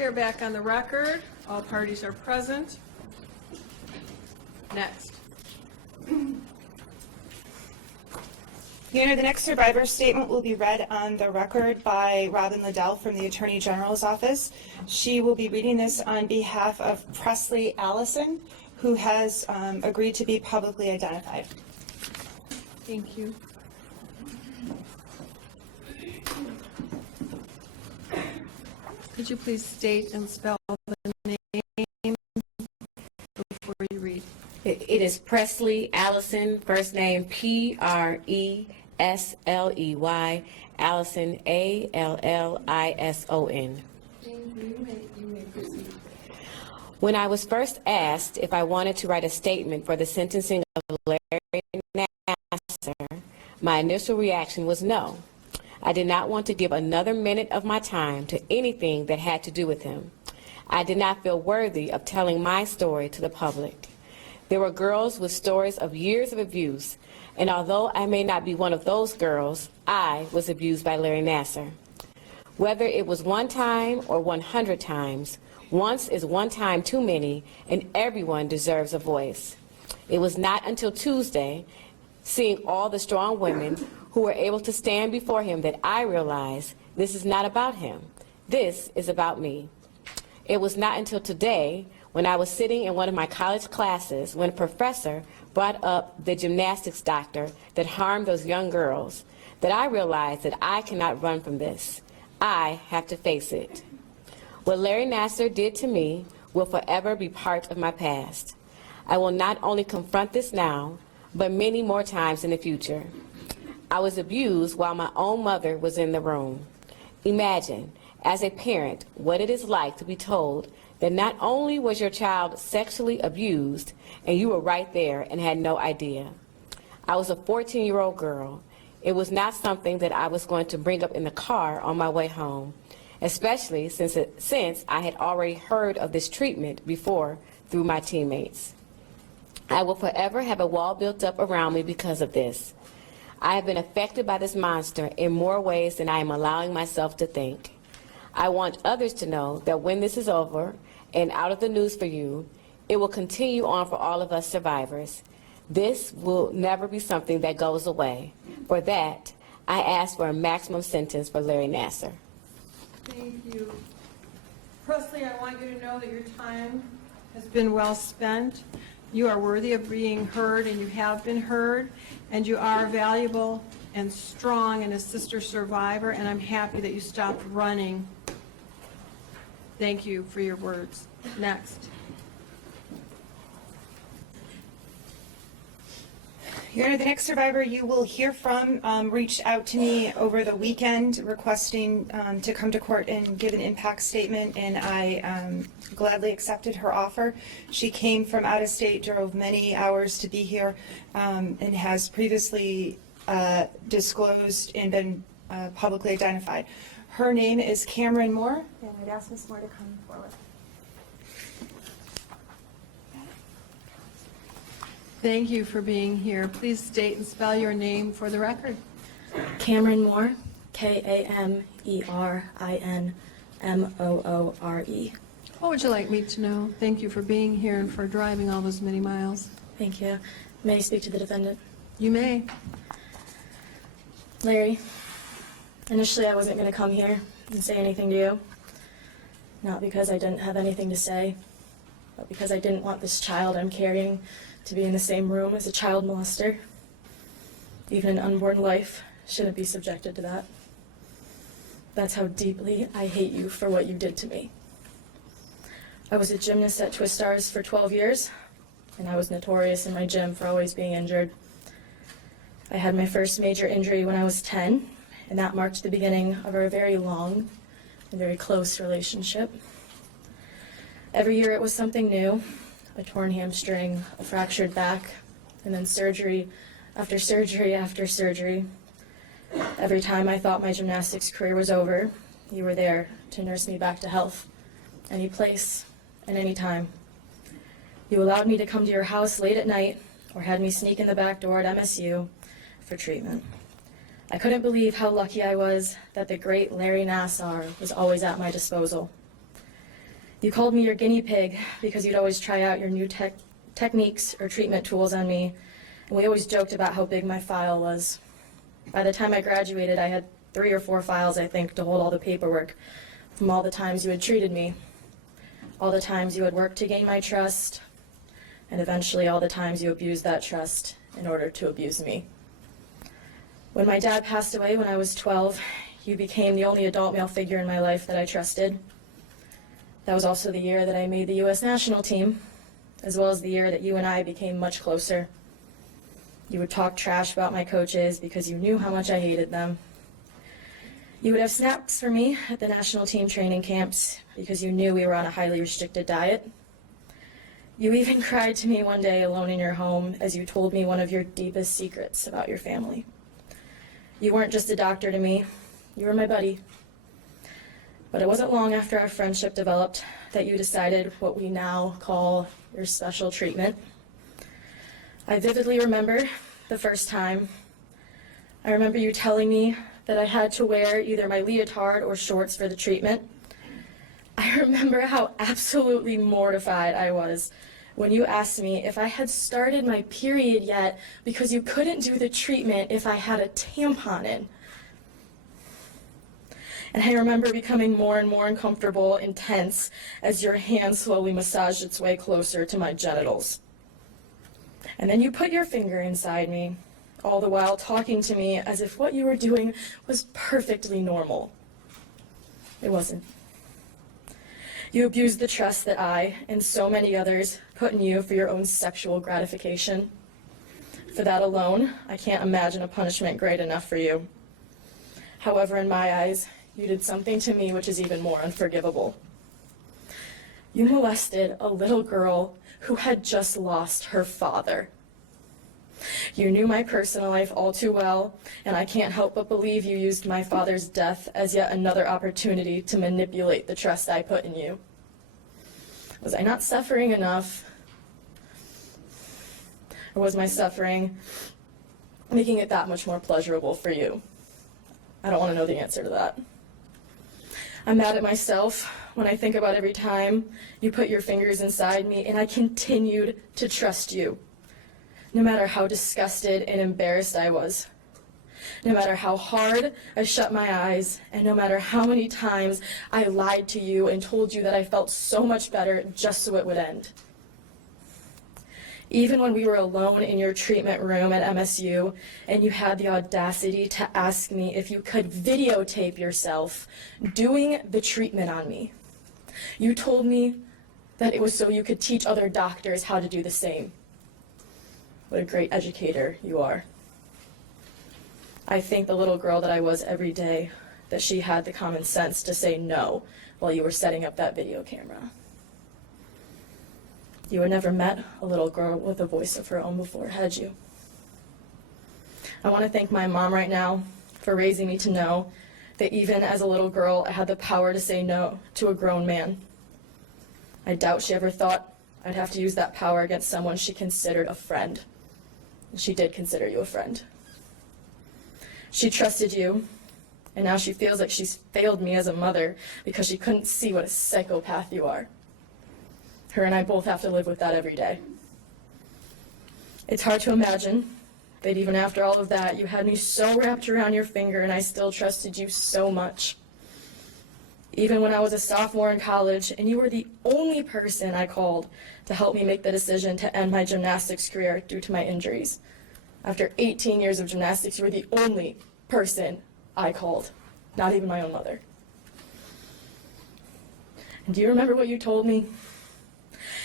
We are back on the record. All parties are present. Next. Your Honor, the next survivor statement will be read on the record by Robin Liddell from the Attorney General's office. She will be reading this on behalf of Presley Allison, who has agreed to be publicly identified. Thank you. Could you please state and spell the name before you read? It is Presley Allison, first name Presley, Allison, Allison. You may proceed. When I was first asked if I wanted to write a statement for the sentencing of Larry Nassar, my initial reaction was no. I did not want to give another minute of my time to anything that had to do with him. I did not feel worthy of telling my story to the public. There were girls with stories of years of abuse, and although I may not be one of those girls, I was abused by Larry Nassar. Whether it was one time or 100 times, once is one time too many, and everyone deserves a voice. It was not until Tuesday, seeing all the strong women who were able to stand before him, that I realized this is not about him. This is about me. It was not until today, when I was sitting in one of my college classes, when a professor brought up the gymnastics doctor that harmed those young girls, that I realized that I cannot run from this. I have to face it. What Larry Nassar did to me will forever be part of my past. I will not only confront this now, but many more times in the future. I was abused while my own mother was in the room. Imagine, as a parent, what it is like to be told that not only was your child sexually abused, and you were right there and had no idea. I was a 14-year-old girl. It was not something that I was going to bring up in the car on my way home, especially since I had already heard of this treatment before through my teammates. I will forever have a wall built up around me because of this. I have been affected by this monster in more ways than I am allowing myself to think. I want others to know that when this is over and out of the news for you, it will continue on for all of us survivors. This will never be something that goes away. For that, I ask for a maximum sentence for Larry Nassar. Thank you. Presley, I want you to know that your time has been well spent. You are worthy of being heard, and you have been heard, and you are valuable and strong and a sister survivor, and I'm happy that you stopped running. Thank you for your words. Next. Your Honor, the next survivor you will hear from reached out to me over the weekend requesting to come to court and give an impact statement, and I gladly accepted her offer. She came from out of state, drove many hours to be here, and has previously disclosed and been publicly identified. Her name is Cameron Moore, and I'd ask Ms. Moore to come forward. Thank you for being here. Please state and spell your name for the record. Cameron Moore, K-A-M-E-R-I-N-M-O-O-R-E. What would you like me to know? Thank you for being here and for driving all those many miles. Thank you. May I speak to the defendant? You may. Larry, initially I wasn't going to come here and say anything to you. Not because I didn't have anything to say, but because I didn't want this child I'm carrying to be in the same room as a child molester. Even an unborn life shouldn't be subjected to that. That's how deeply I hate you for what you did to me. I was a gymnast at Twist Stars for 12 years, and I was notorious in my gym for always being injured. I had my first major injury when I was 10, and that marked the beginning of our very long and very close relationship. Every year it was something new, a torn hamstring, a fractured back, and then surgery after surgery after surgery. Every time I thought my gymnastics career was over, you were there to nurse me back to health, any place and any time. You allowed me to come to your house late at night or had me sneak in the back door at MSU for treatment. I couldn't believe how lucky I was that the great Larry Nassar was always at my disposal. You called me your guinea pig because you'd always try out your new techniques or treatment tools on me, and we always joked about how big my file was. By the time I graduated, I had 3 or 4 files, I think, to hold all the paperwork from all the times you had treated me, all the times you had worked to gain my trust, and eventually all the times you abused that trust in order to abuse me. When my dad passed away when I was 12, you became the only adult male figure in my life that I trusted. That was also the year that I made the U.S. national team, as well as the year that you and I became much closer. You would talk trash about my coaches because you knew how much I hated them. You would have snaps for me at the national team training camps because you knew we were on a highly restricted diet. You even cried to me one day alone in your home as you told me one of your deepest secrets about your family. You weren't just a doctor to me, you were my buddy. But it wasn't long after our friendship developed that you decided what we now call your special treatment. I vividly remember the first time. I remember you telling me that I had to wear either my leotard or shorts for the treatment. I remember how absolutely mortified I was when you asked me if I had started my period yet because you couldn't do the treatment if I had a tampon in. And I remember becoming more and more uncomfortable and tense as your hand slowly massaged its way closer to my genitals. And then you put your finger inside me, all the while talking to me as if what you were doing was perfectly normal. It wasn't. You abused the trust that I, and so many others, put in you for your own sexual gratification. For that alone, I can't imagine a punishment great enough for you. However, in my eyes, you did something to me which is even more unforgivable. You molested a little girl who had just lost her father. You knew my personal life all too well, and I can't help but believe you used my father's death as yet another opportunity to manipulate the trust I put in you. Was I not suffering enough? Or was my suffering making it that much more pleasurable for you? I don't want to know the answer to that. I'm mad at myself when I think about every time you put your fingers inside me and I continued to trust you. No matter how disgusted and embarrassed I was, no matter how hard I shut my eyes, and no matter how many times I lied to you and told you that I felt so much better just so it would end. Even when we were alone in your treatment room at MSU, and you had the audacity to ask me if you could videotape yourself doing the treatment on me, you told me that it was so you could teach other doctors how to do the same. What a great educator you are. I thank the little girl that I was every day that she had the common sense to say no while you were setting up that video camera. You had never met a little girl with a voice of her own before, had you? I want to thank my mom right now for raising me to know that even as a little girl, I had the power to say no to a grown man. I doubt she ever thought I'd have to use that power against someone she considered a friend. She did consider you a friend. She trusted you, and now she feels like she's failed me as a mother because she couldn't see what a psychopath you are. Her and I both have to live with that every day. It's hard to imagine that even after all of that, you had me so wrapped around your finger and I still trusted you so much. Even when I was a sophomore in college and you were the only person I called to help me make the decision to end my gymnastics career due to my injuries. After 18 years of gymnastics, you were the only person I called, not even my own mother. And do you remember what you told me?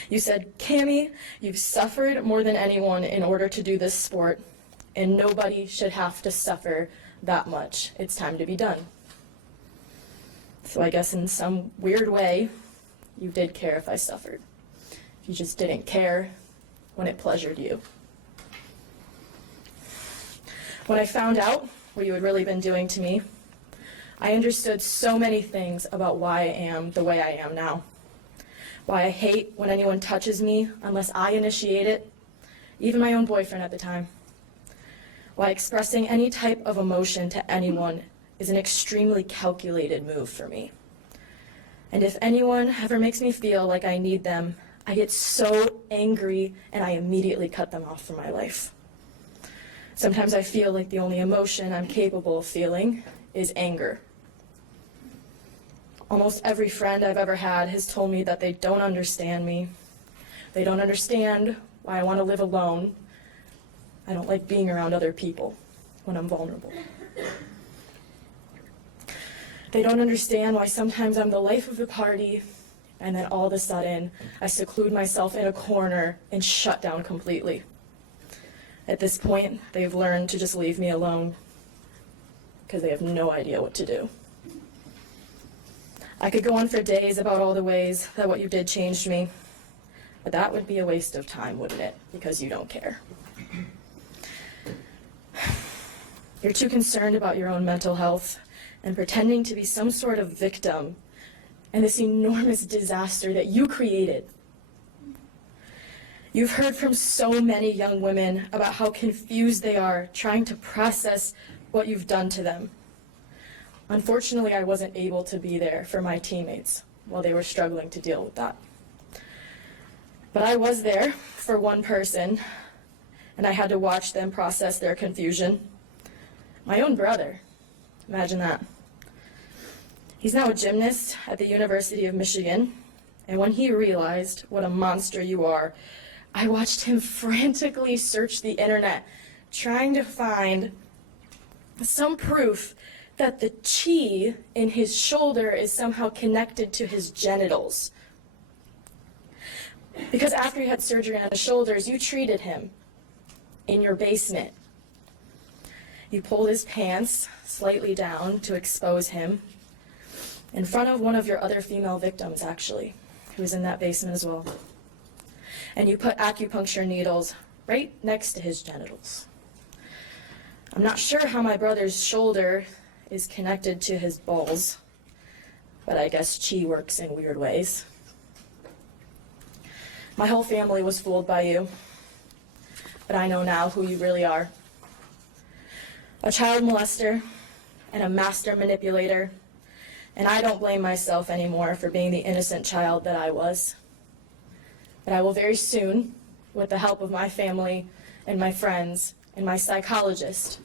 You said, "Cammie, you've suffered more than anyone in order to do this sport, and nobody should have to suffer that much. It's time to be done." So I guess in some weird way, you did care if I suffered. You just didn't care when it pleasured you. When I found out what you had really been doing to me, I understood so many things about why I am the way I am now. Why I hate when anyone touches me unless I initiate it, even my own boyfriend at the time. Why expressing any type of emotion to anyone is an extremely calculated move for me. And if anyone ever makes me feel like I need them, I get so angry and I immediately cut them off from my life. Sometimes I feel like the only emotion I'm capable of feeling is anger. Almost every friend I've ever had has told me that they don't understand me. They don't understand why I want to live alone. I don't like being around other people when I'm vulnerable. They don't understand why sometimes I'm the life of the party, and then all of a sudden, I seclude myself in a corner and shut down completely. At this point, they've learned to just leave me alone because they have no idea what to do. I could go on for days about all the ways that what you did changed me, but that would be a waste of time, wouldn't it? Because you don't care. You're too concerned about your own mental health and pretending to be some sort of victim in this enormous disaster that you created. You've heard from so many young women about how confused they are trying to process what you've done to them. Unfortunately, I wasn't able to be there for my teammates while they were struggling to deal with that. But I was there for one person, and I had to watch them process their confusion. My own brother. Imagine that. He's now a gymnast at the University of Michigan, and when he realized what a monster you are, I watched him frantically search the internet, trying to find some proof that the chi in his shoulder is somehow connected to his genitals. Because after he had surgery on his shoulders, you treated him in your basement. You pulled his pants slightly down to expose him in front of one of your other female victims, actually, who was in that basement as well. And you put acupuncture needles right next to his genitals. I'm not sure how my brother's shoulder is connected to his balls, but I guess chi works in weird ways. My whole family was fooled by you, but I know now who you really are. A child molester and a master manipulator, and I don't blame myself anymore for being the innocent child that I was. But I will very soon, with the help of my family and my friends and my psychologist,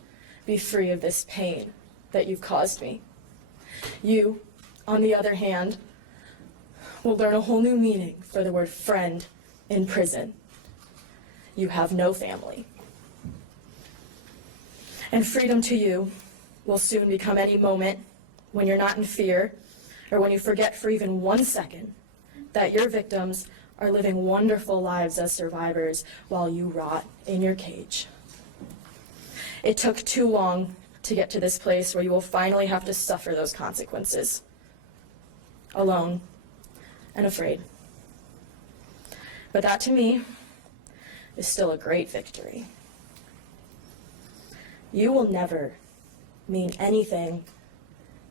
be free of this pain that you've caused me. You, on the other hand, will learn a whole new meaning for the word friend in prison. You have no family. And freedom to you will soon become any moment when you're not in fear or when you forget for even 1 second that your victims are living wonderful lives as survivors while you rot in your cage. It took too long to get to this place where you will finally have to suffer those consequences, alone and afraid. But that, to me, is still a great victory. You will never mean anything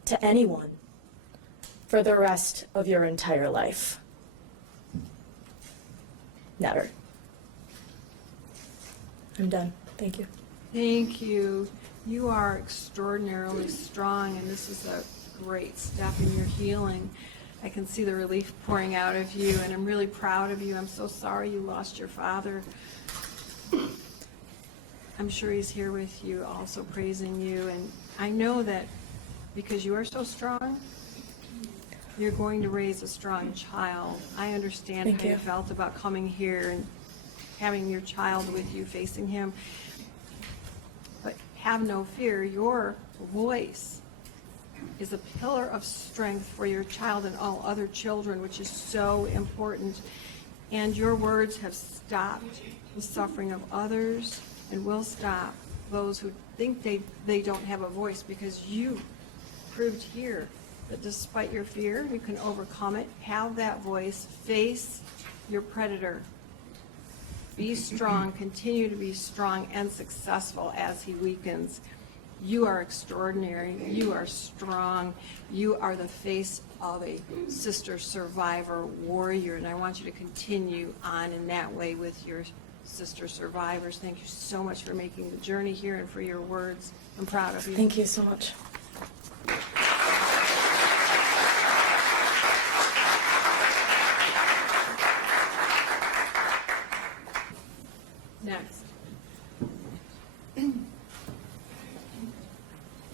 to anyone for the rest of your entire life. Never. I'm done. Thank you. Thank you. You are extraordinarily strong, and this is a great step in your healing. I can see the relief pouring out of you, and I'm really proud of you. I'm so sorry you lost your father. I'm sure he's here with you, also praising you, and I know that because you are so strong, you're going to raise a strong child. I understand Thank how you you. felt about coming here and having your child with you, facing him. But have no fear, your voice is a pillar of strength for your child and all other children, which is so important. And your words have stopped the suffering of others and will stop those who think they don't have a voice, because you proved here that despite your fear, you can overcome it, have that voice, face your predator. Be strong, continue to be strong and successful as he weakens. You are extraordinary, you are strong, you are the face of a sister survivor warrior, and I want you to continue on in that way with your sister survivors. Thank you so much for making the journey here and for your words. I'm proud of you. Thank you so much.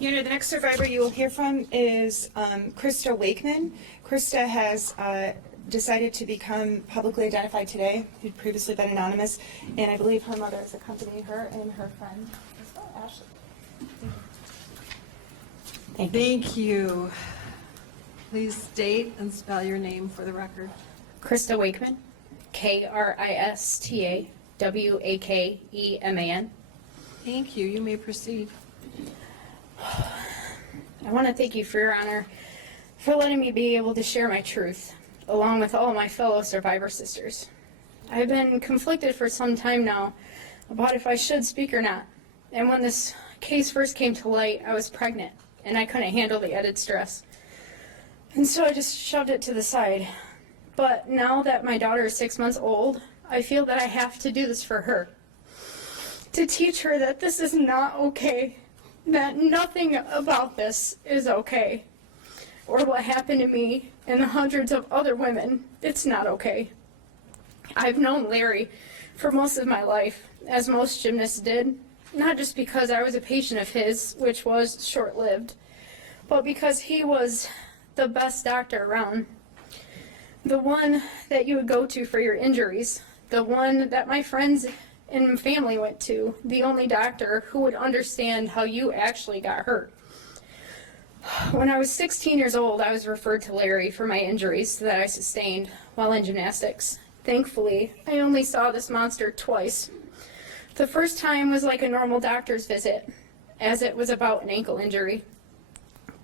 Your Honor, the next survivor you will hear from is Krista Wakeman. Krista has decided to become publicly identified today. She'd previously been anonymous, and I believe her mother is accompanying her and her friend as well, Ashley. Thank you. Please state and spell your name for the record. Krista Wakeman, Kristawakeman. Thank you. You may proceed. I want to thank you for your honor for letting me be able to share my truth, along with all my fellow survivor sisters. I've been conflicted for some time now about if I should speak or not. And when this case first came to light, I was pregnant, and I couldn't handle the added stress. And so I just shoved it to the side. But now that my daughter is 6 months old, I feel that I have to do this for her. To teach her that this is not okay, that nothing about this is okay. Or what happened to me and the hundreds of other women, it's not okay. I've known Larry for most of my life, as most gymnasts did, not just because I was a patient of his, which was short-lived, but because he was the best doctor around. The one that you would go to for your injuries, the one that my friends and family went to, the only doctor who would understand how you actually got hurt. When I was 16 years old, I was referred to Larry for my injuries that I sustained while in gymnastics. Thankfully, I only saw this monster twice. The first time was like a normal doctor's visit, as it was about an ankle injury.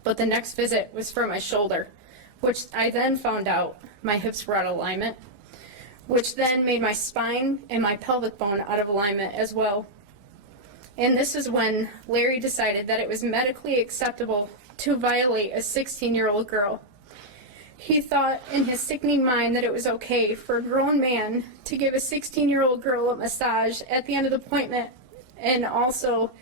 But the next visit was for my shoulder, which I then found out my hips were out of alignment, which then made my spine and my pelvic bone out of alignment as well. And this is when Larry decided that it was medically acceptable to violate a 16-year-old girl. He thought in his sickening mind that it was okay for a grown man to give a 16-year-old girl a massage at the end of the appointment and also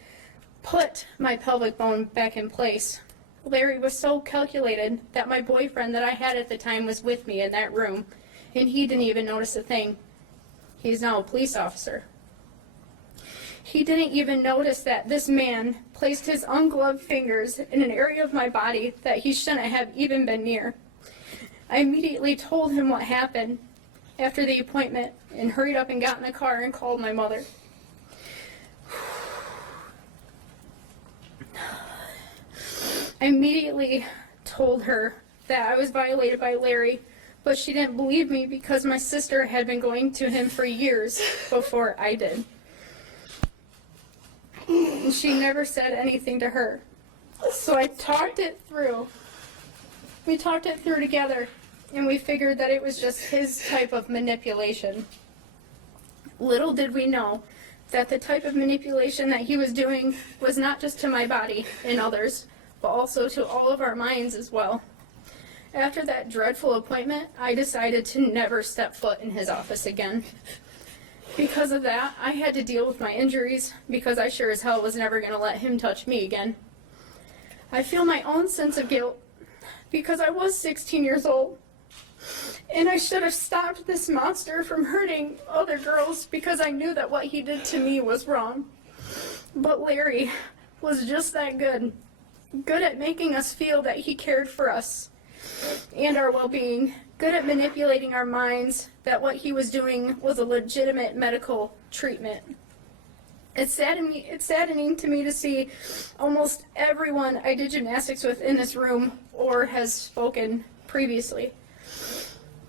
put my pelvic bone back in place. Larry was so calculated that my boyfriend that I had at the time was with me in that room, and he didn't even notice a thing. He's now a police officer. He didn't even notice that this man placed his ungloved fingers in an area of my body that he shouldn't have even been near. I immediately told him what happened after the appointment and hurried up and got in the car and called my mother. I immediately told her that I was violated by Larry, but she didn't believe me because my sister had been going to him for years before I did. And she never said anything to her. So I talked it through. We talked it through together, and we figured that it was just his type of manipulation. Little did we know that the type of manipulation that he was doing was not just to my body and others, but also to all of our minds as well. After that dreadful appointment, I decided to never step foot in his office again. Because of that, I had to deal with my injuries because I sure as hell was never going to let him touch me again. I feel my own sense of guilt because I was 16 years old, and I should have stopped this monster from hurting other girls because I knew that what he did to me was wrong. But Larry was just that good at making us feel that he cared for us and our well-being, good at manipulating our minds that what he was doing was a legitimate medical treatment. It's saddening to me to see almost everyone I did gymnastics with in this room or has spoken previously.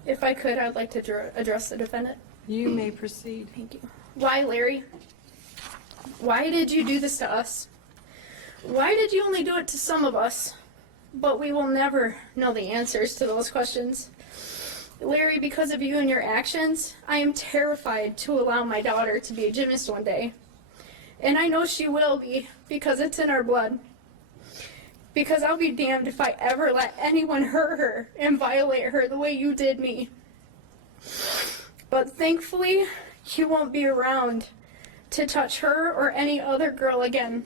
If I could, I'd like to address the defendant. You may proceed. Thank you. Why, Larry? Why did you do this to us? Why did you only do it to some of us? But we will never know the answers to those questions. Larry, because of you and your actions, I am terrified to allow my daughter to be a gymnast one day. And I know she will be, because it's in our blood. Because I'll be damned if I ever let anyone hurt her and violate her the way you did me. But thankfully, you won't be around to touch her or any other girl again.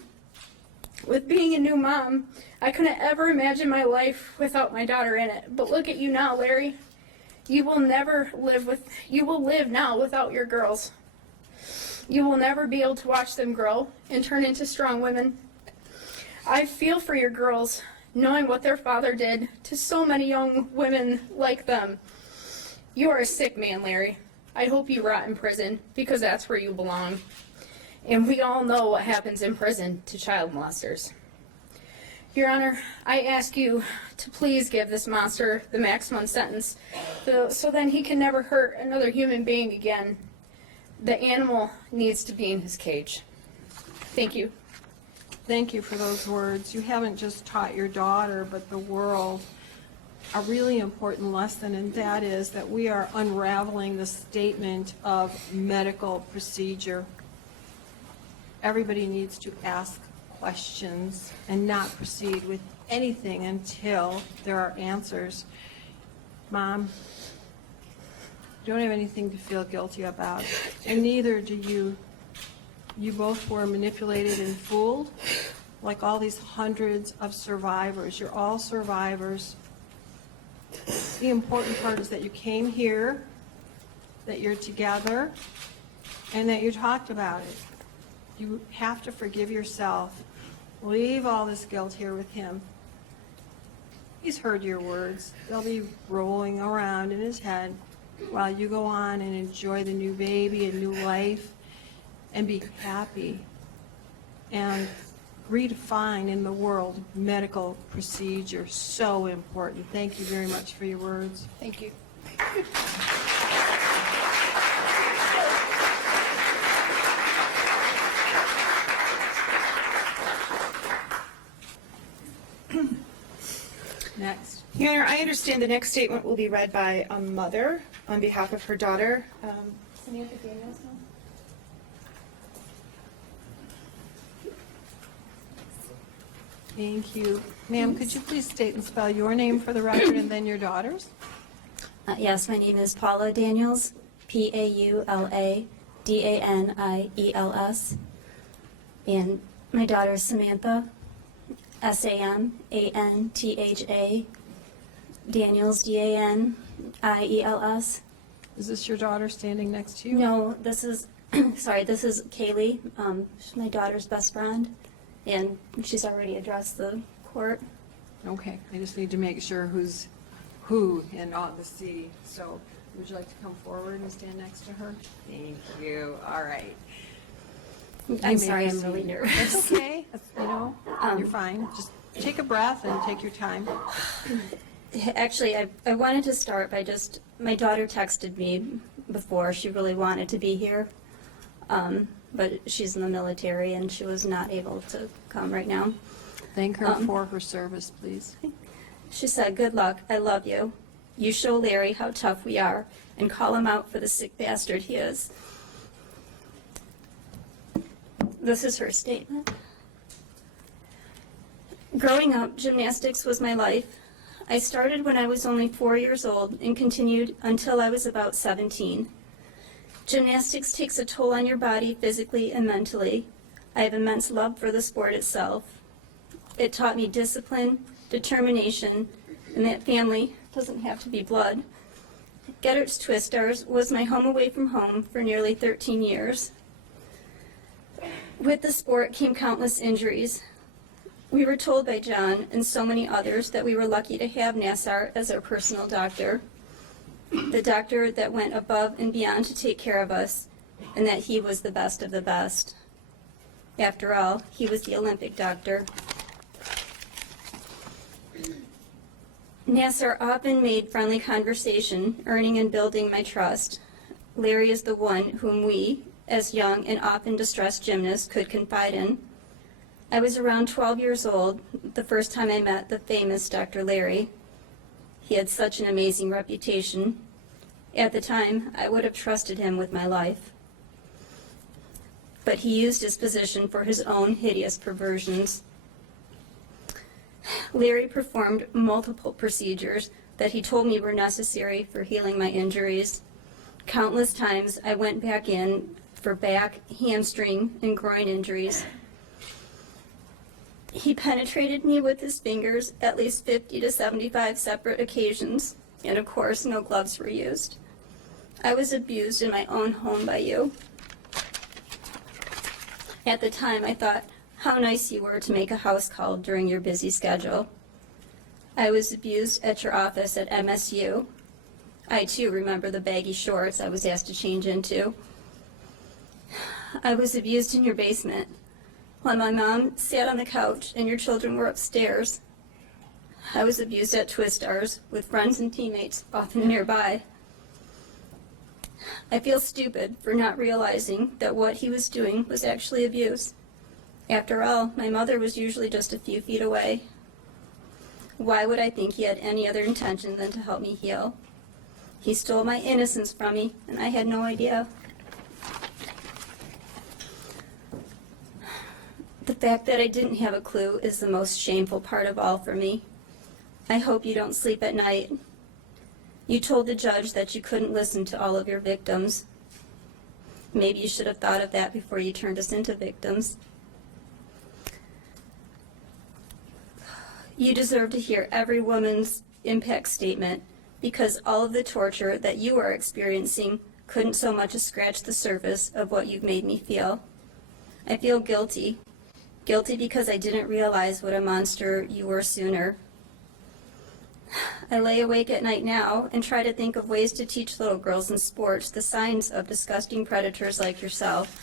With being a new mom, I couldn't ever imagine my life without my daughter in it. But look at you now, Larry. You will live now without your girls. You will never be able to watch them grow and turn into strong women. I feel for your girls, knowing what their father did to so many young women like them. You are a sick man, Larry. I hope you rot in prison, because that's where you belong. And we all know what happens in prison to child molesters. Your Honor, I ask you to please give this monster the maximum sentence so then he can never hurt another human being again. The animal needs to be in his cage. Thank you. Thank you for those words. You haven't just taught your daughter, but the world, a really important lesson, and that is that we are unraveling the statement of medical procedure. Everybody needs to ask questions and not proceed with anything until there are answers. Mom, you don't have anything to feel guilty about, and neither do you. You both were manipulated and fooled, like all these hundreds of survivors. You're all survivors. The important part is that you came here, that you're together, and that you talked about it. You have to forgive yourself. Leave all this guilt here with him. He's heard your words. They'll be rolling around in his head while you go on and enjoy the new baby and new life and be happy and redefine in the world medical procedure. So important. Thank you very much for your words. Thank you. Next. Your Honor, I understand the next statement will be read by a mother on behalf of her daughter. Samantha Daniels now? Thank you. Ma'am, could you please state and spell your name for the record and then your daughter's? Yes, my name is Paula Daniels, Paula-Daniels, and my daughter is Samantha, Samantha, Daniels, Daniels. Is this your daughter standing next to you? No, this is, sorry, this is Kaylee, she's my daughter's best friend, and she's already addressed the court. Okay, I just need to make sure who's who in all the C. So would you like to come forward and stand next to her? Thank you. All right. I'm sorry, I'm really nervous. That's okay. You're fine. Just take a breath and take your time. Actually, I wanted to start by just, my daughter texted me before. She really wanted to be here, but she's in the military and she was not able to come right now. Thank her for her service, please. She said, "Good luck, I love you. You show Larry how tough we are and call him out for the sick bastard he is." This is her statement. Growing up, gymnastics was my life. I started when I was only 4 years old and continued until I was about 17. Gymnastics takes a toll on your body physically and mentally. I have immense love for the sport itself. It taught me discipline, determination, and that family doesn't have to be blood. Gettert's Twisters was my home away from home for nearly 13 years. With the sport came countless injuries. We were told by John and so many others that we were lucky to have Nassar as our personal doctor, the doctor that went above and beyond to take care of us, and that he was the best of the best. After all, he was the Olympic doctor. Nassar often made friendly conversation, earning and building my trust. Larry is the one whom we, as young and often distressed gymnasts, could confide in. I was around 12 years old the first time I met the famous Dr. Larry. He had such an amazing reputation. At the time, I would have trusted him with my life. But he used his position for his own hideous perversions. Larry performed multiple procedures that he told me were necessary for healing my injuries. Countless times I went back in for back, hamstring, and groin injuries. He penetrated me with his fingers at least 50 to 75 separate occasions, and of course no gloves were used. I was abused in my own home by you. At the time I thought, how nice you were to make a house call during your busy schedule. I was abused at your office at MSU. I too remember the baggy shorts I was asked to change into. I was abused in your basement while my mom sat on the couch and your children were upstairs. I was abused at Twistars with friends and teammates often nearby. I feel stupid for not realizing that what he was doing was actually abuse. After all, my mother was usually just a few feet away. Why would I think he had any other intention than to help me heal? He stole my innocence from me, and I had no idea. The fact that I didn't have a clue is the most shameful part of all for me. I hope you don't sleep at night. You told the judge that you couldn't listen to all of your victims. Maybe you should have thought of that before you turned us into victims. You deserve to hear every woman's impact statement because all of the torture that you are experiencing couldn't so much as scratch the surface of what you've made me feel. I feel guilty. Guilty because I didn't realize what a monster you were sooner. I lay awake at night now and try to think of ways to teach little girls in sports the signs of disgusting predators like yourself.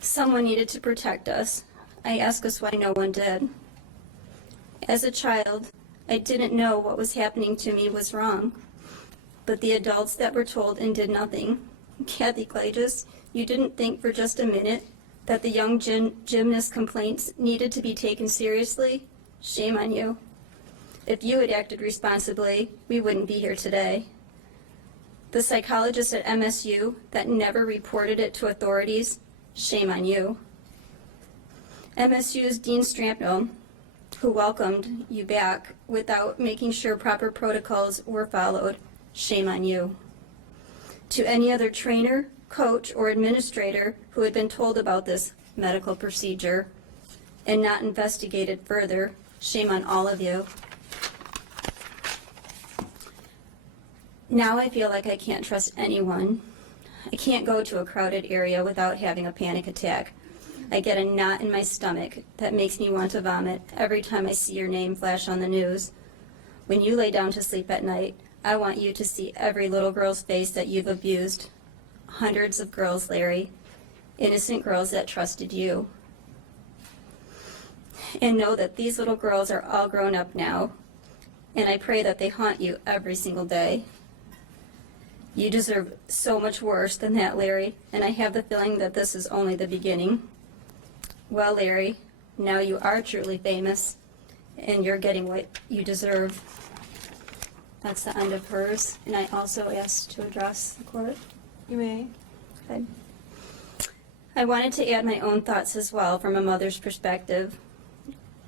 Someone needed to protect us. I ask us why no one did. As a child, I didn't know what was happening to me was wrong. But the adults that were told and did nothing. Kathy Glages, you didn't think for just a minute that the young gymnast complaints needed to be taken seriously? Shame on you. If you had acted responsibly, we wouldn't be here today. The psychologist at MSU that never reported it to authorities? Shame on you. MSU's Dean Strampno, who welcomed you back without making sure proper protocols were followed? Shame on you. To any other trainer, coach, or administrator who had been told about this medical procedure and not investigated further, shame on all of you. Now I feel like I can't trust anyone. I can't go to a crowded area without having a panic attack. I get a knot in my stomach that makes me want to vomit every time I see your name flash on the news. When you lay down to sleep at night, I want you to see every little girl's face that you've abused. Hundreds of girls, Larry. Innocent girls that trusted you. And know that these little girls are all grown up now. And I pray that they haunt you every single day. You deserve so much worse than that, Larry, and I have the feeling that this is only the beginning. Well, Larry, now you are truly famous, and you're getting what you deserve. That's the end of hers, and I also asked to address the court. You may. Good. I wanted to add my own thoughts as well from a mother's perspective.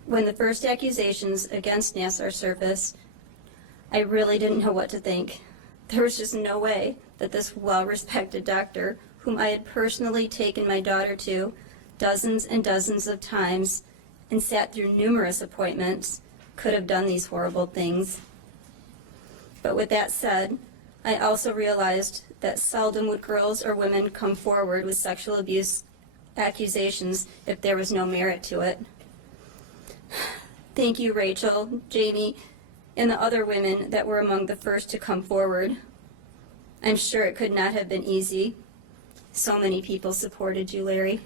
When the first accusations against Nassar surfaced, I really didn't know what to think. There was just no way that this well-respected doctor, whom I had personally taken my daughter to dozens and dozens of times and sat through numerous appointments, could have done these horrible things. But with that said, I also realized that seldom would girls or women come forward with sexual abuse accusations if there was no merit to it. Thank you, Rachel, Jamie, and the other women that were among the first to come forward. I'm sure it could not have been easy. So many people supported you, Larry.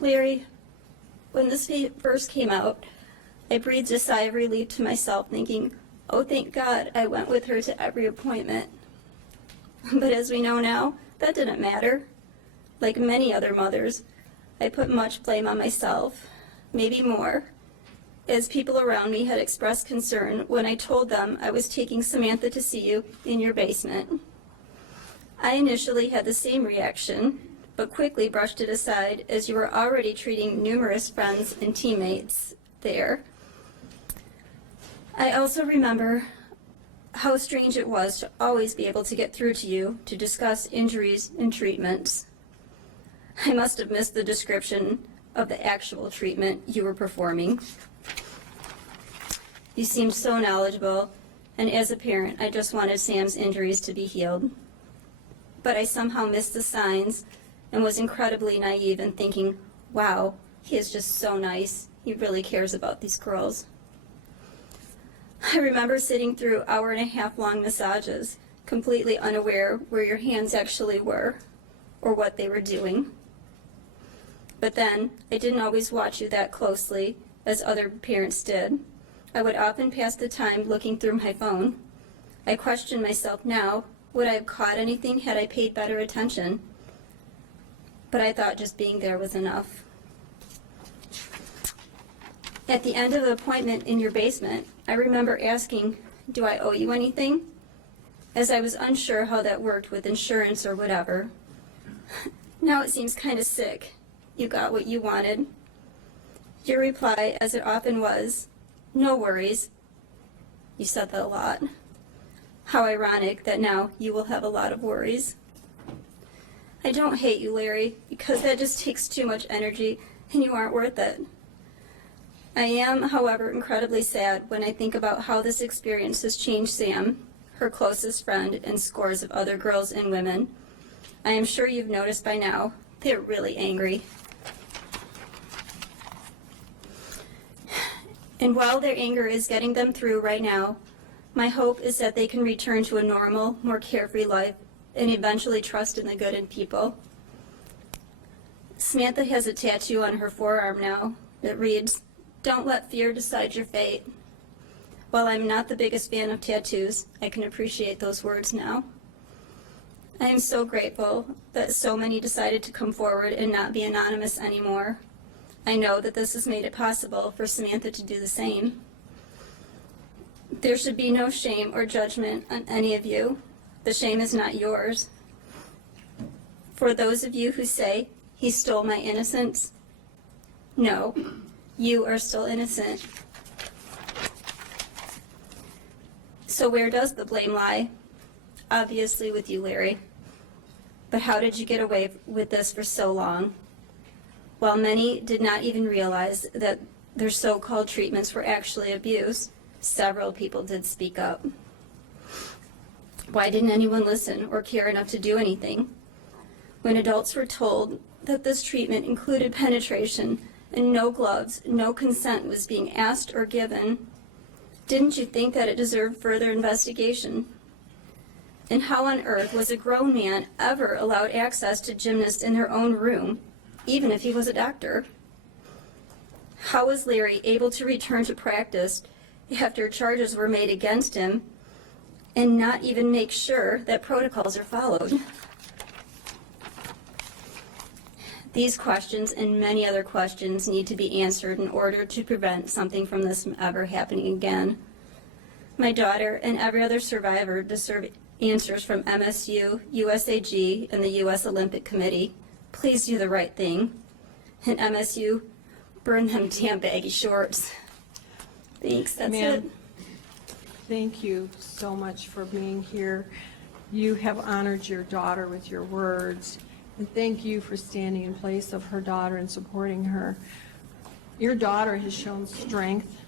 Larry, when this first came out, I breathed a sigh of relief to myself, thinking, oh, thank God I went with her to every appointment. But as we know now, that didn't matter. Like many other mothers, I put much blame on myself, maybe more, as people around me had expressed concern when I told them I was taking Samantha to see you in your basement. I initially had the same reaction, but quickly brushed it aside as you were already treating numerous friends and teammates there. I also remember how strange it was to always be able to get through to you to discuss injuries and treatments. I must have missed the description of the actual treatment you were performing. You seemed so knowledgeable and as a parent, I just wanted Sam's injuries to be healed. But I somehow missed the signs and was incredibly naive in thinking, wow, he is just so nice. He really cares about these girls. I remember sitting through hour-and-a-half-long massages, completely unaware where your hands actually were or what they were doing. But then, I didn't always watch you that closely as other parents did. I would often pass the time looking through my phone. I question myself now, would I have caught anything had I paid better attention? But I thought just being there was enough. At the end of the appointment in your basement, I remember asking, do I owe you anything? As I was unsure how that worked with insurance or whatever. Now it seems kind of sick. You got what you wanted. Your reply, as it often was, no worries. You said that a lot. How ironic that now you will have a lot of worries. I don't hate you, Larry, because that just takes too much energy and you aren't worth it. I am, however, incredibly sad when I think about how this experience has changed Sam, her closest friend, and scores of other girls and women. I am sure you've noticed by now, they're really angry. And while their anger is getting them through right now, my hope is that they can return to a normal, more carefree life and eventually trust in the good in people. Samantha has a tattoo on her forearm now that reads, "Don't let fear decide your fate." While I'm not the biggest fan of tattoos, I can appreciate those words now. I am so grateful that so many decided to come forward and not be anonymous anymore. I know that this has made it possible for Samantha to do the same. There should be no shame or judgment on any of you. The shame is not yours. For those of you who say, he stole my innocence, no, you are still innocent. So where does the blame lie? Obviously with you, Larry. But how did you get away with this for so long? While many did not even realize that their so-called treatments were actually abuse, several people did speak up. Why didn't anyone listen or care enough to do anything? When adults were told that this treatment included penetration and no gloves, no consent was being asked or given, didn't you think that it deserved further investigation? And how on earth was a grown man ever allowed access to gymnasts in their own room, even if he was a doctor? How was Larry able to return to practice after charges were made against him and not even make sure that protocols are followed? These questions and many other questions need to be answered in order to prevent something from this from ever happening again. My daughter and every other survivor deserve answers from MSU, USAG, and the U.S. Olympic Committee. Please do the right thing. And MSU, burn them damn baggy shorts. Thanks, that's it. Thank you so much for being here. You have honored your daughter with your words, and thank you for standing in place of her daughter and supporting her. Your daughter has shown strength,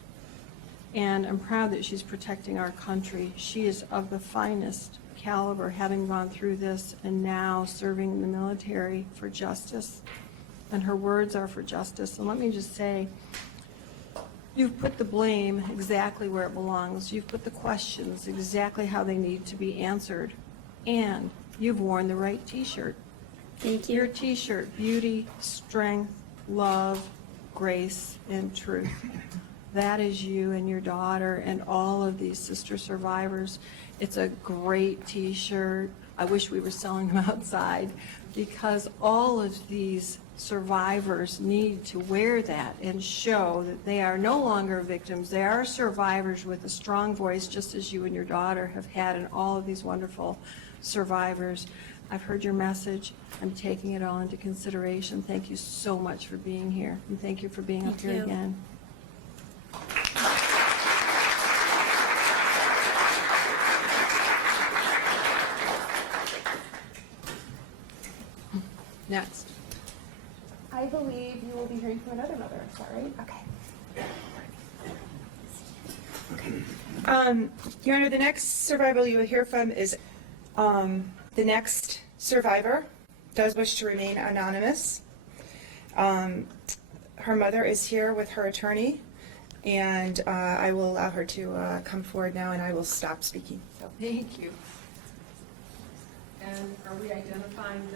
and I'm proud that she's protecting our country. She is of the finest caliber, having gone through this and now serving in the military for justice, and her words are for justice. And let me just say, you've put the blame exactly where it belongs. You've put the questions exactly how they need to be answered, and you've worn the right t-shirt. Thank you. Your t-shirt, beauty, strength, love, grace, and truth. That is you and your daughter and all of these sister survivors. It's a great t-shirt. I wish we were selling them outside, because all of these survivors need to wear that and show that they are no longer victims. They are survivors with a strong voice, just as you and your daughter have had, and all of these wonderful survivors. I've heard your message. I'm taking it all into consideration. Thank you so much for being here, and thank you for being up here you. again. Next. I believe you will be hearing from another mother, is that right? Okay. Your Honor, the next survivor you will hear from is the next survivor does wish to remain anonymous. Her mother is here with her attorney, and I will allow her to come forward now, and I will stop speaking. So. Thank you. And are we identifying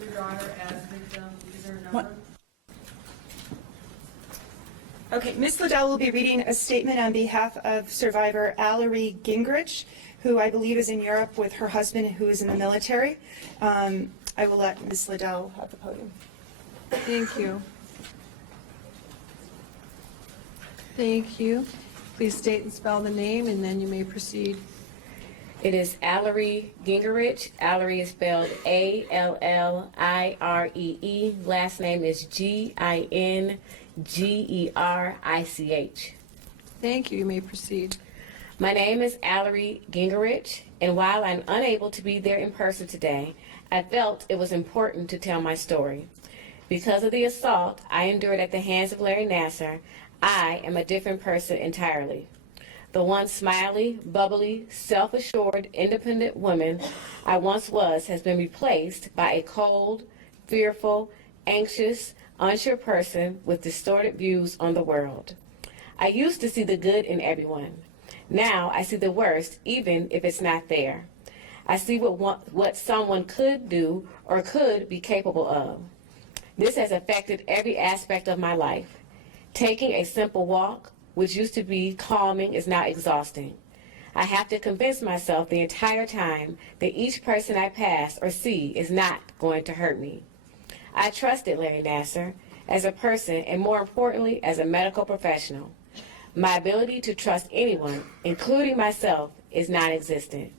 your daughter as victim user number? Okay, Ms. Liddell will be reading a statement on behalf of survivor Allery Gingrich, who I believe is in Europe with her husband, who is in the military. I will let Ms. Liddell have the podium. Thank you. Thank you. Please state and spell the name, and then you may proceed. It is Allery Gingrich. Allery is spelled A-L-L-I-R-E-E. Last name is G-I-N-G-E-R-I-C-H. Thank you. You may proceed. My name is Allery Gingrich, and while I'm unable to be there in person today, I felt it was important to tell my story. Because of the assault I endured at the hands of Larry Nassar, I am a different person entirely. The once smiley, bubbly, self-assured, independent woman I once was has been replaced by a cold, fearful, anxious, unsure person with distorted views on the world. I used to see the good in everyone. Now I see the worst, even if it's not there. I see what someone could do or could be capable of. This has affected every aspect of my life. Taking a simple walk, which used to be calming, is now exhausting. I have to convince myself the entire time that each person I pass or see is not going to hurt me. I trusted Larry Nassar as a person and, more importantly, as a medical professional. My ability to trust anyone, including myself, is non-existent.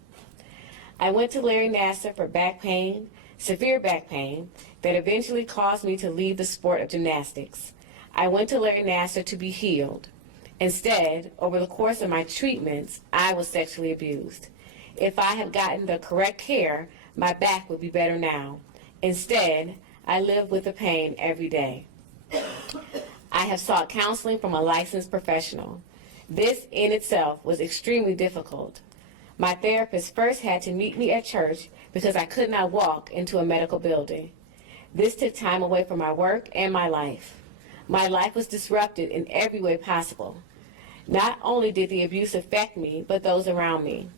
I went to Larry Nassar for back pain, severe back pain, that eventually caused me to leave the sport of gymnastics. I went to Larry Nassar to be healed. Instead, over the course of my treatments, I was sexually abused. If I had gotten the correct care, my back would be better now. Instead, I live with the pain every day. I have sought counseling from a licensed professional. This in itself was extremely difficult. My therapist first had to meet me at church because I could not walk into a medical building. This took time away from my work and my life. My life was disrupted in every way possible. Not only did the abuse affect me, but those around me.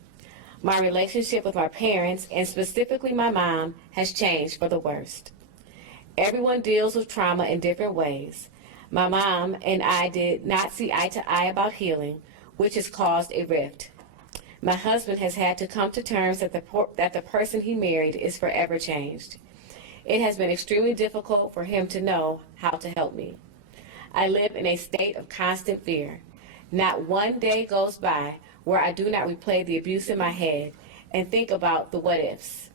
My relationship with my parents, and specifically my mom, has changed for the worst. Everyone deals with trauma in different ways. My mom and I did not see eye to eye about healing, which has caused a rift. My husband has had to come to terms that the person he married is forever changed. It has been extremely difficult for him to know how to help me. I live in a state of constant fear. Not one day goes by where I do not replay the abuse in my head and think about the what-ifs.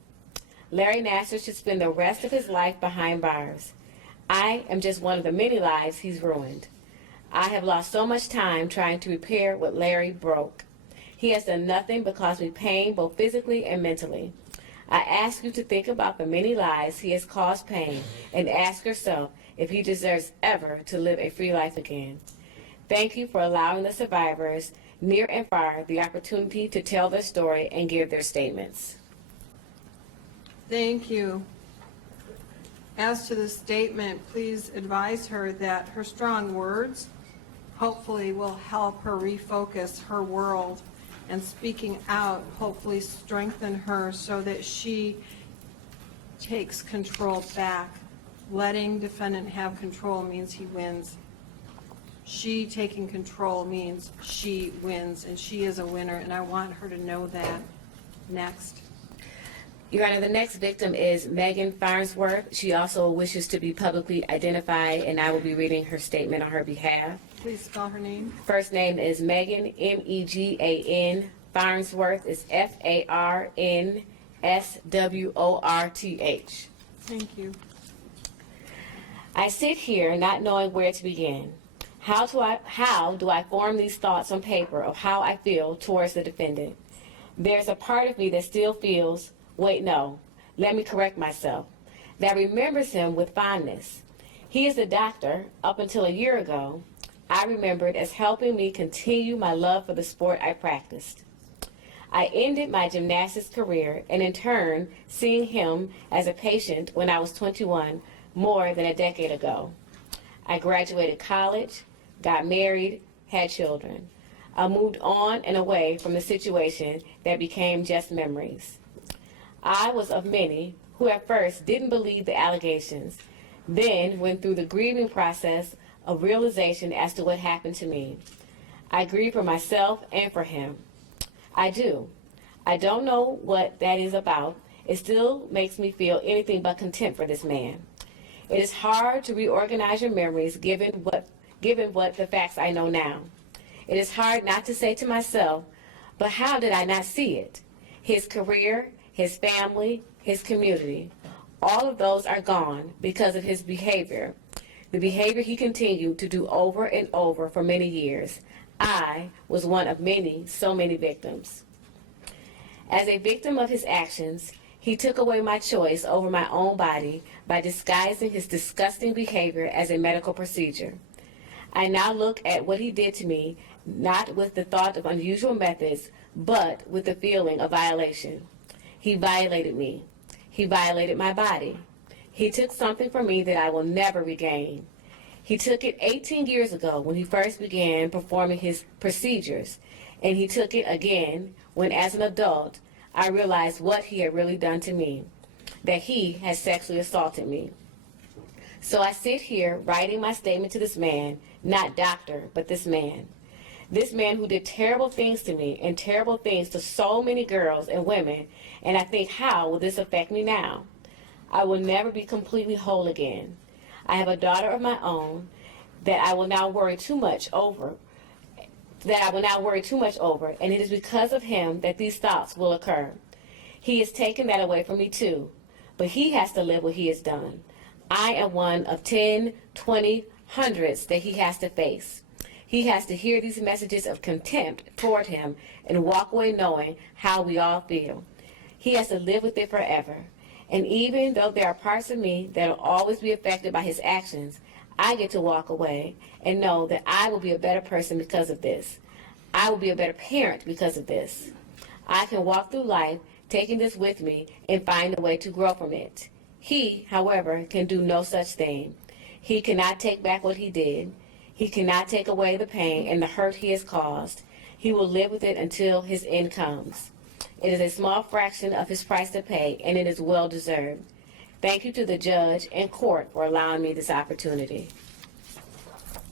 Larry Nassar should spend the rest of his life behind bars. I am just one of the many lives he's ruined. I have lost so much time trying to repair what Larry broke. He has done nothing but cause me pain both physically and mentally. I ask you to think about the many lives he has caused pain and ask yourself if he deserves ever to live a free life again. Thank you for allowing the survivors, near and far, the opportunity to tell their story and give their statements. Thank you. As to the statement, please advise her that her strong words hopefully will help her refocus her world, and speaking out hopefully strengthen her so that she takes control back. Letting defendant have control means he wins. She taking control means she wins, and she is a winner, and I want her to know that. Next. Your Honor, the next victim is Megan Farnsworth. She also wishes to be publicly identified, and I will be reading her statement on her behalf. Please spell her name. First name is Megan, M-E-G-A-N. Farnsworth is F-A-R-N-S-W-O-R-T-H. Thank you. I sit here not knowing where to begin. How do I form these thoughts on paper of how I feel towards the defendant? There's a part of me that still feels, wait, no, let me correct myself, that remembers him with fondness. He is a doctor up until a year ago. I remembered as helping me continue my love for the sport I practiced. I ended my gymnastics career and in turn seeing him as a patient when I was 21, more than a decade ago. I graduated college, got married, had children. I moved on and away from the situation that became just memories. I was of many who at first didn't believe the allegations, then went through the grieving process of realization as to what happened to me. I grieve for myself and for him. I do. I don't know what that is about. It still makes me feel anything but contempt for this man. It is hard to reorganize your memories given what the facts I know now. It is hard not to say to myself, but how did I not see it? His career, his family, his community, all of those are gone because of his behavior. The behavior he continued to do over and over for many years. I was one of many, so many victims. As a victim of his actions, he took away my choice over my own body by disguising his disgusting behavior as a medical procedure. I now look at what he did to me not with the thought of unusual methods, but with the feeling of violation. He violated me. He violated my body. He took something from me that I will never regain. He took it 18 years ago when he first began performing his procedures, and he took it again when, as an adult, I realized what he had really done to me, that he had sexually assaulted me. So I sit here writing my statement to this man, not doctor, but this man. This man who did terrible things to me and terrible things to so many girls and women, and I think, how will this affect me now? I will never be completely whole again. I have a daughter of my own that I will now worry too much over, and it is because of him that these thoughts will occur. He has taken that away from me too, but he has to live what he has done. I am one of 10, 20, hundreds that he has to face. He has to hear these messages of contempt toward him and walk away knowing how we all feel. He has to live with it forever. And even though there are parts of me that will always be affected by his actions, I get to walk away and know that I will be a better person because of this. I will be a better parent because of this. I can walk through life taking this with me and find a way to grow from it. He, however, can do no such thing. He cannot take back what he did. He cannot take away the pain and the hurt he has caused. He will live with it until his end comes. It is a small fraction of his price to pay, and it is well deserved. Thank you to the judge and court for allowing me this opportunity.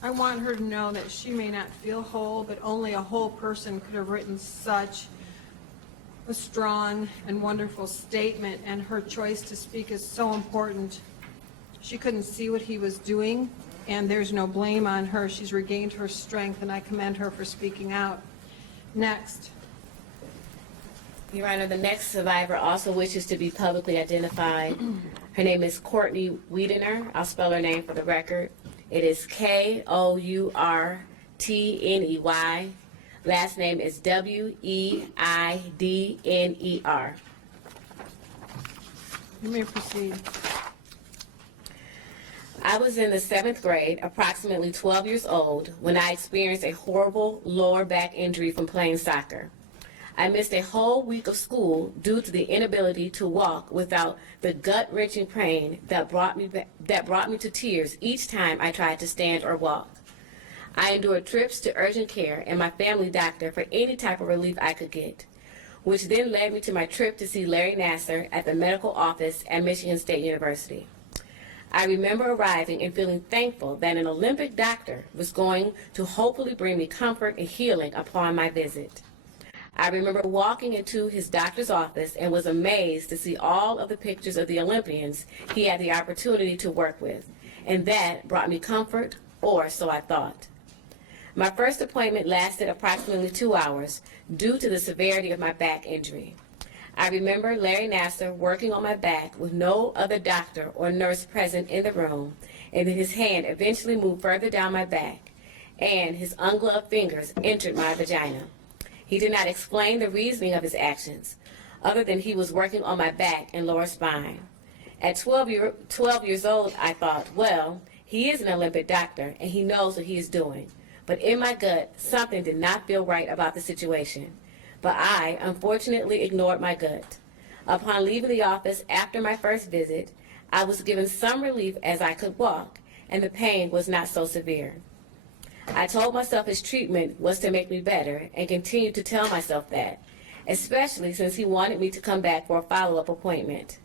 I want her to know that she may not feel whole, but only a whole person could have written such a strong and wonderful statement, and her choice to speak is so important. She couldn't see what he was doing, and there's no blame on her. She's regained her strength, and I commend her for speaking out. Next. Your Honor, the next survivor also wishes to be publicly identified. Her name is Courtney Wiedener. I'll spell her name for the record. It is Kourtney. Last name is Weidner. You may proceed. I was in the 7th grade, approximately 12 years old, when I experienced a horrible lower back injury from playing soccer. I missed a whole week of school due to the inability to walk without the gut-wrenching pain that brought me to tears each time I tried to stand or walk. I endured trips to urgent care and my family doctor for any type of relief I could get, which then led me to my trip to see Larry Nassar at the medical office at Michigan State University. I remember arriving and feeling thankful that an Olympic doctor was going to hopefully bring me comfort and healing upon my visit. I remember walking into his doctor's office and was amazed to see all of the pictures of the Olympians he had the opportunity to work with, and that brought me comfort, or so I thought. My first appointment lasted approximately 2 hours due to the severity of my back injury. I remember Larry Nassar working on my back with no other doctor or nurse present in the room, and then his hand eventually moved further down my back, and his ungloved fingers entered my vagina. He did not explain the reasoning of his actions, other than he was working on my back and lower spine. At 12 years old, I thought, well, he is an Olympic doctor, and he knows what he is doing. but in my gut, something did not feel right about the situation. But I, unfortunately, ignored my gut. Upon leaving the office after my first visit, I was given some relief as I could walk, and the pain was not so severe. I told myself his treatment was to make me better, and continued to tell myself that, especially since he wanted me to come back for a follow-up appointment.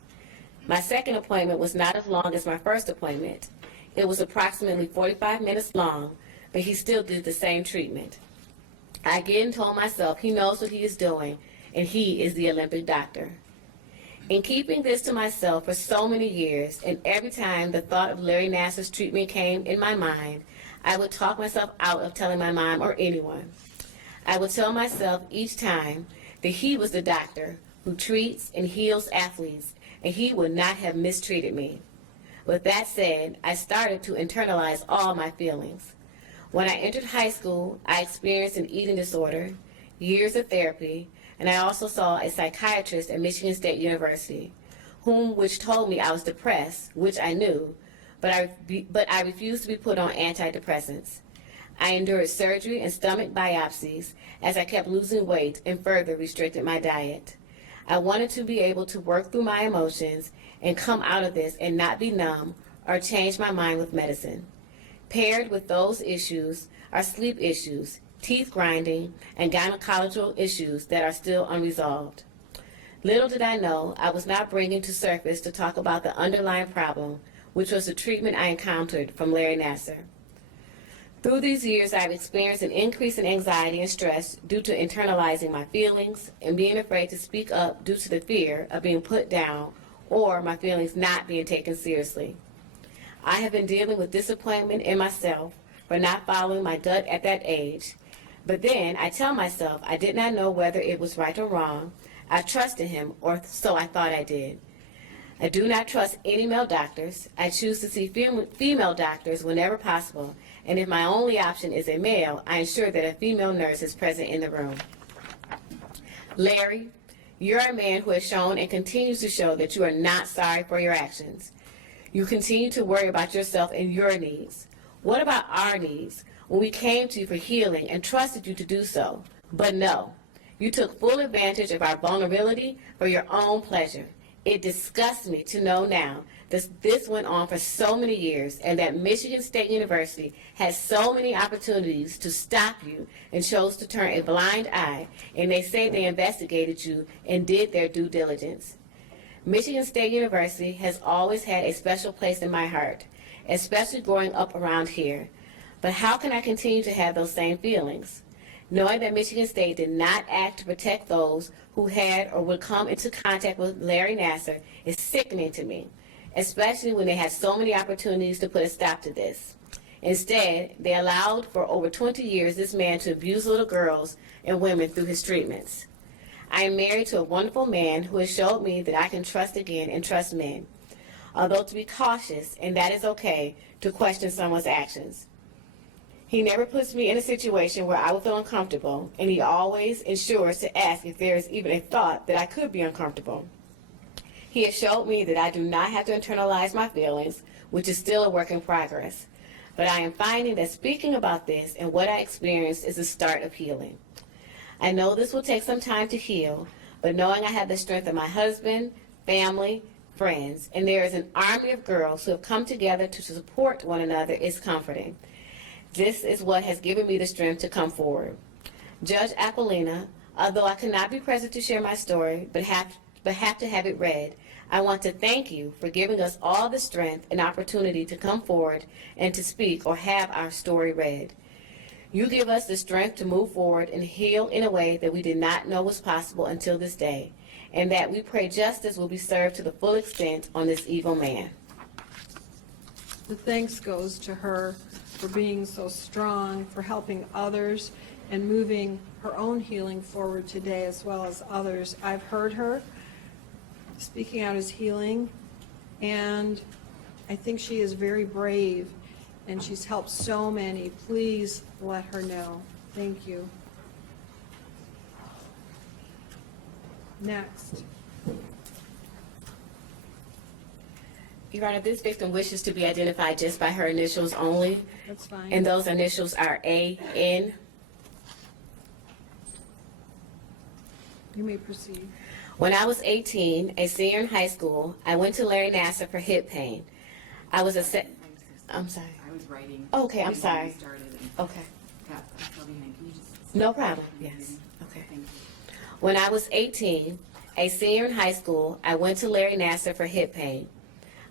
My second appointment was not as long as my first appointment. It was approximately 45 minutes long, but he still did the same treatment. I again told myself he knows what he is doing, and he is the Olympic doctor. In keeping this to myself for so many years, and every time the thought of Larry Nassar's treatment came in my mind, I would talk myself out of telling my mom or anyone. I would tell myself each time that he was the doctor who treats and heals athletes, and he would not have mistreated me. With that said, I started to internalize all my feelings. When I entered high school, I experienced an eating disorder, years of therapy, and I also saw a psychiatrist at Michigan State University, which told me I was depressed, which I knew, but I refused to be put on antidepressants. I endured surgery and stomach biopsies as I kept losing weight and further restricted my diet. I wanted to be able to work through my emotions and come out of this and not be numb or change my mind with medicine. Paired with those issues are sleep issues, teeth grinding, and gynecological issues that are still unresolved. Little did I know I was not bringing to surface to talk about the underlying problem, which was the treatment I encountered from Larry Nassar. Through these years, I've experienced an increase in anxiety and stress due to internalizing my feelings and being afraid to speak up due to the fear of being put down or my feelings not being taken seriously. I have been dealing with disappointment in myself for not following my gut at that age. But then I tell myself I did not know whether it was right or wrong. I trusted him, or so I thought I did. I do not trust any male doctors. I choose to see female doctors whenever possible, and if my only option is a male, I ensure that a female nurse is present in the room. Larry, you're a man who has shown and continues to show that you are not sorry for your actions. You continue to worry about yourself and your needs. What about our needs? When we came to you for healing and trusted you to do so. But no, you took full advantage of our vulnerability for your own pleasure. It disgusts me to know now that this went on for so many years and that Michigan State University had so many opportunities to stop you and chose to turn a blind eye, and they say they investigated you and did their due diligence. Michigan State University has always had a special place in my heart, especially growing up around here. But how can I continue to have those same feelings? Knowing that Michigan State did not act to protect those who had or would come into contact with Larry Nassar is sickening to me, especially when they had so many opportunities to put a stop to this. Instead, they allowed for over 20 years this man to abuse little girls and women through his treatments. I am married to a wonderful man who has showed me that I can trust again and trust men, although to be cautious, and that is okay, to question someone's actions. He never puts me in a situation where I will feel uncomfortable, and he always ensures to ask if there is even a thought that I could be uncomfortable. He has showed me that I do not have to internalize my feelings, which is still a work in progress. But I am finding that speaking about this and what I experienced is the start of healing. I know this will take some time to heal, but knowing I have the strength of my husband, family, friends, and there is an army of girls who have come together to support one another is comforting. This is what has given me the strength to come forward. Judge Aquilina, although I could not be present to share my story, but have to have it read, I want to thank you for giving us all the strength and opportunity to come forward and to speak or have our story read. You give us the strength to move forward and heal in a way that we did not know was possible until this day, and that we pray justice will be served to the full extent on this evil man. The thanks goes to her for being so strong, for helping others, and moving her own healing forward today as well as others. I've heard her speaking out as healing, and I think she is very brave, and she's helped so many. Please let her know. Thank you. Next. Your Honor, this victim wishes to be identified just by her initials only, That's fine. and those initials are A.N. You may proceed. When I was 18, a senior in high school, I went to Larry Nassar for hip pain. I was I'm sorry. I was writing. Okay, I'm when you sorry. started and Okay. got fell behind. Can you just? No problem. Yes. Okay. Thank you. When I was 18, a senior in high school, I went to Larry Nassar for hip pain.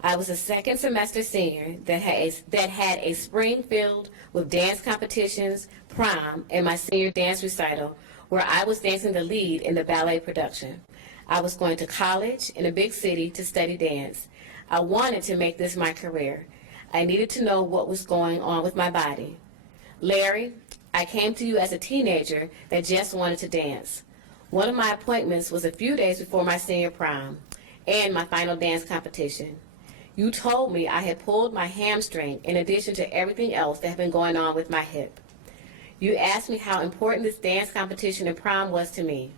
I was a second semester senior that had a spring filled with dance competitions, prom, and my senior dance recital where I was dancing the lead in the ballet production. I was going to college in a big city to study dance. I wanted to make this my career. I needed to know what was going on with my body. Larry, I came to you as a teenager that just wanted to dance. One of my appointments was a few days before my senior prom and my final dance competition. You told me I had pulled my hamstring in addition to everything else that had been going on with my hip. You asked me how important this dance competition and prom was to me.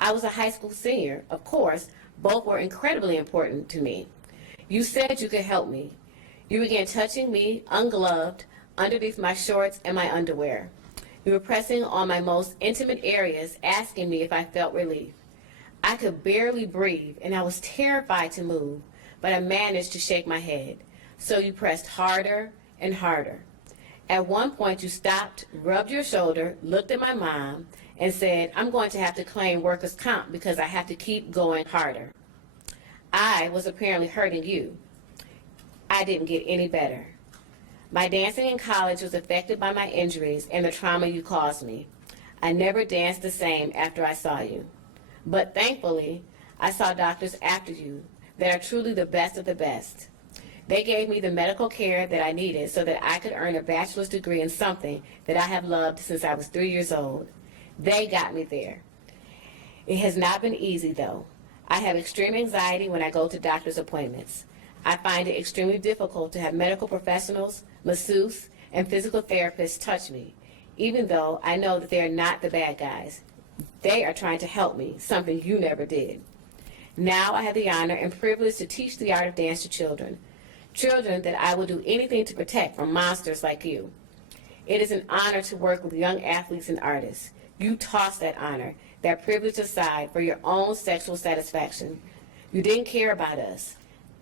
I was a high school senior, of course. Both were incredibly important to me. You said you could help me. You began touching me, ungloved, underneath my shorts and my underwear. You were pressing on my most intimate areas, asking me if I felt relief. I could barely breathe, and I was terrified to move, but I managed to shake my head. So you pressed harder and harder. At one point, you stopped, rubbed your shoulder, looked at my mom, and said, I'm going to have to claim workers' comp because I have to keep going harder. I was apparently hurting you. I didn't get any better. My dancing in college was affected by my injuries and the trauma you caused me. I never danced the same after I saw you. But thankfully, I saw doctors after you that are truly the best of the best. They gave me the medical care that I needed so that I could earn a bachelor's degree in something that I have loved since I was 3 years old. They got me there. It has not been easy, though. I have extreme anxiety when I go to doctor's appointments. I find it extremely difficult to have medical professionals, masseuse, and physical therapists touch me, even though I know that they are not the bad guys. They are trying to help me, something you never did. Now I have the honor and privilege to teach the art of dance to children that I will do anything to protect from monsters like you. It is an honor to work with young athletes and artists. You toss that honor, that privilege aside for your own sexual satisfaction. You didn't care about us.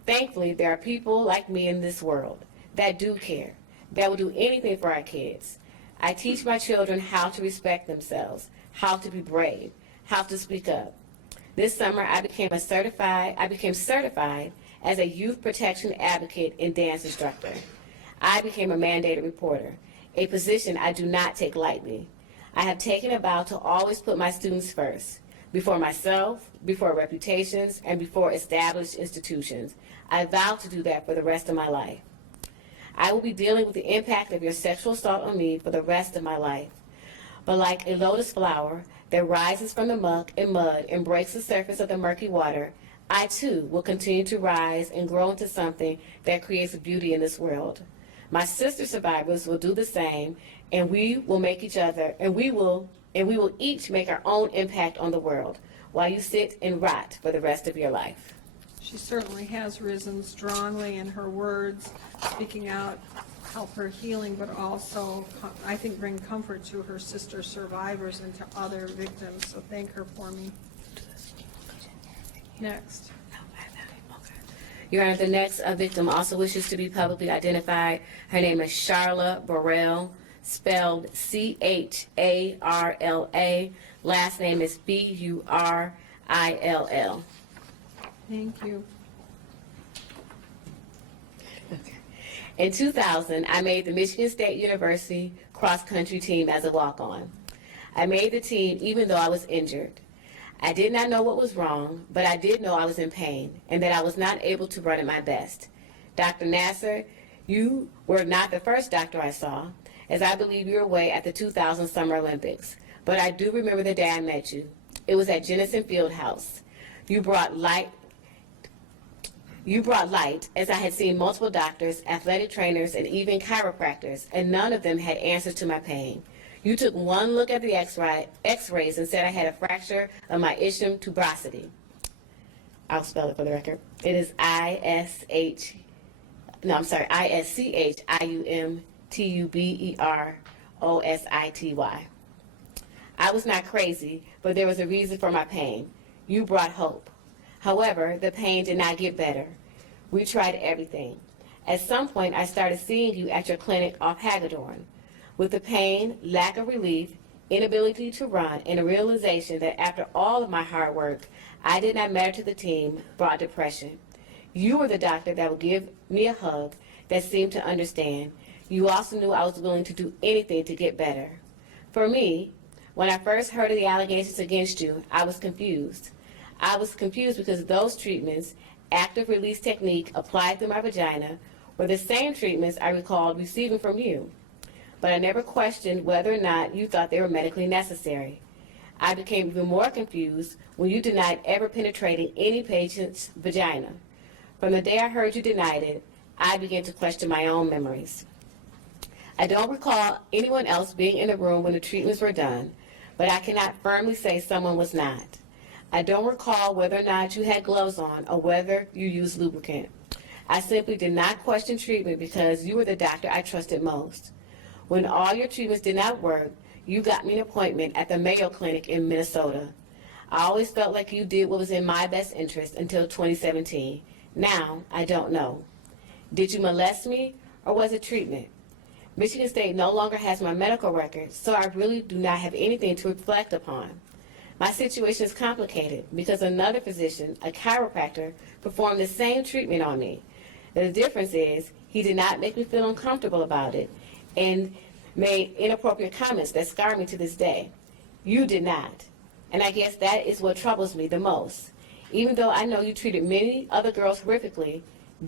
Thankfully, there are people like me in this world that do care, that will do anything for our kids. I teach my children how to respect themselves, how to be brave, how to speak up. This summer, I became certified as a youth protection advocate and dance instructor. I became a mandated reporter, a position I do not take lightly. I have taken a vow to always put my students first, before myself, before reputations, and before established institutions. I vow to do that for the rest of my life. I will be dealing with the impact of your sexual assault on me for the rest of my life. But like a lotus flower that rises from the muck and mud and breaks the surface of the murky water, I too will continue to rise and grow into something that creates beauty in this world. My sister survivors will do the same, and we will make each other, and we will each make our own impact on the world while you sit and rot for the rest of your life. She certainly has risen strongly in her words, speaking out, help her healing, but also, I think, bring comfort to her sister survivors and to other victims. So thank her for me. Next. Your Honor, the next victim also wishes to be publicly identified. Her name is Charla Burrell, spelled C-H-A-R-L-A. Last name is B-U-R-I-L-L. Thank you. Okay. In 2000, I made the Michigan State University cross-country team as a walk-on. I made the team even though I was injured. I did not know what was wrong, but I did know I was in pain and that I was not able to run at my best. Dr. Nassar, you were not the first doctor I saw, as I believe you were away at the 2000 Summer Olympics. But I do remember the day I met you. It was at Jennison Fieldhouse. You brought light, as I had seen multiple doctors, athletic trainers, and even chiropractors, and none of them had answers to my pain. You took one look at the x-rays and said I had a fracture of my ischium tuberosity. I'll spell it for the record. It is ischium ISCHIUMTUBEROSITY. I was not crazy, but there was a reason for my pain. You brought hope. However, the pain did not get better. We tried everything. At some point, I started seeing you at your clinic off Hagedorn. With the pain, lack of relief, inability to run, and a realization that after all of my hard work, I did not matter to the team, brought depression. You were the doctor that would give me a hug, that seemed to understand. You also knew I was willing to do anything to get better. For me, when I first heard of the allegations against you, I was confused. I was confused because those treatments, active release technique applied through my vagina, were the same treatments I recalled receiving from you. But I never questioned whether or not you thought they were medically necessary. I became even more confused when you denied ever penetrating any patient's vagina. From the day I heard you denied it, I began to question my own memories. I don't recall anyone else being in the room when the treatments were done, but I cannot firmly say someone was not. I don't recall whether or not you had gloves on or whether you used lubricant. I simply did not question treatment because you were the doctor I trusted most. When all your treatments did not work, you got me an appointment at the Mayo Clinic in Minnesota. I always felt like you did what was in my best interest until 2017. Now, I don't know. Did you molest me, or was it treatment? Michigan State no longer has my medical records, so I really do not have anything to reflect upon. My situation is complicated because another physician, a chiropractor, performed the same treatment on me. The difference is he did not make me feel uncomfortable about it and made inappropriate comments that scar me to this day. You did not. And I guess that is what troubles me the most. Even though I know you treated many other girls horrifically,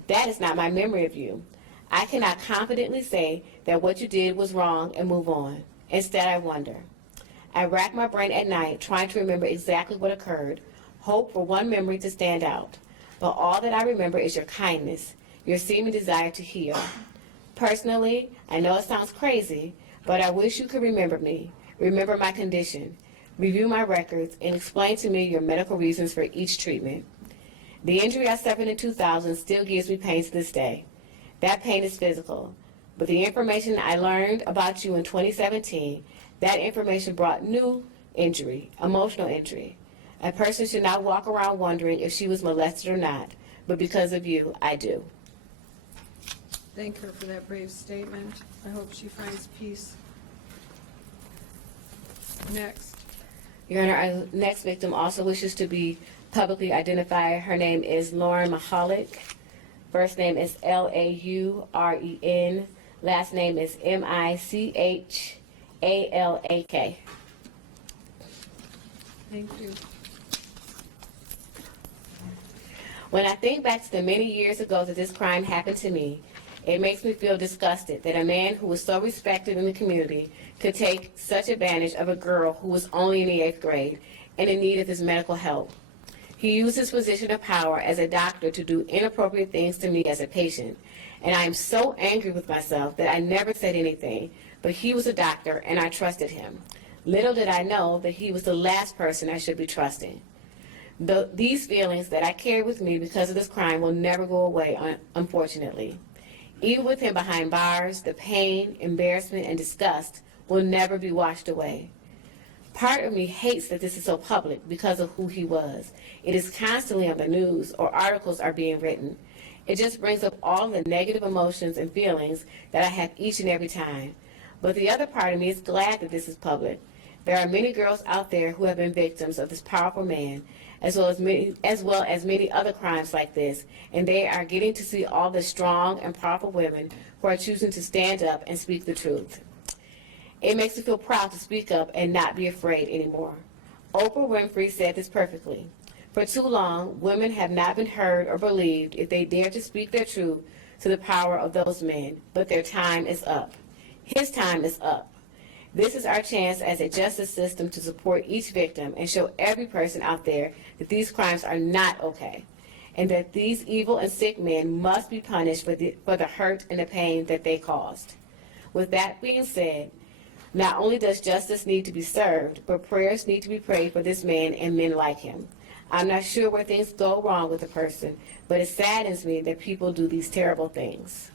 that is not my memory of you. I cannot confidently say that what you did was wrong and move on. Instead, I wonder. I rack my brain at night trying to remember exactly what occurred, hope for one memory to stand out. But all that I remember is your kindness, your seeming desire to heal. Personally, I know it sounds crazy, but I wish you could remember me, remember my condition, review my records, and explain to me your medical reasons for each treatment. The injury I suffered in 2000 still gives me pain to this day. That pain is physical, but the information I learned about you in 2017, that information brought new injury, emotional injury. A person should not walk around wondering if she was molested or not, but because of you, I do. Thank her for that brave statement. I hope she finds peace. Next. Your Honor, our next victim also wishes to be publicly identified. Her name is Lauren Mahalik. First name is Lauren. Last name is Michalak. Thank you. When I think back to the many years ago that this crime happened to me, it makes me feel disgusted that a man who was so respected in the community could take such advantage of a girl who was only in the 8th grade and in need of his medical help. He used his position of power as a doctor to do inappropriate things to me as a patient, and I am so angry with myself that I never said anything, but he was a doctor and I trusted him. Little did I know that he was the last person I should be trusting. These feelings that I carry with me because of this crime will never go away, unfortunately. Even with him behind bars, the pain, embarrassment, and disgust will never be washed away. Part of me hates that this is so public because of who he was. It is constantly on the news or articles are being written. It just brings up all the negative emotions and feelings that I have each and every time. But the other part of me is glad that this is public. There are many girls out there who have been victims of this powerful man, as well as many other crimes like this, and they are getting to see all the strong and powerful women who are choosing to stand up and speak the truth. It makes me feel proud to speak up and not be afraid anymore. Oprah Winfrey said this perfectly. For too long, women have not been heard or believed if they dare to speak their truth to the power of those men, but their time is up. His time is up. This is our chance as a justice system to support each victim and show every person out there that these crimes are not okay, and that these evil and sick men must be punished for the hurt and the pain that they caused. With that being said, not only does justice need to be served, but prayers need to be prayed for this man and men like him. I'm not sure where things go wrong with a person, but it saddens me that people do these terrible things.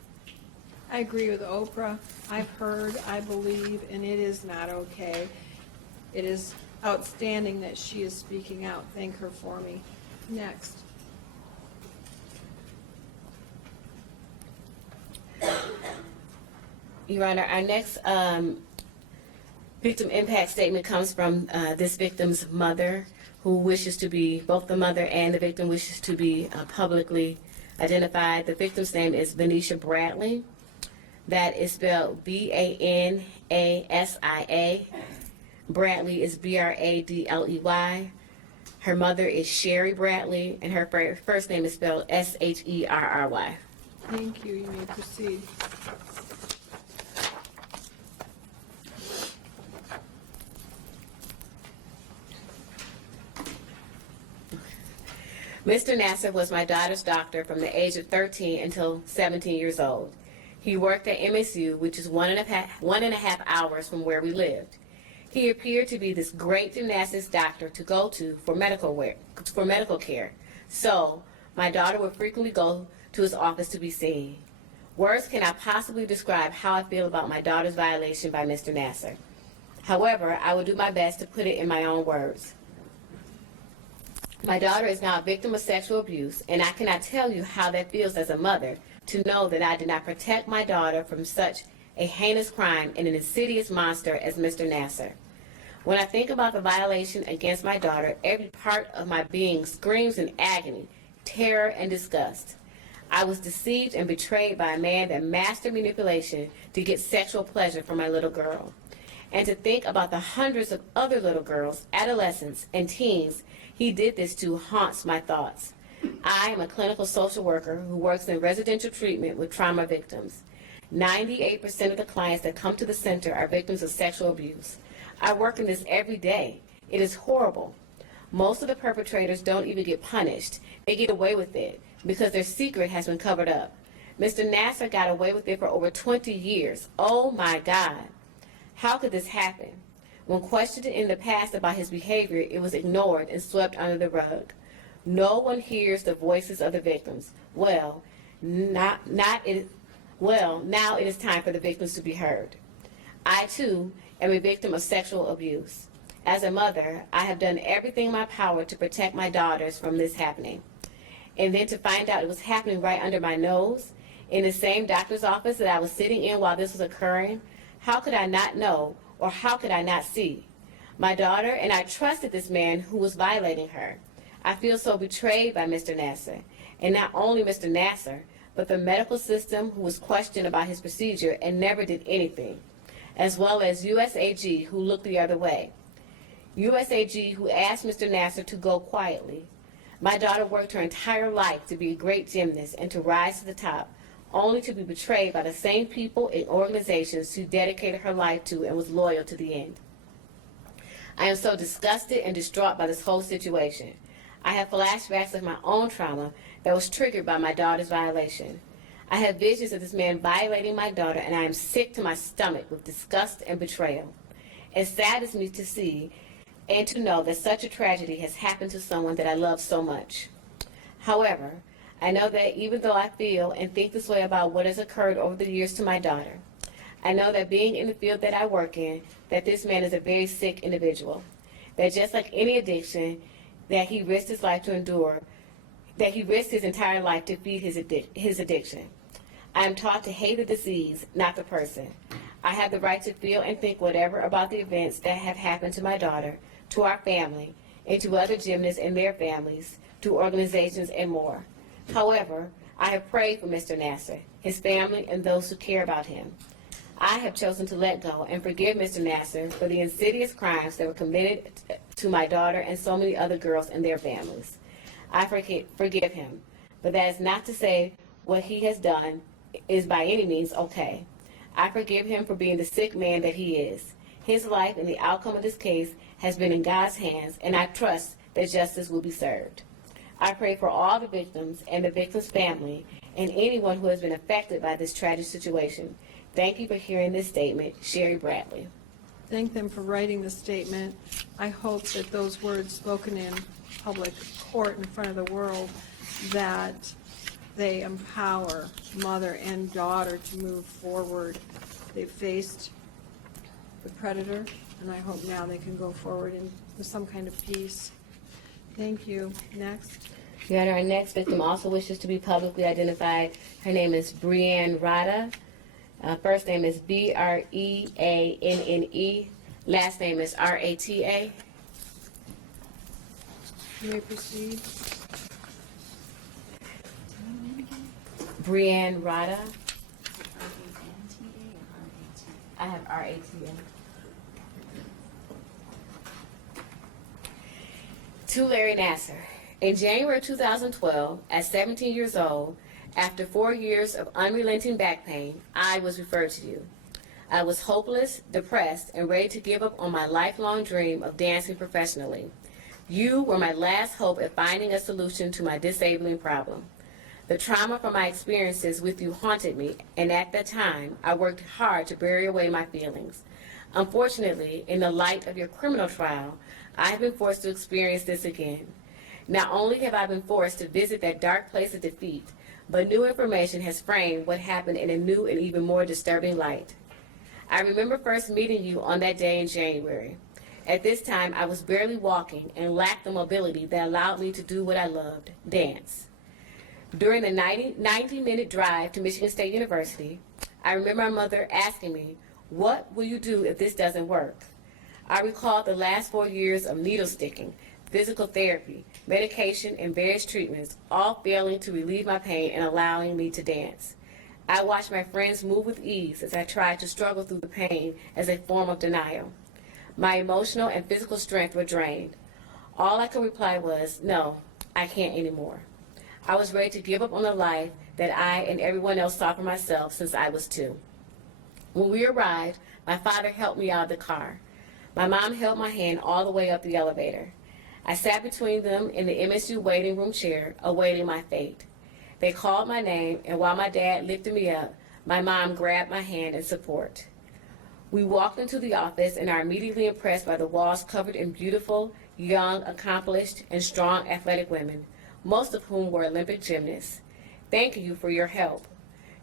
I agree with Oprah. I've heard, I believe, and it is not okay. It is outstanding that she is speaking out. Thank her for me. Next. Your Honor, our next victim impact statement comes from this victim's mother, who wishes to be, both the mother and the victim wishes to be publicly identified. The victim's name is Venetia Bradley. That is spelled Banasia. Bradley is Bradley. Her mother is Sherry Bradley, and her first name is spelled Sherry. Thank you. You may proceed. Mr. Nassar was my daughter's doctor from the age of 13 until 17 years old. He worked at MSU, which is 1.5 hours from where we lived. He appeared to be this great gymnastics doctor to go to for medical care. So, my daughter would frequently go to his office to be seen. Words cannot possibly describe how I feel about my daughter's violation by Mr. Nassar. However, I will do my best to put it in my own words. My daughter is now a victim of sexual abuse, and I cannot tell you how that feels as a mother to know that I did not protect my daughter from such a heinous crime and an insidious monster as Mr. Nassar. When I think about the violation against my daughter, every part of my being screams in agony, terror, and disgust. I was deceived and betrayed by a man that mastered manipulation to get sexual pleasure from my little girl. And to think about the hundreds of other little girls, adolescents, and teens he did this to haunts my thoughts. I am a clinical social worker who works in residential treatment with trauma victims. 98% of the clients that come to the center are victims of sexual abuse. I work in this every day. It is horrible. Most of the perpetrators don't even get punished. They get away with it because their secret has been covered up. Mr. Nassar got away with it for over 20 years. Oh my God. How could this happen? When questioned in the past about his behavior, it was ignored and swept under the rug. No one hears the voices of the victims. Well, now it is time for the victims to be heard. I, too, am a victim of sexual abuse. As a mother, I have done everything in my power to protect my daughters from this happening. And then to find out it was happening right under my nose, in the same doctor's office that I was sitting in while this was occurring, how could I not know, or how could I not see? My daughter and I trusted this man who was violating her. I feel so betrayed by Mr. Nassar, and not only Mr. Nassar, but the medical system who was questioned about his procedure and never did anything, as well as USAG who looked the other way. USAG who asked Mr. Nassar to go quietly. My daughter worked her entire life to be a great gymnast and to rise to the top, only to be betrayed by the same people and organizations she dedicated her life to and was loyal to the end. I am so disgusted and distraught by this whole situation. I have flashbacks of my own trauma that was triggered by my daughter's violation. I have visions of this man violating my daughter, and I am sick to my stomach with disgust and betrayal. It saddens me to see and to know that such a tragedy has happened to someone that I love so much. However, I know that even though I feel and think this way about what has occurred over the years to my daughter, I know that being in the field that I work in, that this man is a very sick individual. That just like any addiction that he risked his life to endure, that he risked his entire life to feed his addiction. I am taught to hate the disease, not the person. I have the right to feel and think whatever about the events that have happened to my daughter, to our family, and to other gymnasts and their families, to organizations and more. However, I have prayed for Mr. Nassar, his family, and those who care about him. I have chosen to let go and forgive Mr. Nassar for the insidious crimes that were committed to my daughter and so many other girls and their families. I forgive him, but that is not to say what he has done is by any means okay. I forgive him for being the sick man that he is. His life and the outcome of this case has been in God's hands, and I trust that justice will be served. I pray for all the victims and the victim's family and anyone who has been affected by this tragic situation. Thank you for hearing this statement. Sherry Bradley. thank them for writing the statement. I hope that those words spoken in public court in front of the world, that they empower mother and daughter to move forward. They've faced the predator, and I hope now they can go forward with some kind of peace. Thank you. Next. Your Honor, our next victim also wishes to be publicly identified. Her name is Breanne Rada. First name is Breanne. Last name is Rata. You may proceed. Breanne Rada. R-A-N-T-A or R-A-T? I have Rata. To Larry Nassar. In January 2012, at 17 years old, after 4 years of unrelenting back pain, I was referred to you. I was hopeless, depressed, and ready to give up on my lifelong dream of dancing professionally. You were my last hope at finding a solution to my disabling problem. The trauma from my experiences with you haunted me, and at that time, I worked hard to bury away my feelings. Unfortunately, in the light of your criminal trial, I have been forced to experience this again. Not only have I been forced to visit that dark place of defeat, but new information has framed what happened in a new and even more disturbing light. I remember first meeting you on that day in January. At this time, I was barely walking and lacked the mobility that allowed me to do what I loved, dance. During the 90-minute drive to Michigan State University, I remember my mother asking me, "What will you do if this doesn't work?" I recalled the last 4 years of needle sticking, physical therapy, medication, and various treatments, all failing to relieve my pain and allowing me to dance. I watched my friends move with ease as I tried to struggle through the pain as a form of denial. My emotional and physical strength were drained. All I could reply was, "No, I can't anymore." I was ready to give up on the life that I and everyone else saw for myself since I was 2. When we arrived, my father helped me out of the car. My mom held my hand all the way up the elevator. I sat between them in the MSU waiting room chair, awaiting my fate. They called my name, and while my dad lifted me up, my mom grabbed my hand in support. We walked into the office and are immediately impressed by the walls covered in beautiful, young, accomplished, and strong athletic women, most of whom were Olympic gymnasts. Thank you for your help.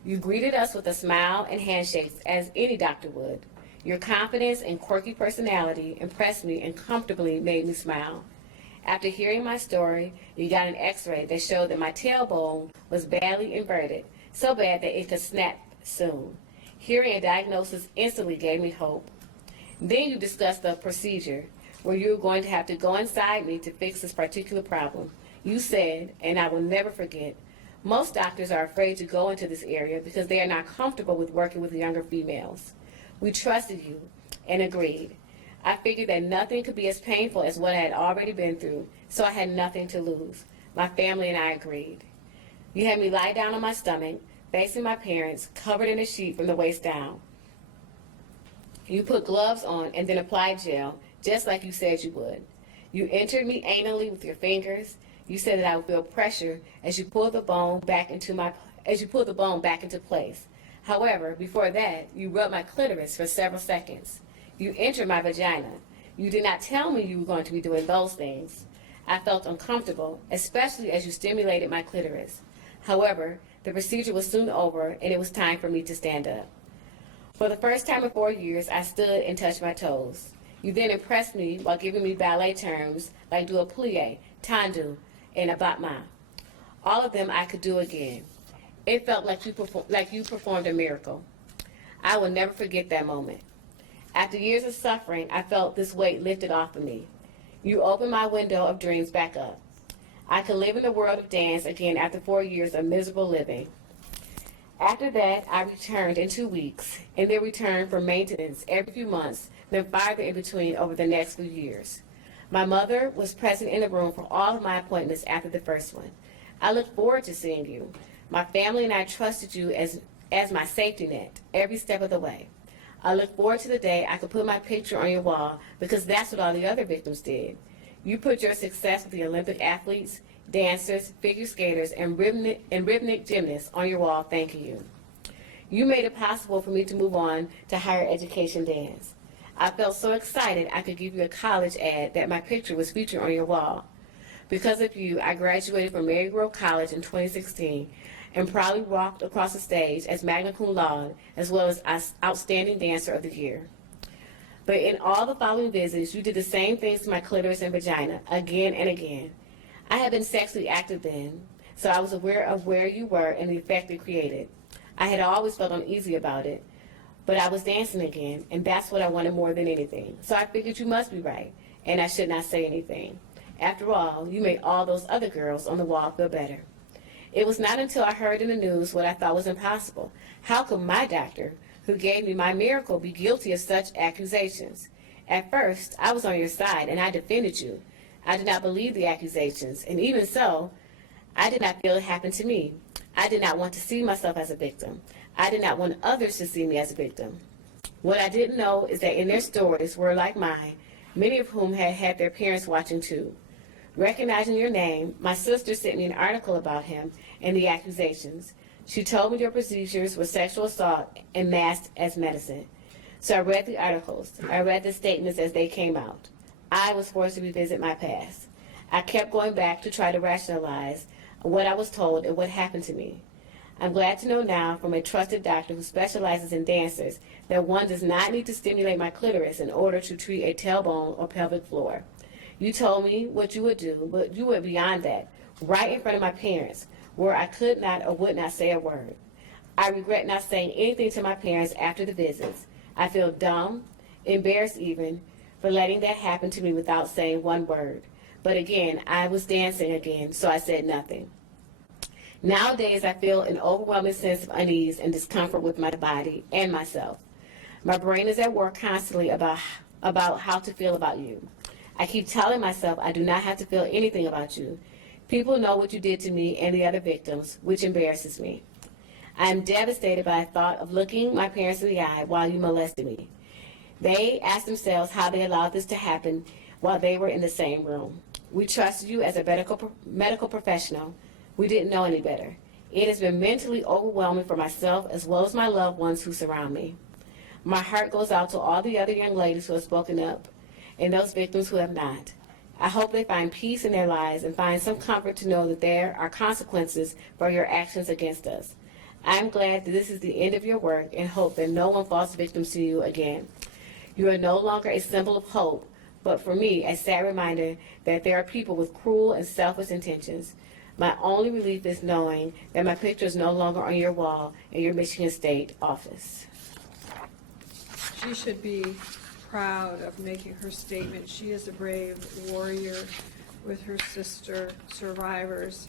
You greeted us with a smile and handshakes as any doctor would. Your confidence and quirky personality impressed me and comfortably made me smile. After hearing my story, you got an x-ray that showed that my tailbone was badly inverted, so bad that it could snap soon. Hearing a diagnosis instantly gave me hope. Then you discussed the procedure, where you were going to have to go inside me to fix this particular problem. You said, and I will never forget, most doctors are afraid to go into this area because they are not comfortable with working with younger females. We trusted you and agreed. I figured that nothing could be as painful as what I had already been through, so I had nothing to lose. My family and I agreed. You had me lie down on my stomach, facing my parents, covered in a sheet from the waist down. You put gloves on and then applied gel, just like you said you would. You entered me anally with your fingers. You said that I would feel pressure as you pulled the bone back into place. However, before that, you rubbed my clitoris for several seconds. You entered my vagina. You did not tell me you were going to be doing those things. I felt uncomfortable, especially as you stimulated my clitoris. However, the procedure was soon over, and it was time for me to stand up. For the first time in 4 years, I stood and touched my toes. You then impressed me while giving me ballet terms like do a plie, tendu, and abattement. All of them I could do again. It felt like you performed a miracle. I will never forget that moment. After years of suffering, I felt this weight lifted off of me. You opened my window of dreams back up. I could live in the world of dance again after 4 years of miserable living. After that, I returned in 2 weeks, and then returned for maintenance every few months, then farther in between over the next few years. My mother was present in the room for all of my appointments after the first one. I look forward to seeing you. My family and I trusted you as my safety net every step of the way. I look forward to the day I could put my picture on your wall because that's what all the other victims did. You put your success with the Olympic athletes, dancers, figure skaters, and rhythmic gymnasts on your wall thanking you. You made it possible for me to move on to higher education dance. I felt so excited I could give you a college ad that my picture was featured on your wall. Because of you, I graduated from Marygrove College in 2016 and proudly walked across the stage as magna cum laude, as well as Outstanding Dancer of the Year. But in all the following visits, you did the same things to my clitoris and vagina, again and again. I had been sexually active then, so I was aware of where you were and the effect it created. I had always felt uneasy about it, but I was dancing again, and that's what I wanted more than anything. So I figured you must be right, and I should not say anything. After all, you made all those other girls on the wall feel better. It was not until I heard in the news what I thought was impossible. How could my doctor, who gave me my miracle, be guilty of such accusations? At first, I was on your side, and I defended you. I did not believe the accusations, and even so, I did not feel it happened to me. I did not want to see myself as a victim. I did not want others to see me as a victim. What I didn't know is that in their stories were like mine, many of whom had had their parents watching too. Recognizing your name, my sister sent me an article about him and the accusations. She told me your procedures were sexual assault and masked as medicine. So I read the articles. I read the statements as they came out. I was forced to revisit my past. I kept going back to try to rationalize what I was told and what happened to me. I'm glad to know now from a trusted doctor who specializes in dancers that one does not need to stimulate my clitoris in order to treat a tailbone or pelvic floor. You told me what you would do, but you went beyond that, right in front of my parents, where I could not or would not say a word. I regret not saying anything to my parents after the visits. I feel dumb, embarrassed even, for letting that happen to me without saying one word. But again, I was dancing again, so I said nothing. Nowadays, I feel an overwhelming sense of unease and discomfort with my body and myself. My brain is at work constantly about how to feel about you. I keep telling myself I do not have to feel anything about you. People know what you did to me and the other victims, which embarrasses me. I am devastated by the thought of looking my parents in the eye while you molested me. They asked themselves how they allowed this to happen while they were in the same room. We trusted you as a medical professional. We didn't know any better. It has been mentally overwhelming for myself as well as my loved ones who surround me. My heart goes out to all the other young ladies who have spoken up and those victims who have not. I hope they find peace in their lives and find some comfort to know that there are consequences for your actions against us. I am glad that this is the end of your work and hope that no one falls victim to you again. You are no longer a symbol of hope, but for me, a sad reminder that there are people with cruel and selfish intentions. My only relief is knowing that my picture is no longer on your wall in your Michigan State office. She should be proud of making her statement. She is a brave warrior with her sister survivors,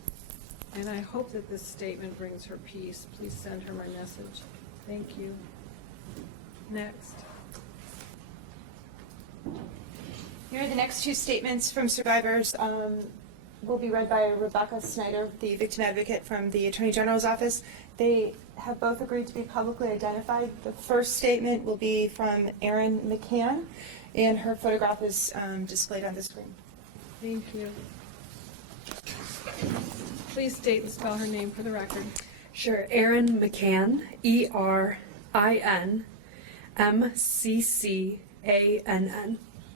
and I hope that this statement brings her peace. Please send her my message. Thank you. Next. Here are the next two statements from survivors. Will be read by Rebecca Snyder, the victim advocate from the Attorney General's office. They have both agreed to be publicly identified. The first statement will be from Erin McCann, and her photograph is displayed on the screen. Thank you. Please state and spell her name for the record. Sure. Erin McCann, ERINMCCANN.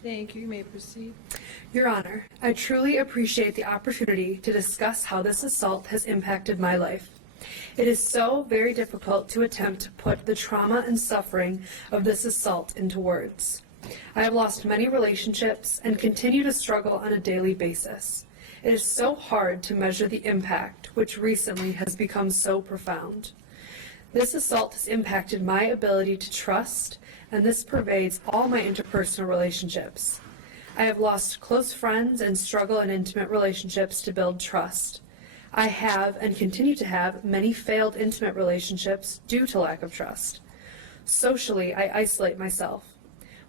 Thank you. You may proceed. Your Honor, I truly appreciate the opportunity to discuss how this assault has impacted my life. It is so very difficult to attempt to put the trauma and suffering of this assault into words. I have lost many relationships and continue to struggle on a daily basis. It is so hard to measure the impact, which recently has become so profound. This assault has impacted my ability to trust, and this pervades all my interpersonal relationships. I have lost close friends and struggle in intimate relationships to build trust. I have and continue to have many failed intimate relationships due to lack of trust. Socially, I isolate myself.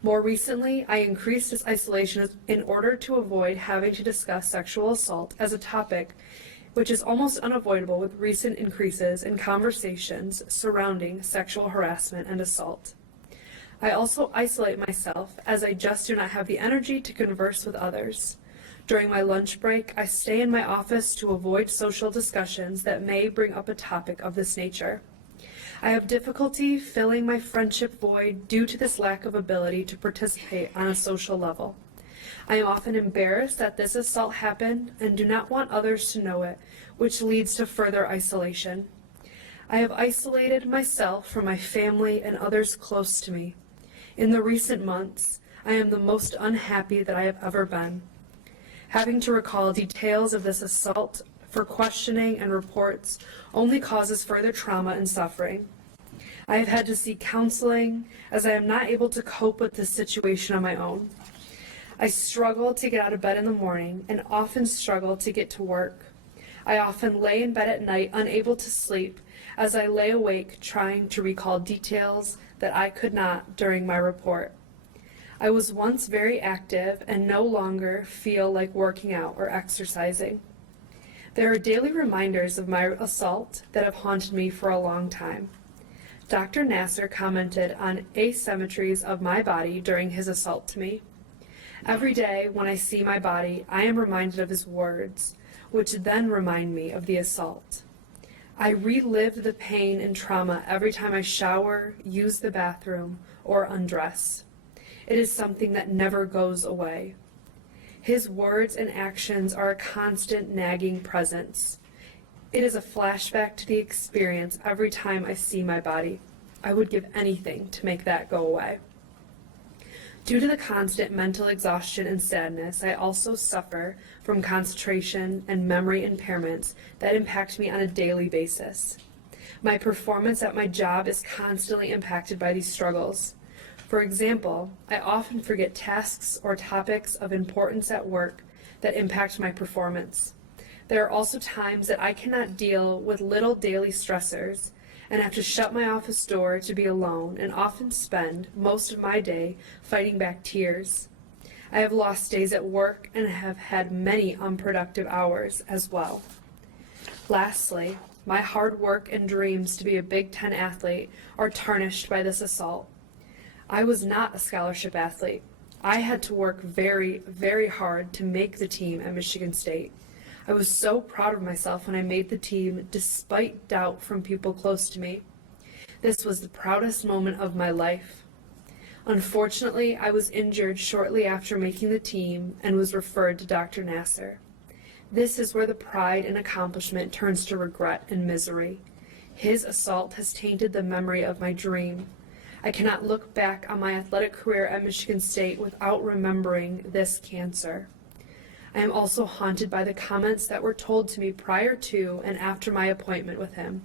More recently, I increased this isolation in order to avoid having to discuss sexual assault as a topic which is almost unavoidable with recent increases in conversations surrounding sexual harassment and assault. I also isolate myself as I just do not have the energy to converse with others. During my lunch break, I stay in my office to avoid social discussions that may bring up a topic of this nature. I have difficulty filling my friendship void due to this lack of ability to participate on a social level. I am often embarrassed that this assault happened and do not want others to know it, which leads to further isolation. I have isolated myself from my family and others close to me. In the recent months, I am the most unhappy that I have ever been. Having to recall details of this assault for questioning and reports only causes further trauma and suffering. I have had to seek counseling as I am not able to cope with this situation on my own. I struggle to get out of bed in the morning and often struggle to get to work. I often lay in bed at night unable to sleep as I lay awake trying to recall details that I could not during my report. I was once very active and no longer feel like working out or exercising. There are daily reminders of my assault that have haunted me for a long time. Dr. Nassar commented on asymmetries of my body during his assault to me. Every day when I see my body, I am reminded of his words, which then remind me of the assault. I relive the pain and trauma every time I shower, use the bathroom, or undress. It is something that never goes away. His words and actions are a constant nagging presence. It is a flashback to the experience every time I see my body. I would give anything to make that go away. Due to the constant mental exhaustion and sadness, I also suffer from concentration and memory impairments that impact me on a daily basis. My performance at my job is constantly impacted by these struggles. For example, I often forget tasks or topics of importance at work that impact my performance. There are also times that I cannot deal with little daily stressors and have to shut my office door to be alone and often spend most of my day fighting back tears. I have lost days at work and have had many unproductive hours as well. Lastly, my hard work and dreams to be a Big Ten athlete are tarnished by this assault. I was not a scholarship athlete. I had to work very, very hard to make the team at Michigan State. I was so proud of myself when I made the team, despite doubt from people close to me. This was the proudest moment of my life. Unfortunately, I was injured shortly after making the team and was referred to Dr. Nassar. This is where the pride and accomplishment turns to regret and misery. His assault has tainted the memory of my dream. I cannot look back on my athletic career at Michigan State without remembering this cancer. I am also haunted by the comments that were told to me prior to and after my appointment with him.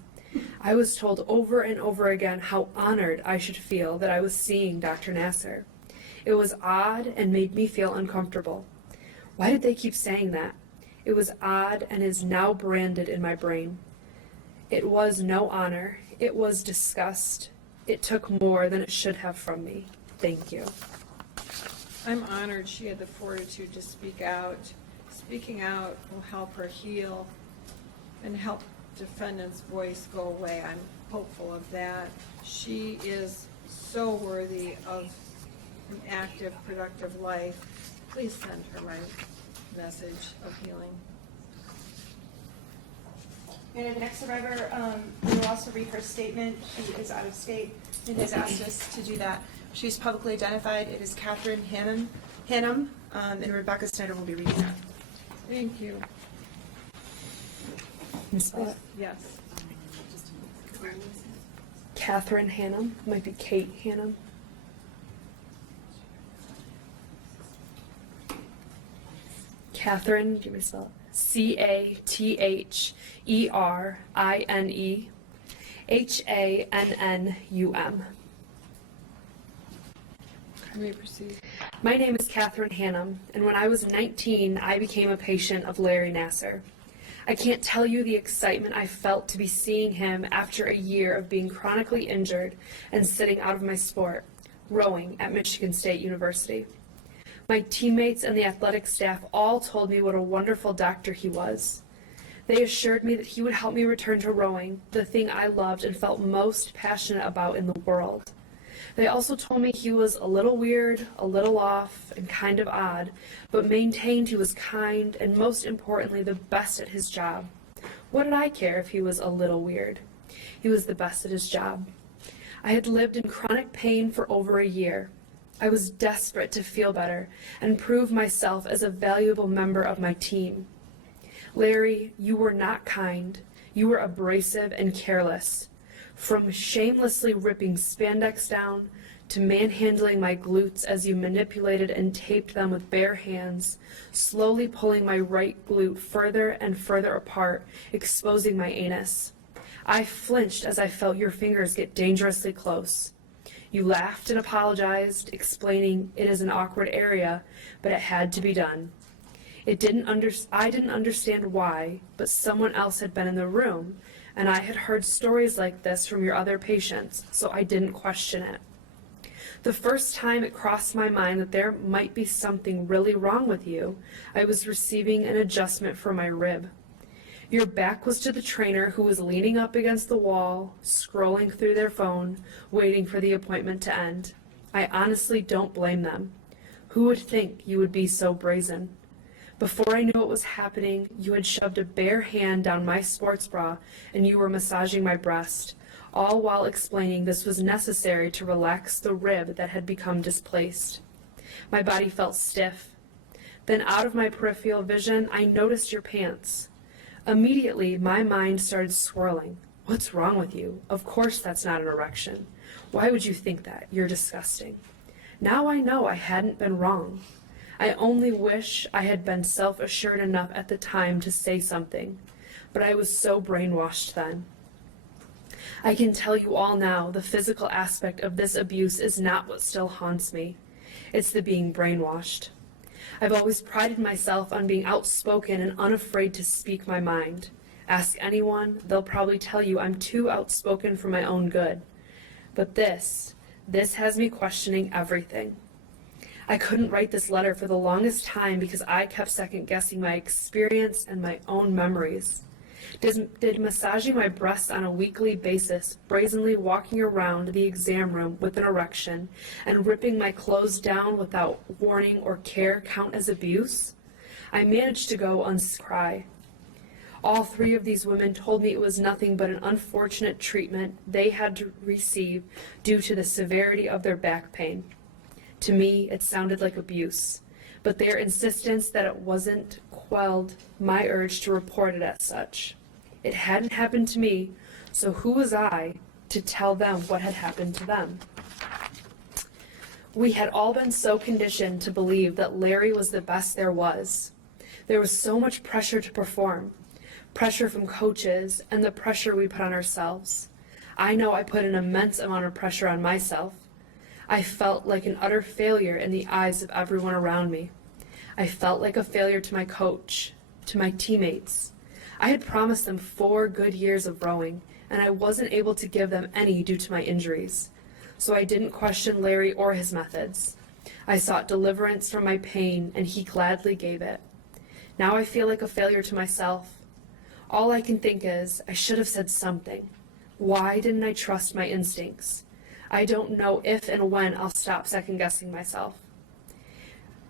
I was told over and over again how honored I should feel that I was seeing Dr. Nassar. It was odd and made me feel uncomfortable. Why did they keep saying that? It was odd and is now branded in my brain. It was no honor. It was disgust. It took more than it should have from me. Thank you. I'm honored she had the fortitude to speak out. Speaking out will help her heal and help defendant's voice go away. I'm hopeful of that. She is so worthy of an active, productive life. Please send her my message of healing. And the next survivor, we will also read her statement. She is out of state and has asked us to do that. She's publicly identified. It is Catherine Hinnom, and Rebecca Snyder will be reading that. Thank you. Yes. Catherine Hinnom, might be Kate Hinnom. Catherine, do you want me to spell it? CATHERENE You may proceed. My name is Catherine Hinnom, and when I was 19, I became a patient of Larry Nassar. I can't tell you the excitement I felt to be seeing him after a year of being chronically injured and sitting out of my sport, rowing at Michigan State University. My teammates and the athletic staff all told me what a wonderful doctor he was. They assured me that he would help me return to rowing, the thing I loved and felt most passionate about in the world. They also told me he was a little weird, a little off, and kind of odd, but maintained he was kind and, most importantly, the best at his job. What did I care if he was a little weird? He was the best at his job. I had lived in chronic pain for over a year. I was desperate to feel better and prove myself as a valuable member of my team. Larry, you were not kind. You were abrasive and careless. From shamelessly ripping spandex down to manhandling my glutes as you manipulated and taped them with bare hands, slowly pulling my right glute further and further apart, exposing my anus. I flinched as I felt your fingers get dangerously close. You laughed and apologized, explaining it is an awkward area, but it had to be done. I didn't understand why, but someone else had been in the room, and I had heard stories like this from your other patients, so I didn't question it. The first time it crossed my mind that there might be something really wrong with you, I was receiving an adjustment for my rib. Your back was to the trainer, who was leaning up against the wall, scrolling through their phone, waiting for the appointment to end. I honestly don't blame them. Who would think you would be so brazen? Before I knew what was happening, you had shoved a bare hand down my sports bra and you were massaging my breast, all while explaining this was necessary to relax the rib that had become displaced. My body felt stiff. Then out of my peripheral vision, I noticed your pants. Immediately, my mind started swirling. What's wrong with you? Of course that's not an erection. Why would you think that? You're disgusting. Now I know I hadn't been wrong. I only wish I had been self-assured enough at the time to say something, but I was so brainwashed then. I can tell you all now, the physical aspect of this abuse is not what still haunts me. It's the being brainwashed. I've always prided myself on being outspoken and unafraid to speak my mind. Ask anyone, they'll probably tell you I'm too outspoken for my own good. But this has me questioning everything. I couldn't write this letter for the longest time because I kept second-guessing my experience and my own memories. Did massaging my breasts on a weekly basis, brazenly walking around the exam room with an erection, and ripping my clothes down without warning or care count as abuse? I managed to go unscry. All three of these women told me it was nothing but an unfortunate treatment they had to receive due to the severity of their back pain. To me, it sounded like abuse, but their insistence that it wasn't quelled my urge to report it as such. It hadn't happened to me, so who was I to tell them what had happened to them? We had all been so conditioned to believe that Larry was the best there was. There was so much pressure to perform, pressure from coaches, and the pressure we put on ourselves. I know I put an immense amount of pressure on myself. I felt like an utter failure in the eyes of everyone around me. I felt like a failure to my coach, to my teammates. I had promised them 4 good years of rowing, and I wasn't able to give them any due to my injuries. So I didn't question Larry or his methods. I sought deliverance from my pain, and he gladly gave it. Now I feel like a failure to myself. All I can think is, I should have said something. Why didn't I trust my instincts? I don't know if and when I'll stop second-guessing myself.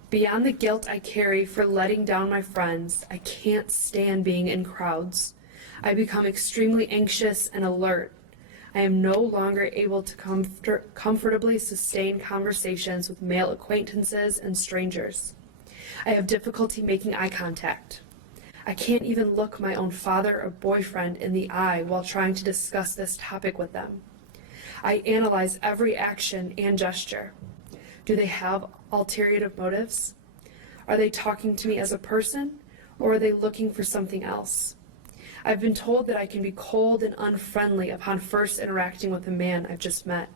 Beyond the guilt I carry for letting down my friends, I can't stand being in crowds. I become extremely anxious and alert. I am no longer able to comfortably sustain conversations with male acquaintances and strangers. I have difficulty making eye contact. I can't even look my own father or boyfriend in the eye while trying to discuss this topic with them. I analyze every action and gesture. Do they have ulterior motives? Are they talking to me as a person, or are they looking for something else? I've been told that I can be cold and unfriendly upon first interacting with a man I've just met.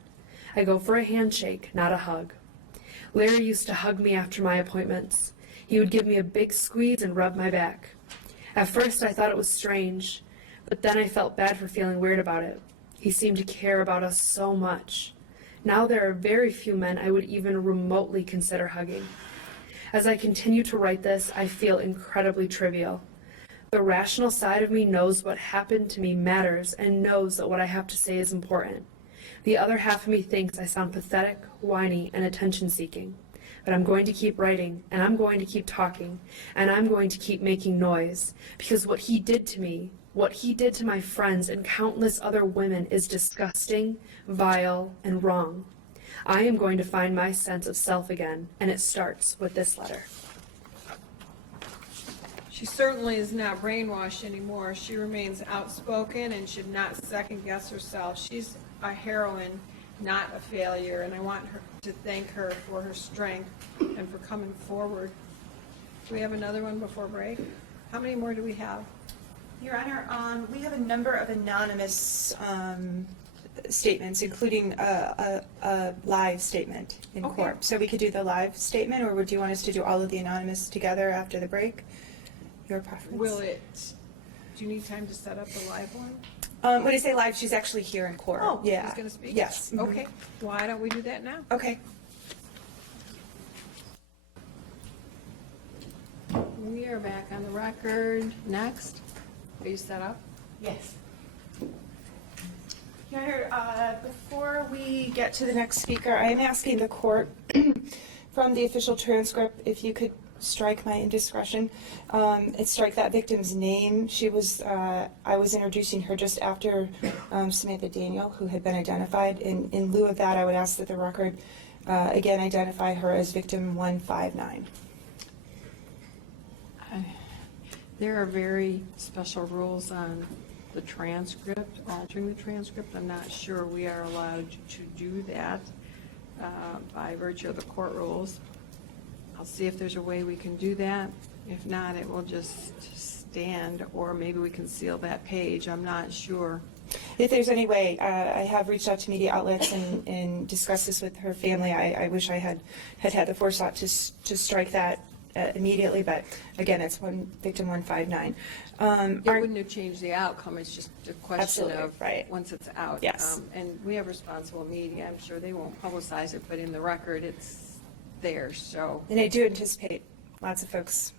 I go for a handshake, not a hug. Larry used to hug me after my appointments. He would give me a big squeeze and rub my back. At first I thought it was strange, but then I felt bad for feeling weird about it. He seemed to care about us so much. Now there are very few men I would even remotely consider hugging. As I continue to write this, I feel incredibly trivial. The rational side of me knows what happened to me matters and knows that what I have to say is important. The other half of me thinks I sound pathetic, whiny, and attention-seeking. But I'm going to keep writing, and I'm going to keep talking, and I'm going to keep making noise, because what he did to me, What he did to my friends and countless other women is disgusting, vile, and wrong. I am going to find my sense of self again, and it starts with this letter. She certainly is not brainwashed anymore. She remains outspoken and should not second-guess herself. She's a heroine, not a failure, and I want her to thank her for her strength and for coming forward. Do we have another one before break? How many more do we have? Your Honor, we have a number of anonymous statements, including a live statement in Okay. court. So we could do the live statement, or would you want us to do all of the anonymous together after the break? Your preference? Do you need time to set up the live one? When I say live, she's actually here in court. Oh, Yeah. she's going to speak? Yes. Mhm. Okay, why don't we do that now? Okay. We are back on the record. Next. Are you set up? Yes. Your Honor, before we get to the next speaker, I am asking the court from the official transcript if you could strike my indiscretion and strike that victim's name. She was, I was introducing her just after Samantha Daniel, who had been identified. In lieu of that, I would ask that the record again identify her as victim 159. There are very special rules on the transcript, altering the transcript. I'm not sure we are allowed to do that by virtue of the court rules. I'll see if there's a way we can do that. If not, it will just stand, or maybe we can seal that page. I'm not sure. If there's any way, I have reached out to media outlets and discussed this with her family. I wish I had the foresight to strike that immediately, but again, it's victim 159. It wouldn't have changed the outcome. It's just a question Absolutely, of, right. once it's out. Yes. And we have responsible media. I'm sure they won't publicize it, but in the record, it's there, so. And I do anticipate lots of folks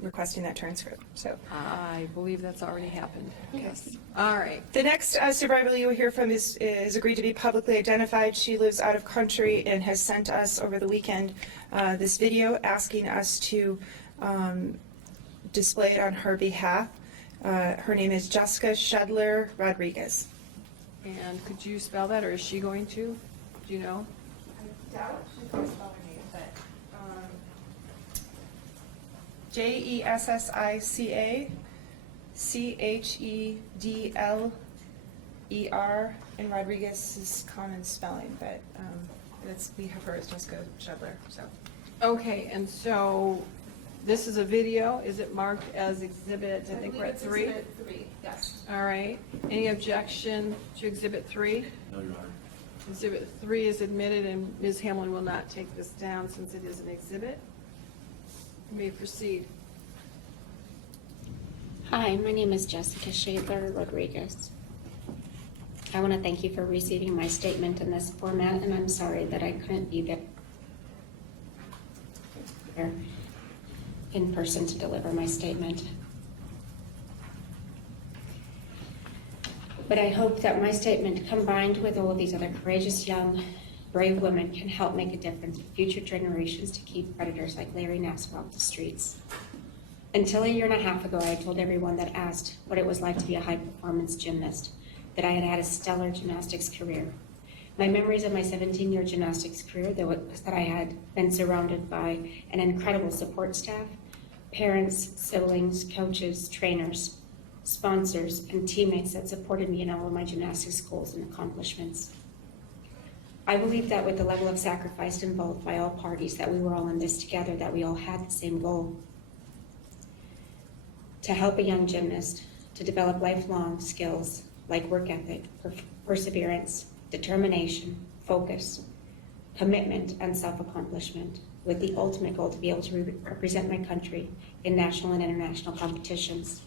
requesting that transcript, so. I believe that's already happened. Yes. All right. The next survivor you will hear from is agreed to be publicly identified. She lives out of country and has sent us over the weekend this video asking us to display it on her behalf. Her name is Jessica Shedler Rodriguez. And could you spell that, or is she going to? Do you know? I doubt she's going to spell her name, but Jessica Chedler, and Rodriguez is common spelling, but we have her as Jessica Shedler. So Okay, and so this is a video. Is it marked as exhibit, I think we're at 3? Exhibit 3, yes. All right. Any objection to Exhibit 3? No, Your Honor. Exhibit 3 is admitted, and Ms. Hamlin will not take this down since it is an exhibit. You may proceed. Hi, my name is Jessica Shedler Rodriguez. I want to thank you for receiving my statement in this format, and I'm sorry that I couldn't be there in person to deliver my statement. But I hope that my statement, combined with all of these other courageous, young, brave women, can help make a difference for future generations to keep predators like Larry Nassar off the streets. Until a year and a half ago, I told everyone that asked what it was like to be a high-performance gymnast that I had had a stellar gymnastics career. My memories of my 17-year gymnastics career was that I had been surrounded by an incredible support staff, parents, siblings, coaches, trainers, sponsors, and teammates that supported me in all of my gymnastics goals and accomplishments. I believe that with the level of sacrifice involved by all parties, that we were all in this together, that we all had the same goal: to help a young gymnast to develop lifelong skills like work ethic, perseverance, determination, focus, commitment, and self-accomplishment, with the ultimate goal to be able to represent my country in national and international competitions.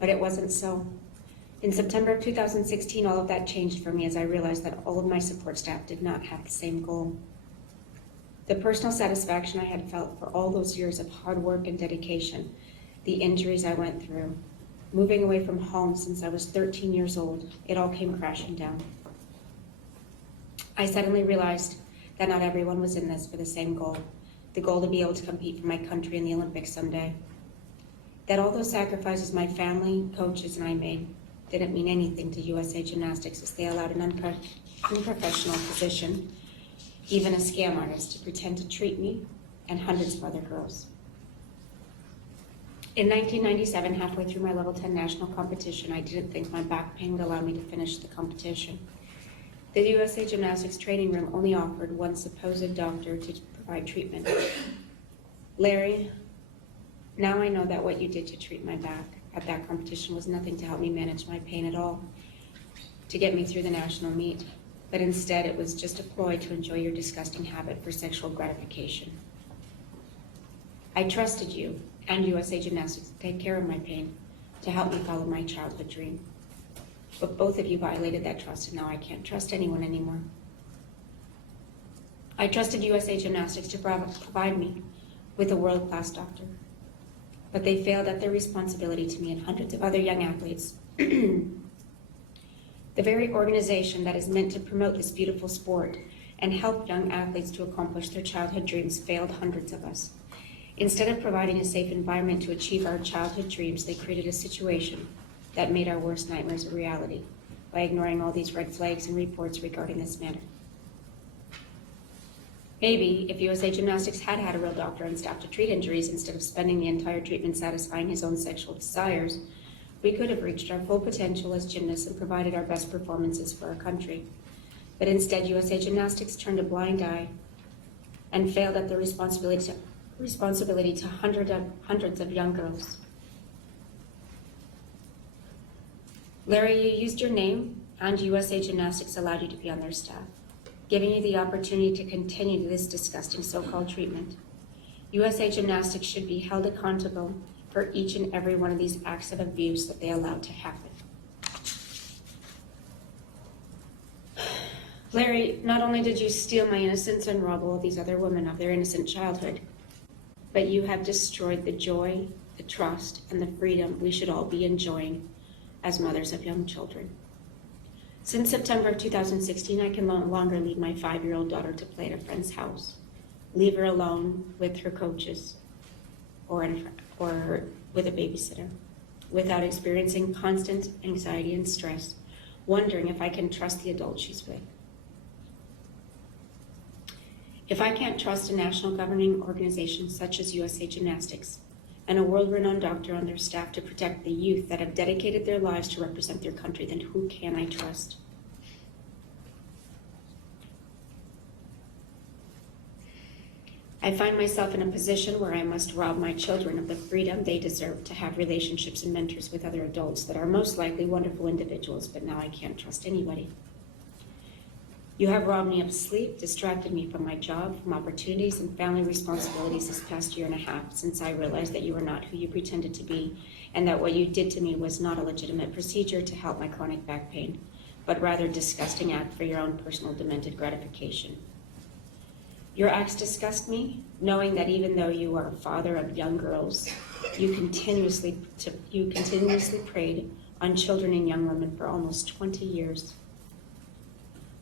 But it wasn't so. In September of 2016, all of that changed for me as I realized that all of my support staff did not have the same goal. The personal satisfaction I had felt for all those years of hard work and dedication, the injuries I went through, moving away from home since I was 13 years old, it all came crashing down. I suddenly realized that not everyone was in this for the same goal, the goal to be able to compete for my country in the Olympics someday. that all those sacrifices my family, coaches, and I made didn't mean anything to USA Gymnastics as they allowed an unprofessional physician, even a scam artist, to pretend to treat me and hundreds of other girls. In 1997, halfway through my level 10 national competition, I didn't think my back pain would allow me to finish the competition. The USA Gymnastics training room only offered one supposed doctor to provide treatment. Larry, now I know that what you did to treat my back at that competition was nothing to help me manage my pain at all, to get me through the national meet, but instead it was just a ploy to enjoy your disgusting habit for sexual gratification. I trusted you and USA Gymnastics to take care of my pain, to help me follow my childhood dream. But both of you violated that trust, and now I can't trust anyone anymore. I trusted USA Gymnastics to provide me with a world-class doctor, but they failed at their responsibility to me and hundreds of other young athletes. The very organization that is meant to promote this beautiful sport and help young athletes to accomplish their childhood dreams failed hundreds of us. Instead of providing a safe environment to achieve our childhood dreams, they created a situation that made our worst nightmares a reality by ignoring all these red flags and reports regarding this matter. Maybe if USA Gymnastics had had a real doctor on staff to treat injuries instead of spending the entire treatment satisfying his own sexual desires, we could have reached our full potential as gymnasts and provided our best performances for our country. But instead, USA Gymnastics turned a blind eye and failed at the responsibility to hundreds of young girls. Larry, you used your name, and USA Gymnastics allowed you to be on their staff, giving you the opportunity to continue this disgusting so-called treatment. USA Gymnastics should be held accountable for each and every one of these acts of abuse that they allowed to happen. Larry, not only did you steal my innocence and rob all these other women of their innocent childhood, but you have destroyed the joy, the trust, and the freedom we should all be enjoying as mothers of young children. Since September of 2016, I can no longer leave my 5-year-old daughter to play at a friend's house, leave her alone with her coaches or with a babysitter, without experiencing constant anxiety and stress, wondering if I can trust the adult she's with. If I can't trust a national governing organization such as USA Gymnastics and a world-renowned doctor on their staff to protect the youth that have dedicated their lives to represent their country, then who can I trust? I find myself in a position where I must rob my children of the freedom they deserve to have relationships and mentors with other adults that are most likely wonderful individuals, but now I can't trust anybody. You have robbed me of sleep, distracted me from my job, from opportunities and family responsibilities this past year and a half, since I realized that you are not who you pretended to be, and that what you did to me was not a legitimate procedure to help my chronic back pain, but rather a disgusting act for your own personal demented gratification. Your acts disgust me, knowing that even though you are a father of young girls, you continuously preyed on children and young women for almost 20 years.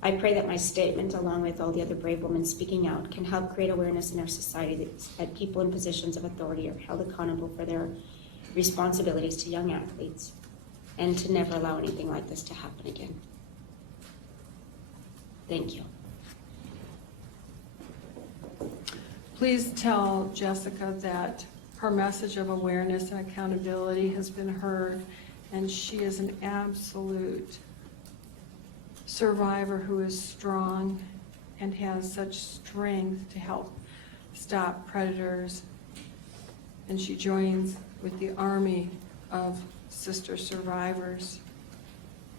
I pray that my statement, along with all the other brave women speaking out, can help create awareness in our society that people in positions of authority are held accountable for their responsibilities to young athletes, and to never allow anything like this to happen again. Thank you. Please tell Jessica that her message of awareness and accountability has been heard, and she is an absolute survivor who is strong and has such strength to help stop predators. And she joins with the army of sister survivors.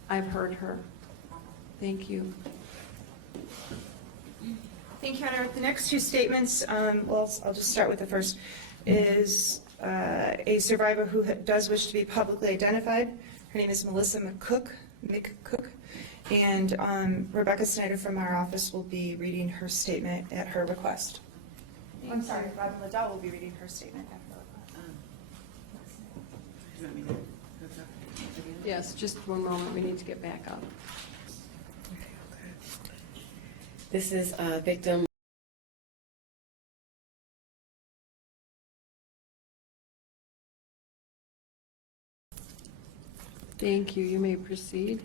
I've heard her. Thank you. Thank you, Honor. The next two statements, well, I'll just start with the first, is a survivor who does wish to be publicly identified. Her name is Melissa McCook, and Rebecca Snyder from our office will be reading her statement at her request. I'm sorry, Robin Liddell will be reading her statement at her request. You want me to go talk? Yes, just one moment. We need to get back up. This is a victim Thank you. You may proceed.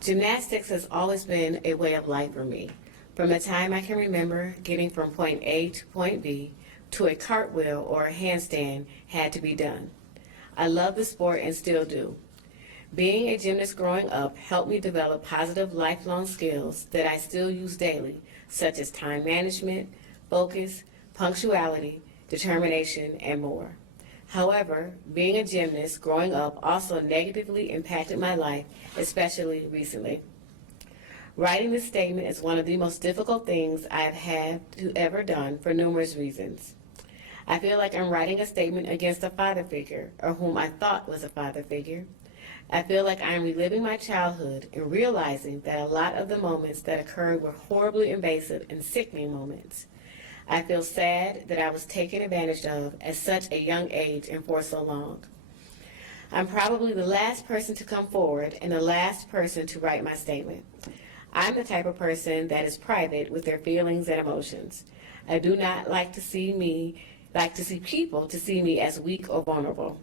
Gymnastics has always been a way of life for me. From the time I can remember, getting from point A to point B to a cartwheel or a handstand had to be done. I love the sport and still do. Being a gymnast growing up helped me develop positive lifelong skills that I still use daily, such as time management, focus, punctuality, determination, and more. However, being a gymnast growing up also negatively impacted my life, especially recently. Writing this statement is one of the most difficult things I have had to ever done for numerous reasons. I feel like I'm writing a statement against a father figure, or whom I thought was a father figure. I feel like I'm reliving my childhood and realizing that a lot of the moments that occurred were horribly invasive and sickening moments. I feel sad that I was taken advantage of at such a young age and for so long. I'm probably the last person to come forward and the last person to write my statement. I'm the type of person that is private with their feelings and emotions. I do not like to see people to see me as weak or vulnerable.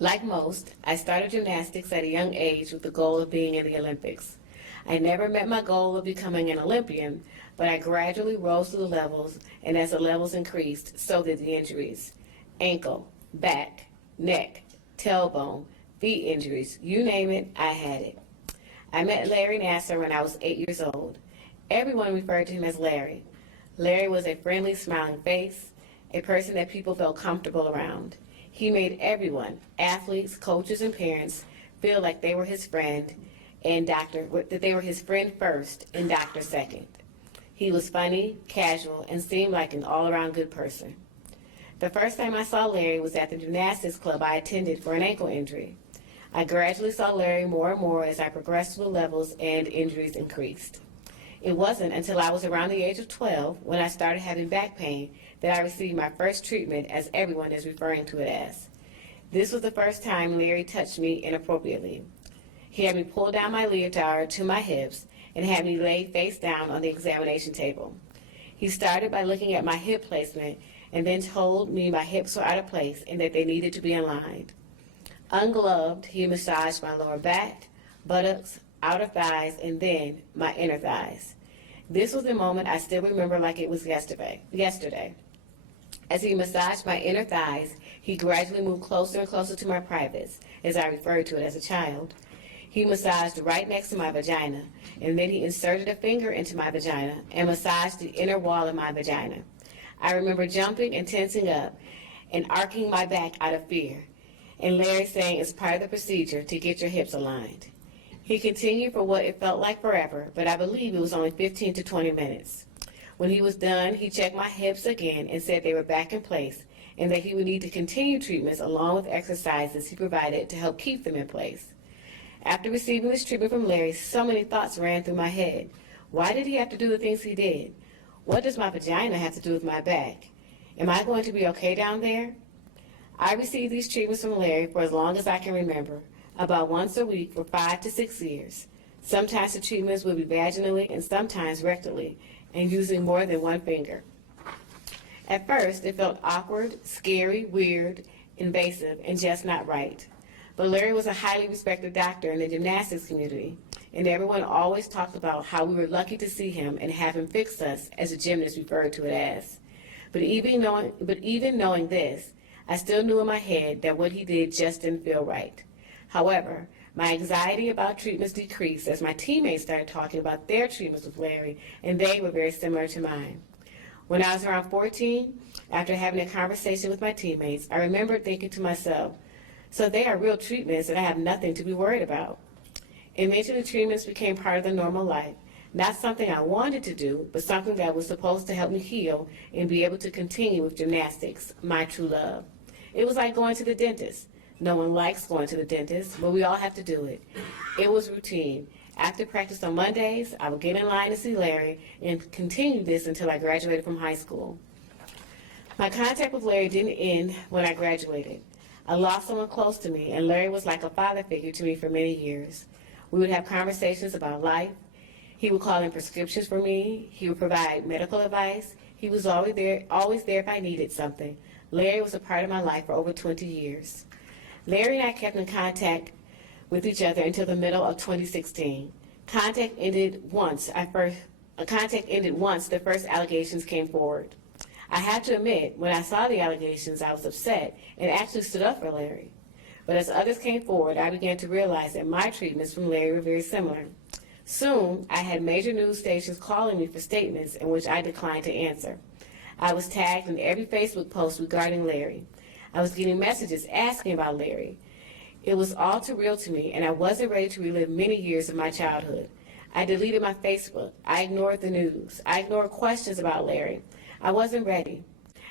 Like most, I started gymnastics at a young age with the goal of being in the Olympics. I never met my goal of becoming an Olympian, but I gradually rose through the levels, and as the levels increased, so did the injuries. Ankle, back, neck, tailbone, feet injuries, you name it, I had it. I met Larry Nassar when I was 8 years old. Everyone referred to him as Larry. Larry was a friendly, smiling face, a person that people felt comfortable around. He made everyone, athletes, coaches, and parents, feel like they were his friend and that they were his friend first and doctor second. He was funny, casual, and seemed like an all-around good person. The first time I saw Larry was at the gymnastics club I attended for an ankle injury. I gradually saw Larry more and more as I progressed through the levels and injuries increased. It wasn't until I was around the age of 12 when I started having back pain that I received my first treatment, as everyone is referring to it as. This was the first time Larry touched me inappropriately. He had me pull down my leotard to my hips and had me lay face down on the examination table. He started by looking at my hip placement and then told me my hips were out of place and that they needed to be aligned. Ungloved, he massaged my lower back, buttocks, outer thighs, and then my inner thighs. This was the moment I still remember like it was yesterday. As he massaged my inner thighs, he gradually moved closer and closer to my privates, as I referred to it as a child. He massaged right next to my vagina, and then he inserted a finger into my vagina and massaged the inner wall of my vagina. I remember jumping and tensing up and arcing my back out of fear, and Larry saying it's part of the procedure to get your hips aligned. He continued for what it felt like forever, but I believe it was only 15 to 20 minutes. When he was done, he checked my hips again and said they were back in place and that he would need to continue treatments along with exercises he provided to help keep them in place. After receiving this treatment from Larry, so many thoughts ran through my head. Why did he have to do the things he did? What does my vagina have to do with my back? Am I going to be okay down there? I received these treatments from Larry for as long as I can remember, about once a week for 5 to 6 years. Sometimes the treatments would be vaginally and sometimes rectally, and using more than one finger. At first, it felt awkward, scary, weird, invasive, and just not right. But Larry was a highly respected doctor in the gymnastics community, and everyone always talked about how we were lucky to see him and have him fix us, as the gymnasts referred to it as. But even knowing this, I still knew in my head that what he did just didn't feel right. However, my anxiety about treatments decreased as my teammates started talking about their treatments with Larry, and they were very similar to mine. When I was around 14, after having a conversation with my teammates, I remembered thinking to myself, so they are real treatments and I have nothing to be worried about. Eventually, treatments became part of the normal life, not something I wanted to do, but something that was supposed to help me heal and be able to continue with gymnastics, my true love. It was like going to the dentist. No one likes going to the dentist, but we all have to do it. It was routine. After practice on Mondays, I would get in line to see Larry and continue this until I graduated from high school. My contact with Larry didn't end when I graduated. I lost someone close to me, and Larry was like a father figure to me for many years. We would have conversations about life. He would call in prescriptions for me. He would provide medical advice. He was always there if I needed something. Larry was a part of my life for over 20 years. Larry and I kept in contact with each other until the middle of 2016. Contact ended once the first allegations came forward. I have to admit, when I saw the allegations, I was upset and actually stood up for Larry. But as others came forward, I began to realize that my treatments from Larry were very similar. Soon, I had major news stations calling me for statements in which I declined to answer. I was tagged in every Facebook post regarding Larry. I was getting messages asking about Larry. It was all too real to me, and I wasn't ready to relive many years of my childhood. I deleted my Facebook. I ignored the news. I ignored questions about Larry. I wasn't ready.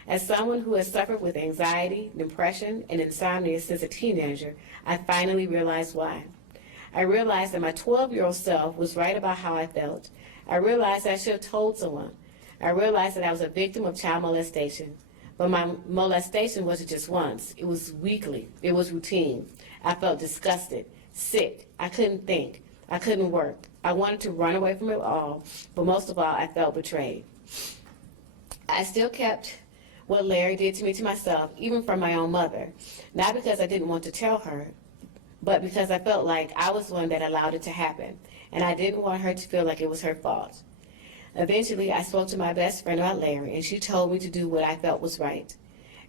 As someone who has suffered with anxiety, depression, and insomnia since a teenager, I finally realized why. I realized that my 12-year-old self was right about how I felt. I realized I should have told someone. I realized that I was a victim of child molestation. But my molestation wasn't just once. It was weekly. It was routine. I felt disgusted, sick. I couldn't think. I couldn't work. I wanted to run away from it all, but most of all, I felt betrayed. I still kept what Larry did to me to myself, even from my own mother. Not because I didn't want to tell her, but because I felt like I was the one that allowed it to happen, and I didn't want her to feel like it was her fault. Eventually, I spoke to my best friend about Larry, and she told me to do what I felt was right.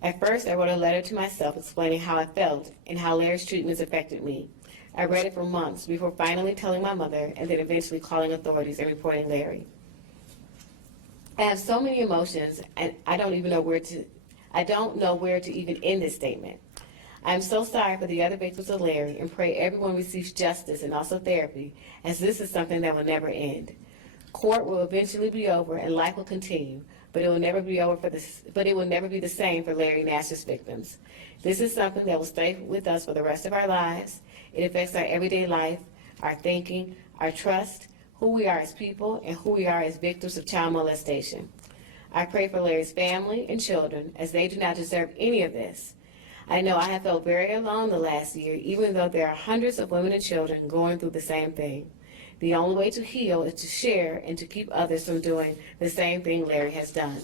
At first, I wrote a letter to myself explaining how I felt and how Larry's treatments affected me. I read it for months before finally telling my mother and then eventually calling authorities and reporting Larry. I have so many emotions, and I don't know where to even end this statement. I am so sorry for the other victims of Larry and pray everyone receives justice and also therapy, as this is something that will never end. Court will eventually be over and life will continue, but it will never be the same for Larry Nassar's victims. This is something that will stay with us for the rest of our lives. It affects our everyday life, our thinking, our trust, who we are as people, and who we are as victims of child molestation. I pray for Larry's family and children, as they do not deserve any of this. I know I have felt very alone the last year, even though there are hundreds of women and children going through the same thing. The only way to heal is to share and to keep others from doing the same thing Larry has done.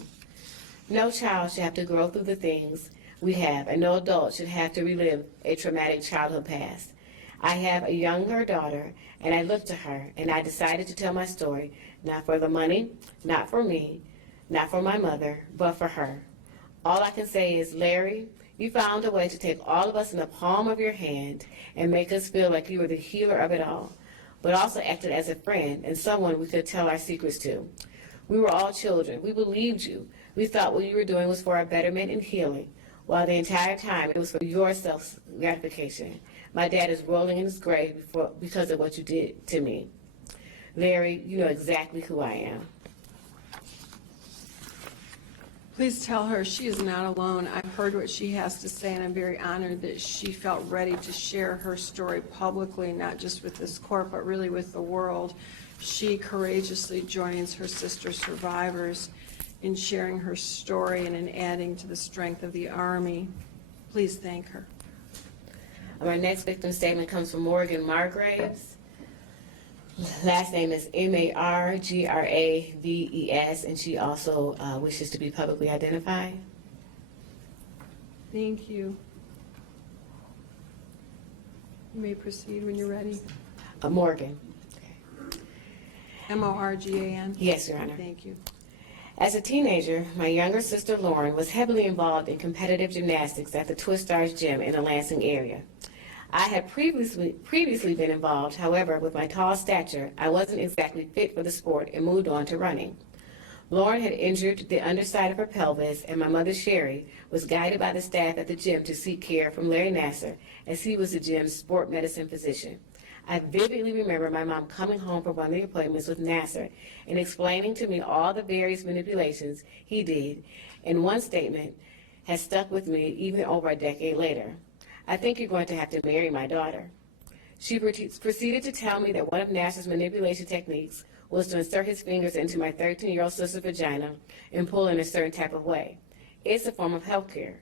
No child should have to grow through the things we have, and no adult should have to relive a traumatic childhood past. I have a younger daughter, and I looked to her, and I decided to tell my story, not for the money, not for me, not for my mother, but for her. All I can say is, Larry, you found a way to take all of us in the palm of your hand and make us feel like you were the healer of it all, but also acted as a friend and someone we could tell our secrets to. We were all children. We believed you. We thought what you were doing was for our betterment and healing, while the entire time it was for your self-gratification. My dad is rolling in his grave because of what you did to me. Larry, you know exactly who I am. Please tell her she is not alone. I've heard what she has to say, and I'm very honored that she felt ready to share her story publicly, not just with this court, but really with the world. She courageously joins her sister survivors in sharing her story and in adding to the strength of the Army. Please thank her. Our next victim statement comes from Morgan Margraves. Last name is Margraves, and she also wishes to be publicly identified. Thank you. You may proceed when you're ready. Morgan. Morgan? Yes, Your Honor. Thank you. As a teenager, my younger sister Lauren was heavily involved in competitive gymnastics at the Twist Stars gym in the Lansing area. I had previously been involved, however, with my tall stature, I wasn't exactly fit for the sport and moved on to running. Lauren had injured the underside of her pelvis, and my mother, Sherry, was guided by the staff at the gym to seek care from Larry Nassar, as he was the gym's sport medicine physician. I vividly remember my mom coming home from one of the appointments with Nassar and explaining to me all the various manipulations he did, and one statement has stuck with me even over a decade later. I think you're going to have to marry my daughter. She proceeded to tell me that one of Nassar's manipulation techniques was to insert his fingers into my 13-year-old sister's vagina and pull in a certain type of way. It's a form of health care.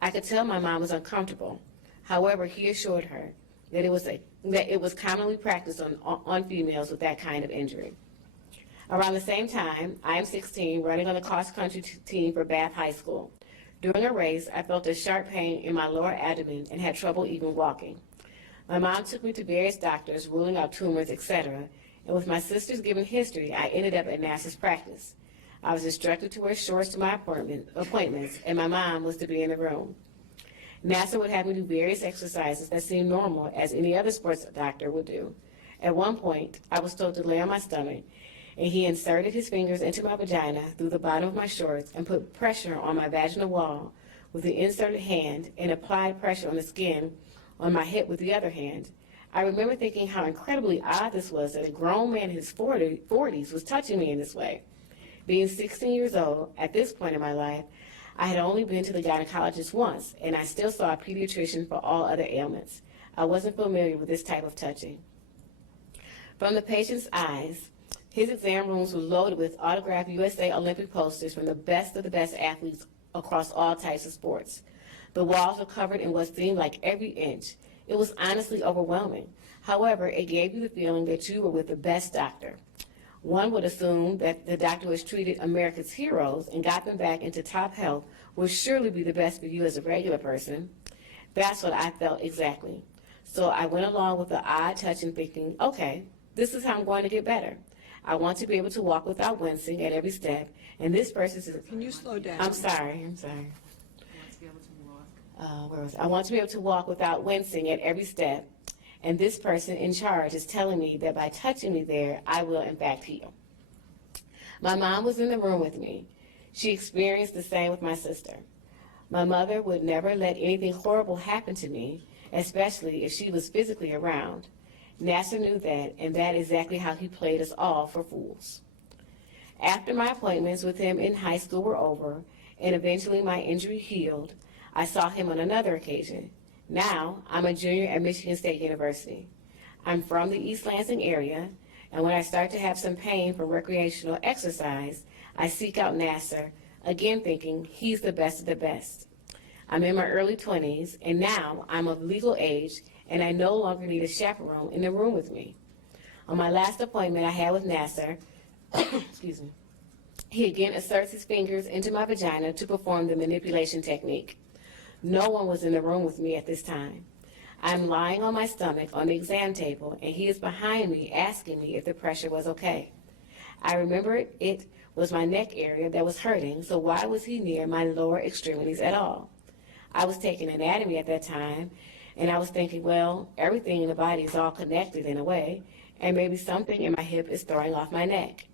I could tell my mom was uncomfortable. However, he assured her that it was commonly practiced on females with that kind of injury. Around the same time, I am 16, running on the cross-country team for Bath High School. During a race, I felt a sharp pain in my lower abdomen and had trouble even walking. My mom took me to various doctors, ruling out tumors, etc., and with my sister's given history, I ended up at Nassar's practice. I was instructed to wear shorts to my appointments, and my mom was to be in the room. Nassar would have me do various exercises that seemed normal, as any other sports doctor would do. At one point, I was told to lay on my stomach, and he inserted his fingers into my vagina through the bottom of my shorts and put pressure on my vaginal wall with the inserted hand and applied pressure on the skin on my hip with the other hand. I remember thinking how incredibly odd this was that a grown man in his 40s was touching me in this way. Being 16 years old, at this point in my life, I had only been to the gynecologist once, and I still saw a pediatrician for all other ailments. I wasn't familiar with this type of touching. From the patient's eyes, his exam rooms were loaded with autographed USA Olympic posters from the best of the best athletes across all types of sports. The walls were covered in what seemed like every inch. It was honestly overwhelming. However, it gave you the feeling that you were with the best doctor. One would assume that the doctor who has treated America's heroes and got them back into top health would surely be the best for you as a regular person. That's what I felt exactly. So I went along with the odd touch and thinking, okay, this is how I'm going to get better. I want to be able to walk without wincing at every step, and this person says, Can you slow down? I'm sorry. He wants to be able to walk. Where was I? I want to be able to walk without wincing at every step, and this person in charge is telling me that by touching me there, I will in fact heal. My mom was in the room with me. She experienced the same with my sister. My mother would never let anything horrible happen to me, especially if she was physically around. Nassar knew that, and that is exactly how he played us all for fools. After my appointments with him in high school were over, and eventually my injury healed, I saw him on another occasion. Now, I'm a junior at Michigan State University. I'm from the East Lansing area, and when I start to have some pain from recreational exercise, I seek out Nassar, again thinking he's the best of the best. I'm in my early 20s, and now I'm of legal age, and I no longer need a chaperone in the room with me. On my last appointment I had with Nassar, excuse me, he again inserts his fingers into my vagina to perform the manipulation technique. No one was in the room with me at this time. I'm lying on my stomach on the exam table, and he is behind me asking me if the pressure was okay. I remember it was my neck area that was hurting, so why was he near my lower extremities at all? I was taking anatomy at that time, and I was thinking, well, everything in the body is all connected in a way, and maybe something in my hip is throwing off my neck.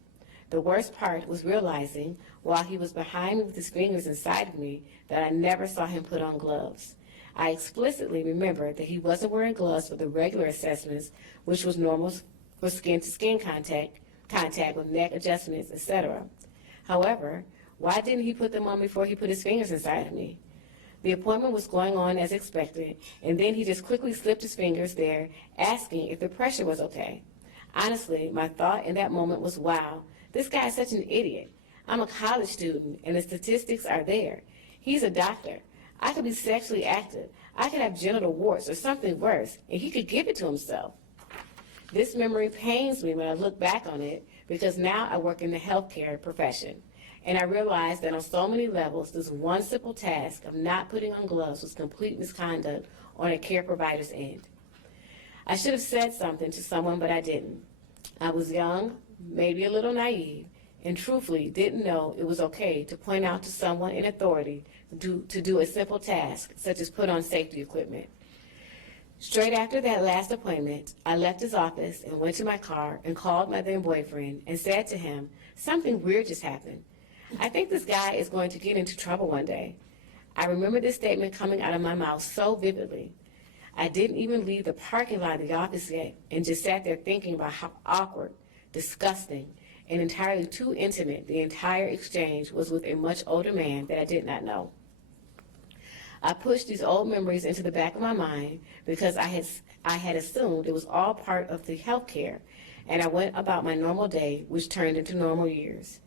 The worst part was realizing, while he was behind me with his fingers inside of me, that I never saw him put on gloves. I explicitly remembered that he wasn't wearing gloves for the regular assessments, which was normal for skin-to-skin contact with neck adjustments, etc. However, why didn't he put them on before he put his fingers inside of me? The appointment was going on as expected, and then he just quickly slipped his fingers there, asking if the pressure was okay. Honestly, my thought in that moment was, wow, this guy is such an idiot. I'm a college student, and the statistics are there. He's a doctor. I could be sexually active. I could have genital warts or something worse, and he could give it to himself. This memory pains me when I look back on it, because now I work in the healthcare profession. And I realized that on so many levels, this one simple task of not putting on gloves was complete misconduct on a care provider's end. I should have said something to someone, but I didn't. I was young, maybe a little naive, and truthfully didn't know it was okay to point out to someone in authority to do a simple task, such as put on safety equipment. Straight after that last appointment, I left his office and went to my car and called my then boyfriend and said to him, something weird just happened. I think this guy is going to get into trouble one day. I remember this statement coming out of my mouth so vividly. I didn't even leave the parking lot of the office yet and just sat there thinking about how awkward, disgusting, and entirely too intimate the entire exchange was with a much older man that I did not know. I pushed these old memories into the back of my mind because I had assumed it was all part of the healthcare, and I went about my normal day, which turned into normal years.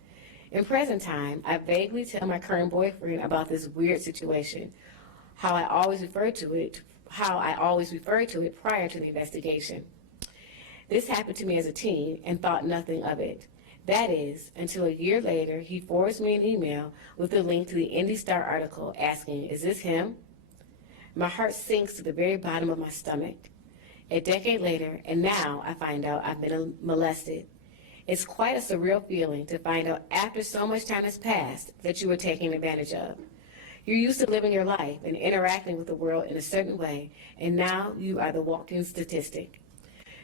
In present time, I vaguely tell my current boyfriend about this weird situation, how I always referred to it prior to the investigation. This happened to me as a teen and thought nothing of it. That is, until a year later, he forwards me an email with a link to the Indy Star article asking, is this him? My heart sinks to the very bottom of my stomach. A decade later, and now I find out I've been molested. It's quite a surreal feeling to find out after so much time has passed that you were taken advantage of. You're used to living your life and interacting with the world in a certain way, and now you are the walking statistic.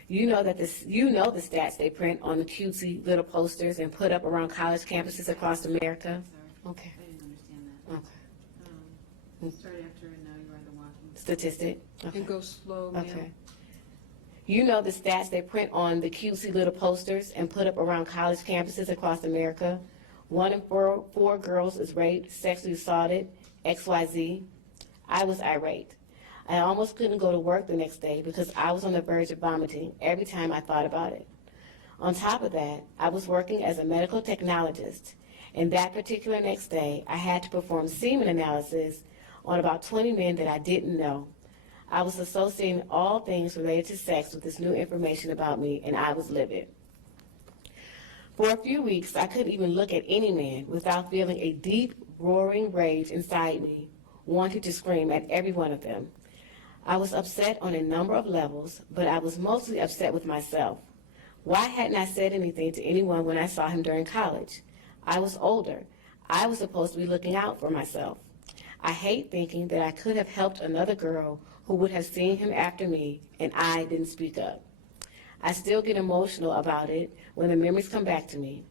You know the stats they print on the cutesy little posters and put up around college campuses across America. Sorry. Okay. I didn't understand that. Okay. Start after and now you are the walking. Statistic. Okay. And go slow, ma'am. Okay. You know the stats they print on the cutesy little posters and put up around college campuses across America. 1 in 4 girls is raped, sexually assaulted, XYZ. I was irate. I almost couldn't go to work the next day because I was on the verge of vomiting every time I thought about it. On top of that, I was working as a medical technologist, and that particular next day, I had to perform semen analysis on about 20 men that I didn't know. I was associating all things related to sex with this new information about me, and I was livid. For a few weeks, I couldn't even look at any man without feeling a deep, roaring rage inside me, wanting to scream at every one of them. I was upset on a number of levels, but I was mostly upset with myself. Why hadn't I said anything to anyone when I saw him during college? I was older. I was supposed to be looking out for myself. I hate thinking that I could have helped another girl who would have seen him after me, and I didn't speak up. I still get emotional about it when the memories come back to me.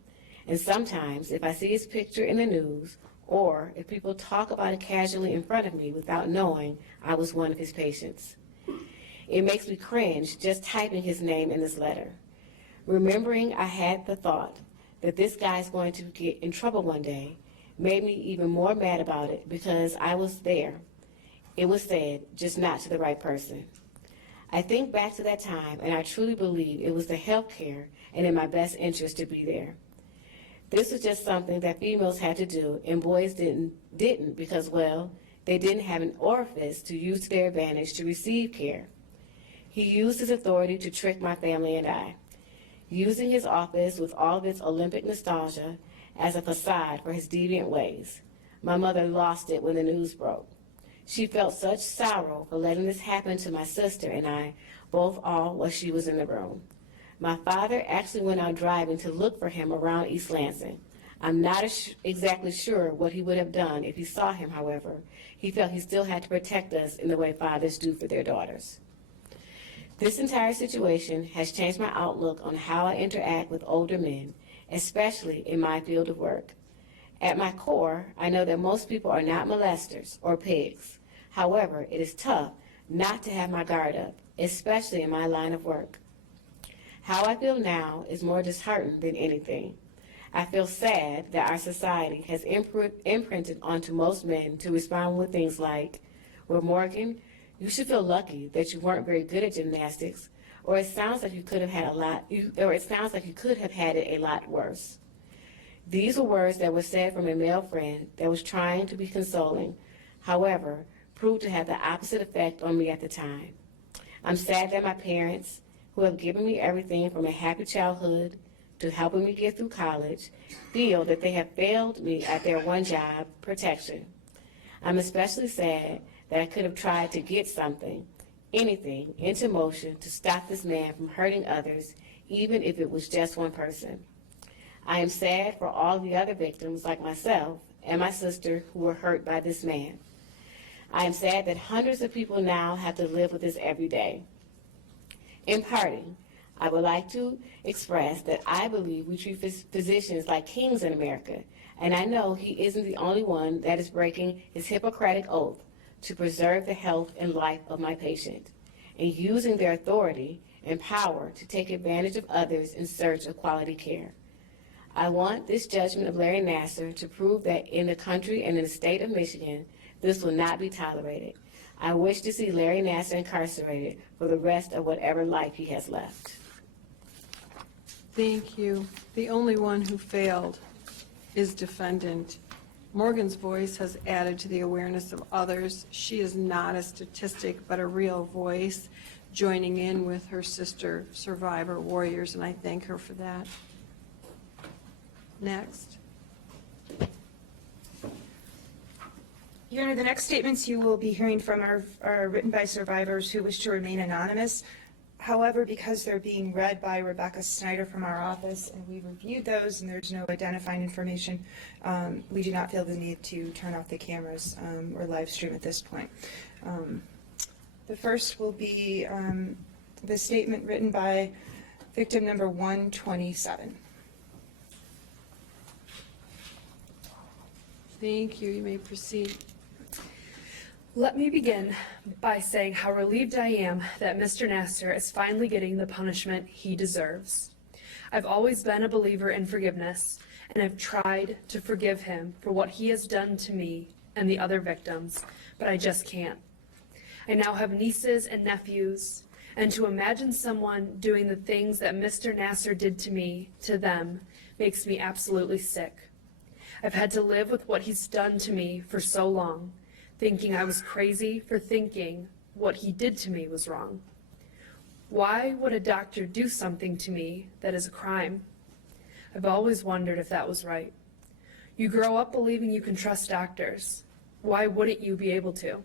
And sometimes, if I see his picture in the news, or if people talk about it casually in front of me without knowing I was one of his patients, it makes me cringe just typing his name in this letter. Remembering I had the thought that this guy's going to get in trouble one day made me even more mad about it because I was there. It was said, just not to the right person. I think back to that time, and I truly believe it was the health care and in my best interest to be there. This was just something that females had to do, and boys didn't because, well, they didn't have an orifice to use to their advantage to receive care. He used his authority to trick my family and I, using his office with all of its Olympic nostalgia as a facade for his deviant ways. My mother lost it when the news broke. She felt such sorrow for letting this happen to my sister and I, both all while she was in the room. My father actually went out driving to look for him around East Lansing. I'm not exactly sure what he would have done if he saw him, however. He felt he still had to protect us in the way fathers do for their daughters. This entire situation has changed my outlook on how I interact with older men, especially in my field of work. At my core, I know that most people are not molesters or pigs. However, it is tough not to have my guard up, especially in my line of work. How I feel now is more disheartened than anything. I feel sad that our society has imprinted onto most men to respond with things like, well, Morgan, you should feel lucky that you weren't very good at gymnastics, or it sounds like you could have had it a lot worse. These were words that were said from a male friend that was trying to be consoling, however, proved to have the opposite effect on me at the time. I'm sad that my parents, who have given me everything from a happy childhood to helping me get through college, feel that they have failed me at their one job, protection. I'm especially sad that I could have tried to get something, anything, into motion to stop this man from hurting others, even if it was just one person. I am sad for all the other victims like myself and my sister who were hurt by this man. I am sad that hundreds of people now have to live with this every day. In parting, I would like to express that I believe we treat physicians like kings in America, and I know he isn't the only one that is breaking his Hippocratic oath to preserve the health and life of my patient, and using their authority and power to take advantage of others in search of quality care. I want this judgment of Larry Nassar to prove that in the country and in the state of Michigan, this will not be tolerated. I wish to see Larry Nassar incarcerated for the rest of whatever life he has left. Thank you. The only one who failed is defendant. Morgan's voice has added to the awareness of others. She is not a statistic, but a real voice, joining in with her sister survivor warriors, and I thank her for that. Next. Your Honor, the next statements you will be hearing from are written by survivors who wish to remain anonymous. However, because they're being read by Rebecca Snyder from our office, and we reviewed those, and there's no identifying information, we do not feel the need to turn off the cameras or live stream at this point. The first will be the statement written by victim number 127. Thank you. You may proceed. Let me begin by saying how relieved I am that Mr. Nassar is finally getting the punishment he deserves. I've always been a believer in forgiveness, and I've tried to forgive him for what he has done to me and the other victims, but I just can't. I now have nieces and nephews, and to imagine someone doing the things that Mr. Nassar did to me, to them, makes me absolutely sick. I've had to live with what he's done to me for so long, thinking I was crazy for thinking what he did to me was wrong. Why would a doctor do something to me that is a crime? I've always wondered if that was right. You grow up believing you can trust doctors. Why wouldn't you be able to?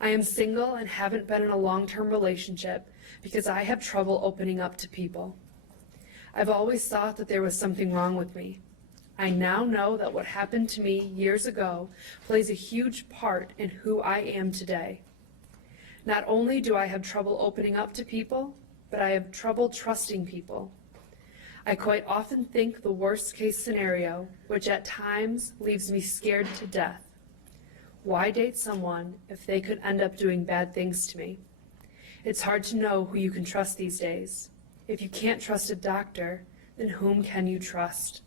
I am single and haven't been in a long-term relationship because I have trouble opening up to people. I've always thought that there was something wrong with me. I now know that what happened to me years ago plays a huge part in who I am today. Not only do I have trouble opening up to people, but I have trouble trusting people. I quite often think the worst case scenario, which at times leaves me scared to death. Why date someone if they could end up doing bad things to me? It's hard to know who you can trust these days. If you can't trust a doctor, then whom can you trust?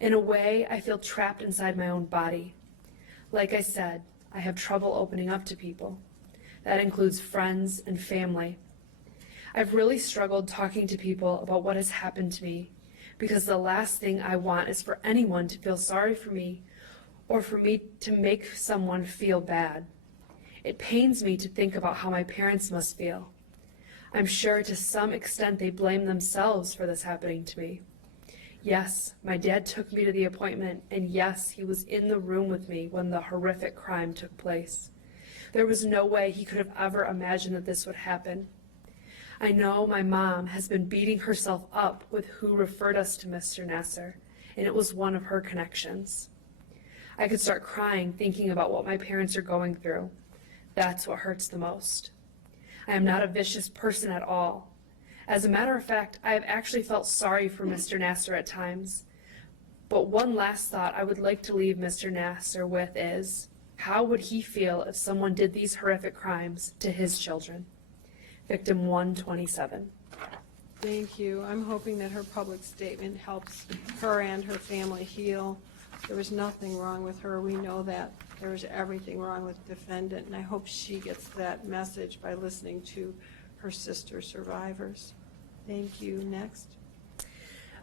In a way, I feel trapped inside my own body. Like I said, I have trouble opening up to people. That includes friends and family. I've really struggled talking to people about what has happened to me, because the last thing I want is for anyone to feel sorry for me or for me to make someone feel bad. It pains me to think about how my parents must feel. I'm sure to some extent they blame themselves for this happening to me. Yes, my dad took me to the appointment, and yes, he was in the room with me when the horrific crime took place. There was no way he could have ever imagined that this would happen. I know my mom has been beating herself up with who referred us to Mr. Nassar, and it was one of her connections. I could start crying thinking about what my parents are going through. That's what hurts the most. I am not a vicious person at all. As a matter of fact, I have actually felt sorry for Mr. Nassar at times. But one last thought I would like to leave Mr. Nassar with is, how would he feel if someone did these horrific crimes to his children? Victim 127. Thank you. I'm hoping that her public statement helps her and her family heal. There was nothing wrong with her. We know that. There was everything wrong with the defendant, and I hope she gets that message by listening to her sister survivors. Thank you. Next.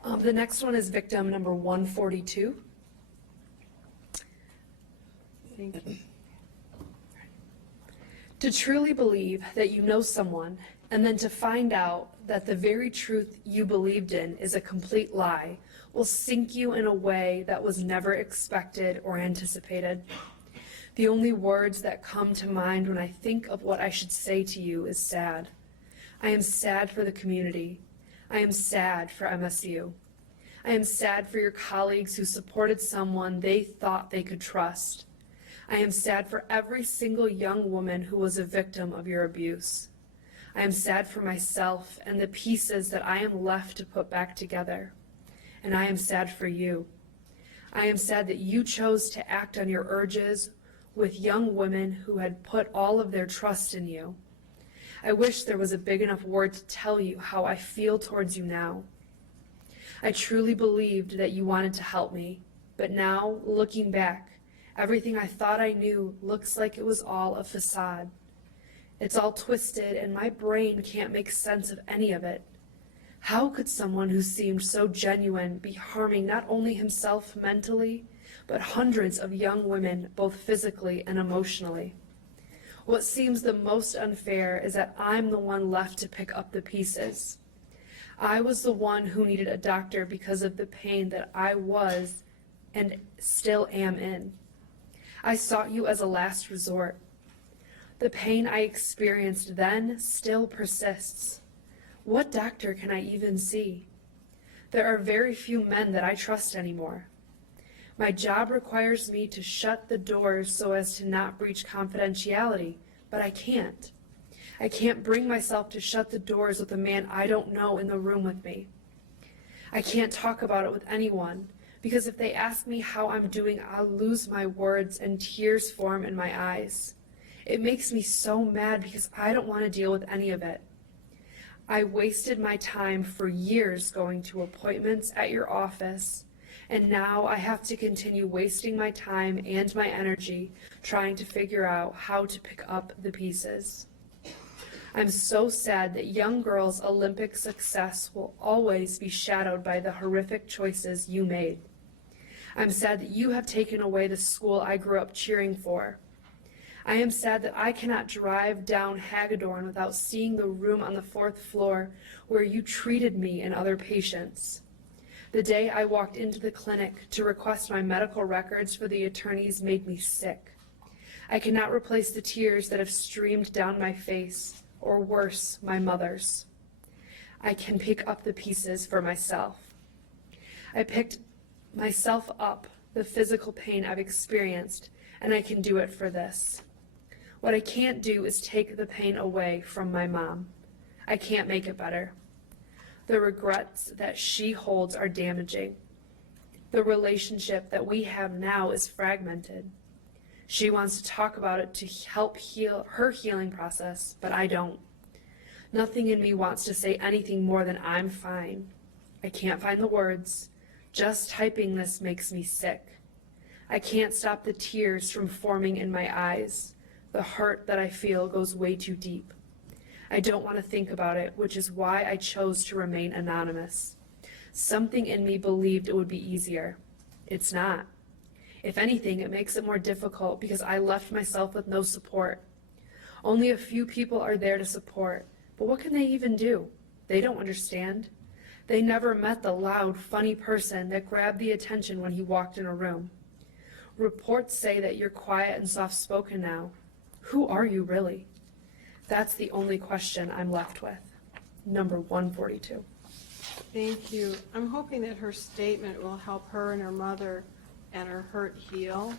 The next one is victim number 142. Thank you. To truly believe that you know someone, and then to find out that the very truth you believed in is a complete lie, will sink you in a way that was never expected or anticipated. The only words that come to mind when I think of what I should say to you is sad. I am sad for the community. I am sad for MSU. I am sad for your colleagues who supported someone they thought they could trust. I am sad for every single young woman who was a victim of your abuse. I am sad for myself and the pieces that I am left to put back together. And I am sad for you. I am sad that you chose to act on your urges with young women who had put all of their trust in you. I wish there was a big enough word to tell you how I feel towards you now. I truly believed that you wanted to help me, but now, looking back, everything I thought I knew looks like it was all a facade. It's all twisted, and my brain can't make sense of any of it. How could someone who seemed so genuine be harming not only himself mentally, but hundreds of young women, both physically and emotionally? What seems the most unfair is that I'm the one left to pick up the pieces. I was the one who needed a doctor because of the pain that I was and still am in. I sought you as a last resort. The pain I experienced then still persists. What doctor can I even see? There are very few men that I trust anymore. My job requires me to shut the doors so as to not breach confidentiality, but I can't. I can't bring myself to shut the doors with a man I don't know in the room with me. I can't talk about it with anyone, because if they ask me how I'm doing, I'll lose my words and tears form in my eyes. It makes me so mad because I don't want to deal with any of it. I wasted my time for years going to appointments at your office, and now I have to continue wasting my time and my energy trying to figure out how to pick up the pieces. I'm so sad that young girls' Olympic success will always be shadowed by the horrific choices you made. I'm sad that you have taken away the school I grew up cheering for. I am sad that I cannot drive down Hagedorn without seeing the room on the 4th floor where you treated me and other patients. The day I walked into the clinic to request my medical records for the attorneys made me sick. I cannot replace the tears that have streamed down my face, or worse, my mother's. I can pick up the pieces for myself. I picked myself up, the physical pain I've experienced, and I can do it for this. What I can't do is take the pain away from my mom. I can't make it better. The regrets that she holds are damaging. The relationship that we have now is fragmented. She wants to talk about it to help heal her healing process, but I don't. Nothing in me wants to say anything more than I'm fine. I can't find the words. Just typing this makes me sick. I can't stop the tears from forming in my eyes. The hurt that I feel goes way too deep. I don't want to think about it, which is why I chose to remain anonymous. Something in me believed it would be easier. It's not. If anything, it makes it more difficult because I left myself with no support. Only a few people are there to support, but what can they even do? They don't understand. They never met the loud, funny person that grabbed the attention when he walked in a room. Reports say that you're quiet and soft-spoken now. Who are you really? That's the only question I'm left with. Number 142. Thank you. I'm hoping that her statement will help her and her mother and her hurt heal.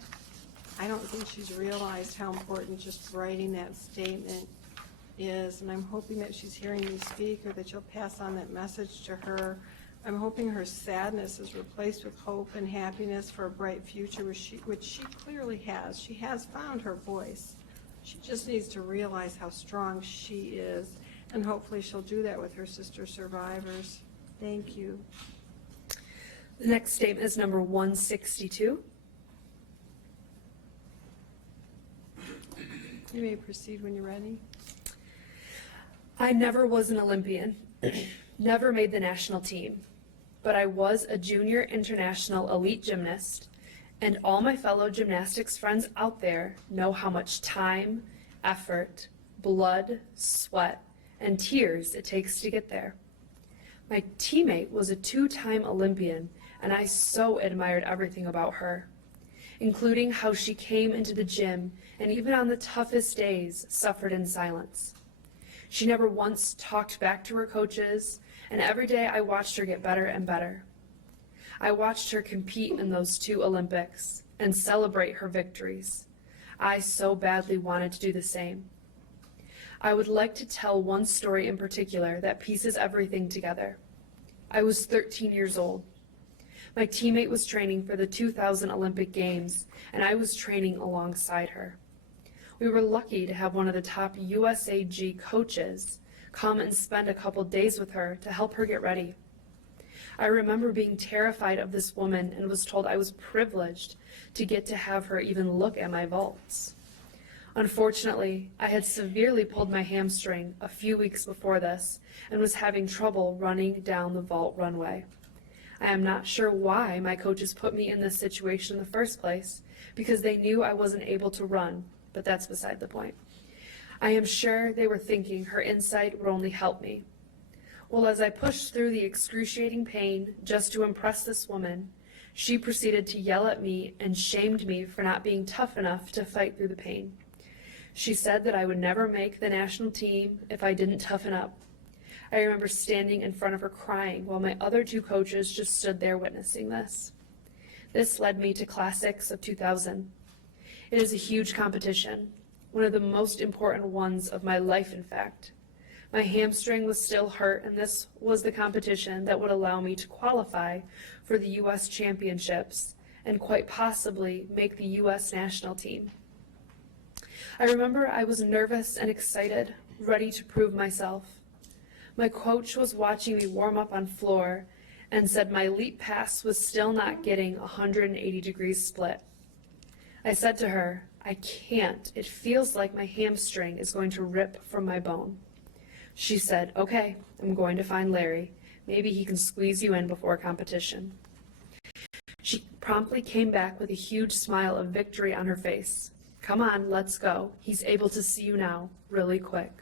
I don't think she's realized how important just writing that statement is, and I'm hoping that she's hearing me speak or that you'll pass on that message to her. I'm hoping her sadness is replaced with hope and happiness for a bright future, which she clearly has. She has found her voice. She just needs to realize how strong she is, and hopefully she'll do that with her sister survivors. Thank you. The next statement is number 162. You may proceed when you're ready. I never was an Olympian, never made the national team, but I was a junior international elite gymnast, and all my fellow gymnastics friends out there know how much time, effort, blood, sweat, and tears it takes to get there. My teammate was a 2-time Olympian, and I so admired everything about her, including how she came into the gym and even on the toughest days suffered in silence. She never once talked back to her coaches, and every day I watched her get better and better. I watched her compete in those 2 Olympics and celebrate her victories. I so badly wanted to do the same. I would like to tell one story in particular that pieces everything together. I was 13 years old. My teammate was training for the 2000 Olympic Games, and I was training alongside her. We were lucky to have one of the top USAG coaches come and spend a couple days with her to help her get ready. I remember being terrified of this woman and was told I was privileged to get to have her even look at my vaults. Unfortunately, I had severely pulled my hamstring a few weeks before this and was having trouble running down the vault runway. I am not sure why my coaches put me in this situation in the first place, because they knew I wasn't able to run, but that's beside the point. I am sure they were thinking her insight would only help me. Well, as I pushed through the excruciating pain just to impress this woman, she proceeded to yell at me and shamed me for not being tough enough to fight through the pain. She said that I would never make the national team if I didn't toughen up. I remember standing in front of her crying while my other two coaches just stood there witnessing this. This led me to Classics of 2000. It is a huge competition, one of the most important ones of my life, in fact. My hamstring was still hurt, and this was the competition that would allow me to qualify for the U.S. Championships and quite possibly make the U.S. national team. I remember I was nervous and excited, ready to prove myself. My coach was watching me warm up on floor and said my leap pass was still not getting 180 degrees split. I said to her, "I can't. It feels like my hamstring is going to rip from my bone." She said, "Okay, I'm going to find Larry. Maybe he can squeeze you in before competition." She promptly came back with a huge smile of victory on her face. "Come on, let's go. He's able to see you now, really quick."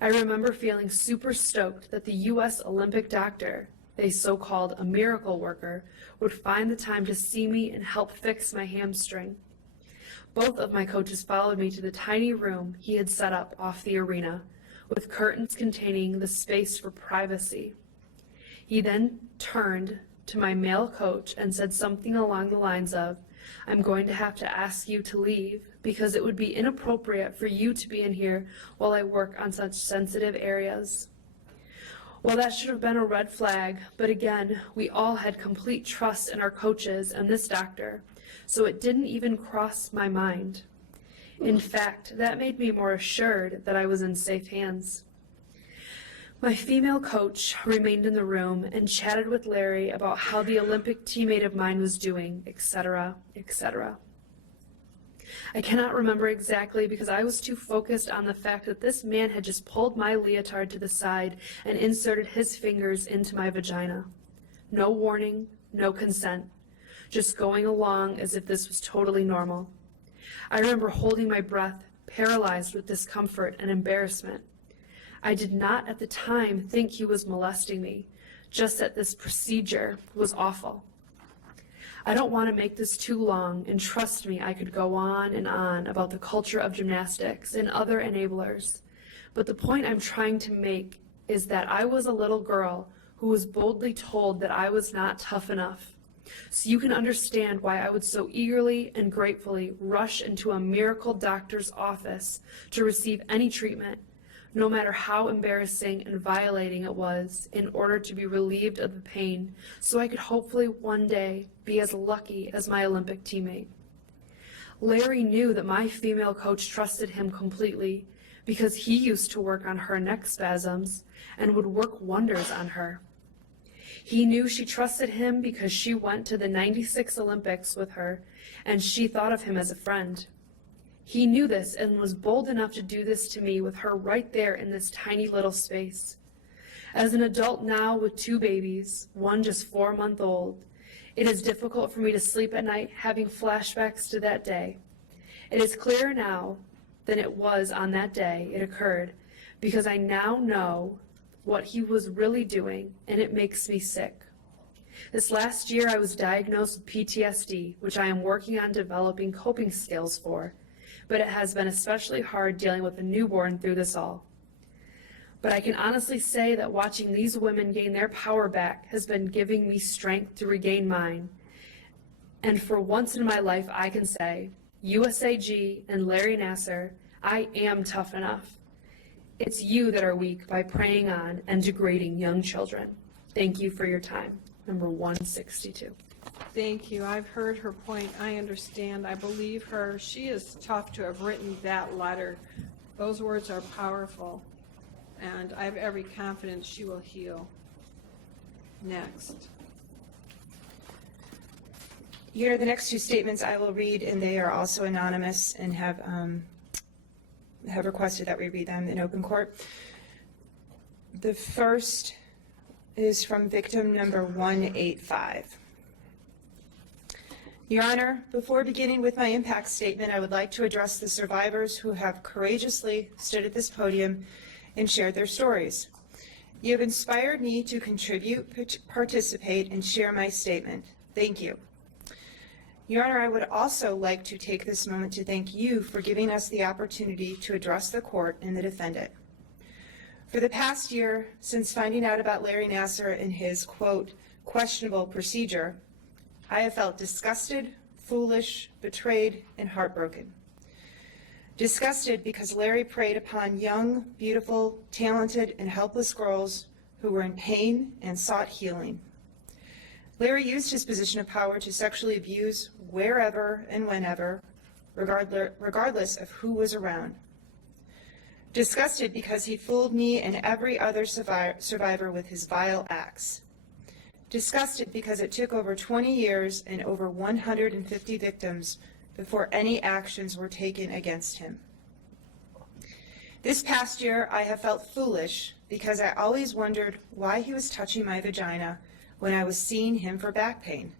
I remember feeling super stoked that the U.S. Olympic doctor, a so-called a miracle worker, would find the time to see me and help fix my hamstring. Both of my coaches followed me to the tiny room he had set up off the arena, with curtains containing the space for privacy. He then turned to my male coach and said something along the lines of, "I'm going to have to ask you to leave because it would be inappropriate for you to be in here while I work on such sensitive areas." Well, that should have been a red flag, but again, we all had complete trust in our coaches and this doctor, so it didn't even cross my mind. In fact, that made me more assured that I was in safe hands. My female coach remained in the room and chatted with Larry about how the Olympic teammate of mine was doing, etc., etc. I cannot remember exactly because I was too focused on the fact that this man had just pulled my leotard to the side and inserted his fingers into my vagina. No warning, no consent, just going along as if this was totally normal. I remember holding my breath, paralyzed with discomfort and embarrassment. I did not at the time think he was molesting me, just that this procedure was awful. I don't want to make this too long, and trust me, I could go on and on about the culture of gymnastics and other enablers, but the point I'm trying to make is that I was a little girl who was boldly told that I was not tough enough. So you can understand why I would so eagerly and gratefully rush into a miracle doctor's office to receive any treatment, no matter how embarrassing and violating it was, in order to be relieved of the pain, so I could hopefully one day be as lucky as my Olympic teammate. Larry knew that my female coach trusted him completely because he used to work on her neck spasms and would work wonders on her. He knew she trusted him because she went to the '96 Olympics with her, and she thought of him as a friend. He knew this and was bold enough to do this to me with her right there in this tiny little space. As an adult now with two babies, one just 4-month-old, it is difficult for me to sleep at night having flashbacks to that day. It is clearer now than it was on that day it occurred, because I now know what he was really doing, and it makes me sick. This last year I was diagnosed with PTSD, which I am working on developing coping skills for, but it has been especially hard dealing with a newborn through this all. But I can honestly say that watching these women gain their power back has been giving me strength to regain mine. And for once in my life, I can say, USAG and Larry Nassar, I am tough enough. It's you that are weak by preying on and degrading young children. Thank you for your time. Number 162. Thank you. I've heard her point. I understand. I believe her. She is tough to have written that letter. Those words are powerful, and I have every confidence she will heal. Next. Here are the next two statements I will read, and they are also anonymous and have requested that we read them in open court. The first is from victim number 185. Your Honor, before beginning with my impact statement, I would like to address the survivors who have courageously stood at this podium and shared their stories. You have inspired me to contribute, participate, and share my statement. Thank you. Your Honor, I would also like to take this moment to thank you for giving us the opportunity to address the court and the defendant. For the past year, since finding out about Larry Nassar and his, quote, questionable procedure, I have felt disgusted, foolish, betrayed, and heartbroken. Disgusted because Larry preyed upon young, beautiful, talented, and helpless girls who were in pain and sought healing. Larry used his position of power to sexually abuse wherever and whenever, regardless of who was around. Disgusted because he fooled me and every other survivor with his vile acts. Disgusted because it took over 20 years and over 150 victims before any actions were taken against him. This past year, I have felt foolish because I always wondered why he was touching my vagina when I was seeing him for back pain,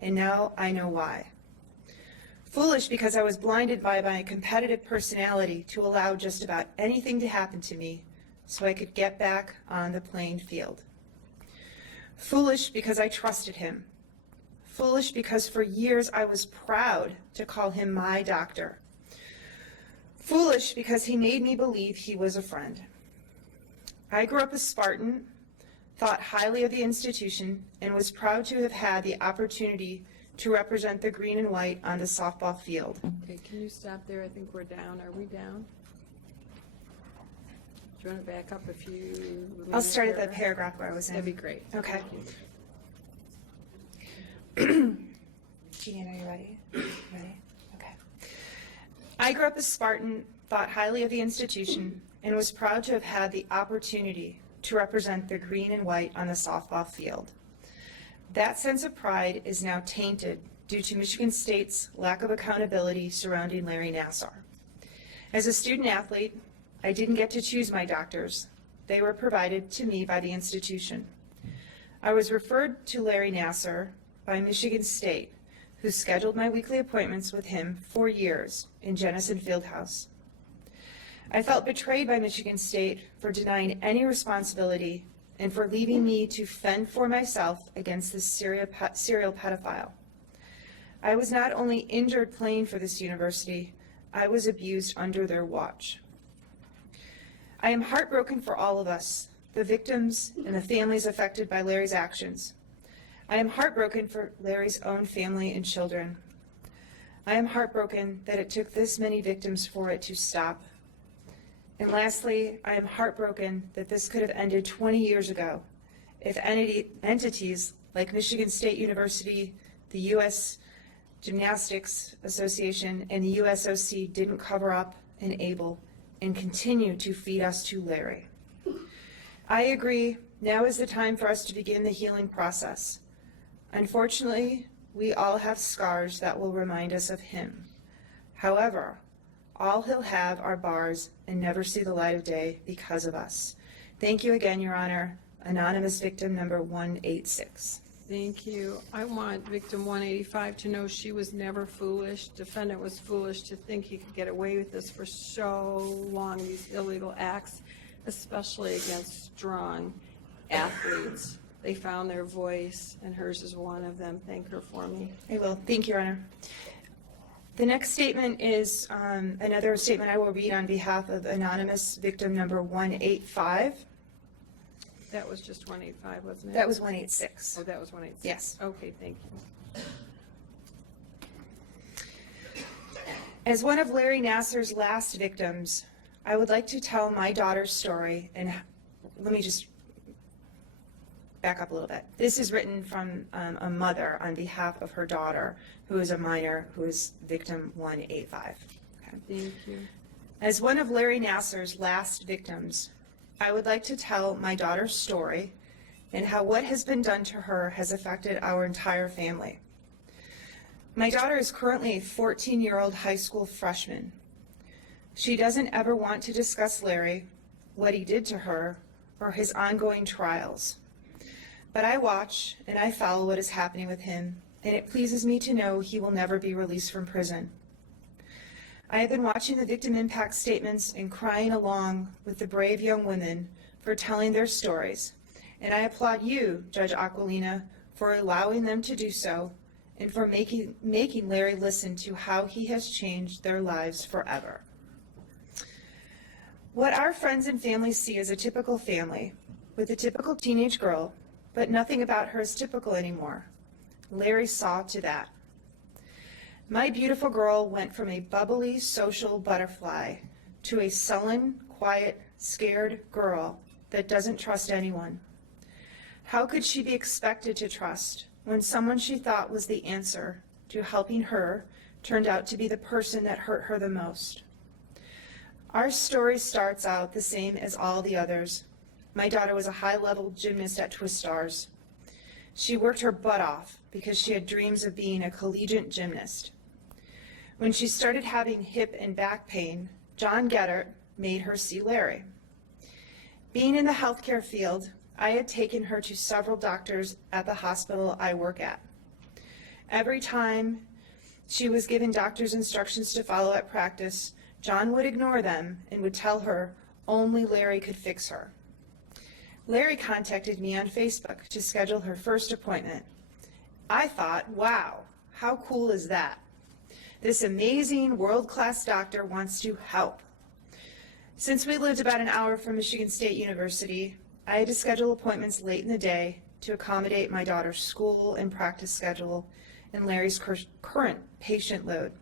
and now I know why. Foolish because I was blinded by my competitive personality to allow just about anything to happen to me so I could get back on the playing field. Foolish because I trusted him. Foolish because for years I was proud to call him my doctor. Foolish because he made me believe he was a friend. I grew up a Spartan, thought highly of the institution, and was proud to have had the opportunity to represent the green and white on the softball field. Okay, can you stop there? I think we're down. Are we down? Do you want to back up a few? I'll start at the paragraph where I was in. That'd be great. Okay. Thank you. Jeannie, are you ready? Ready? Okay. I grew up a Spartan, thought highly of the institution, and was proud to have had the opportunity to represent the green and white on the softball field. That sense of pride is now tainted due to Michigan State's lack of accountability surrounding Larry Nassar. As a student athlete, I didn't get to choose my doctors. They were provided to me by the institution. I was referred to Larry Nassar by Michigan State, who scheduled my weekly appointments with him for years in Jennison Fieldhouse. I felt betrayed by Michigan State for denying any responsibility and for leaving me to fend for myself against this serial pedophile. I was not only injured playing for this university, I was abused under their watch. I am heartbroken for all of us, the victims and the families affected by Larry's actions. I am heartbroken for Larry's own family and children. I am heartbroken that it took this many victims for it to stop. And lastly, I am heartbroken that this could have ended 20 years ago if entities like Michigan State University, the U.S. Gymnastics Association, and the USOC didn't cover up, enable, and continue to feed us to Larry. I agree, now is the time for us to begin the healing process. Unfortunately, we all have scars that will remind us of him. However, all he'll have are bars and never see the light of day because of us. Thank you again, Your Honor. Anonymous victim number 186. Thank you. I want victim 185 to know she was never foolish. Defendant was foolish to think he could get away with this for so long, these illegal acts, especially against strong athletes. They found their voice, and hers is one of them. Thank her for me. I will. Thank you, Your Honor. The next statement is another statement I will read on behalf of anonymous victim number 185. That was just 185, wasn't it? That was 186. Oh, that was 186. Yes. Okay, thank you. As one of Larry Nassar's last victims, I would like to tell my daughter's story, and let me just back up a little bit. This is written from a mother on behalf of her daughter, who is a minor, who is victim 185. Okay. Thank you. As one of Larry Nassar's last victims, I would like to tell my daughter's story and how what has been done to her has affected our entire family. My daughter is currently a 14-year-old high school freshman. She doesn't ever want to discuss Larry, what he did to her, or his ongoing trials. But I watch and I follow what is happening with him, and it pleases me to know he will never be released from prison. I have been watching the victim impact statements and crying along with the brave young women for telling their stories, and I applaud you, Judge Aquilina, for allowing them to do so and for making Larry listen to how he has changed their lives forever. What our friends and family see is a typical family with a typical teenage girl, but nothing about her is typical anymore. Larry saw to that. My beautiful girl went from a bubbly social butterfly to a sullen, quiet, scared girl that doesn't trust anyone. How could she be expected to trust when someone she thought was the answer to helping her turned out to be the person that hurt her the most? Our story starts out the same as all the others. My daughter was a high-level gymnast at Twist Stars. She worked her butt off because she had dreams of being a collegiate gymnast. When she started having hip and back pain, John Gettert made her see Larry. Being in the healthcare field, I had taken her to several doctors at the hospital I work at. Every time she was given doctor's instructions to follow at practice, John would ignore them and would tell her only Larry could fix her. Larry contacted me on Facebook to schedule her first appointment. I thought, wow, how cool is that? This amazing world-class doctor wants to help. Since we lived about an hour from Michigan State University, I had to schedule appointments late in the day to accommodate my daughter's school and practice schedule and Larry's current patient load.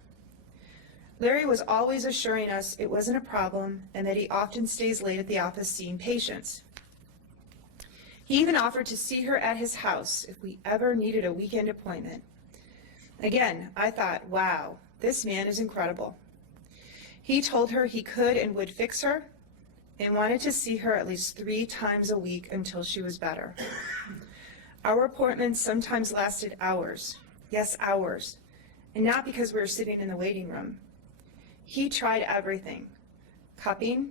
Larry was always assuring us it wasn't a problem and that he often stays late at the office seeing patients. He even offered to see her at his house if we ever needed a weekend appointment. Again, I thought, wow, this man is incredible. He told her he could and would fix her and wanted to see her at least 3 times a week until she was better. Our appointments sometimes lasted hours, yes, hours, and not because we were sitting in the waiting room. He tried everything: cupping,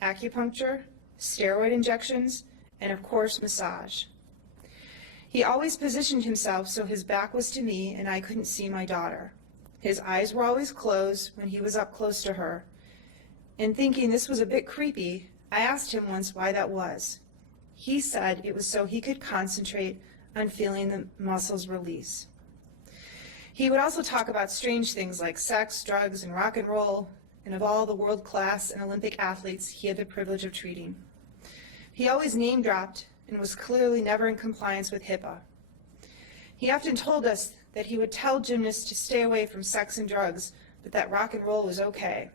acupuncture, steroid injections, and of course, massage. He always positioned himself so his back was to me and I couldn't see my daughter. His eyes were always closed when he was up close to her. And thinking this was a bit creepy, I asked him once why that was. He said it was so he could concentrate on feeling the muscles release. He would also talk about strange things like sex, drugs, and rock and roll, and of all the world-class and Olympic athletes he had the privilege of treating. He always name-dropped and was clearly never in compliance with HIPAA. He often told us that he would tell gymnasts to stay away from sex and drugs, but that rock and roll was okay.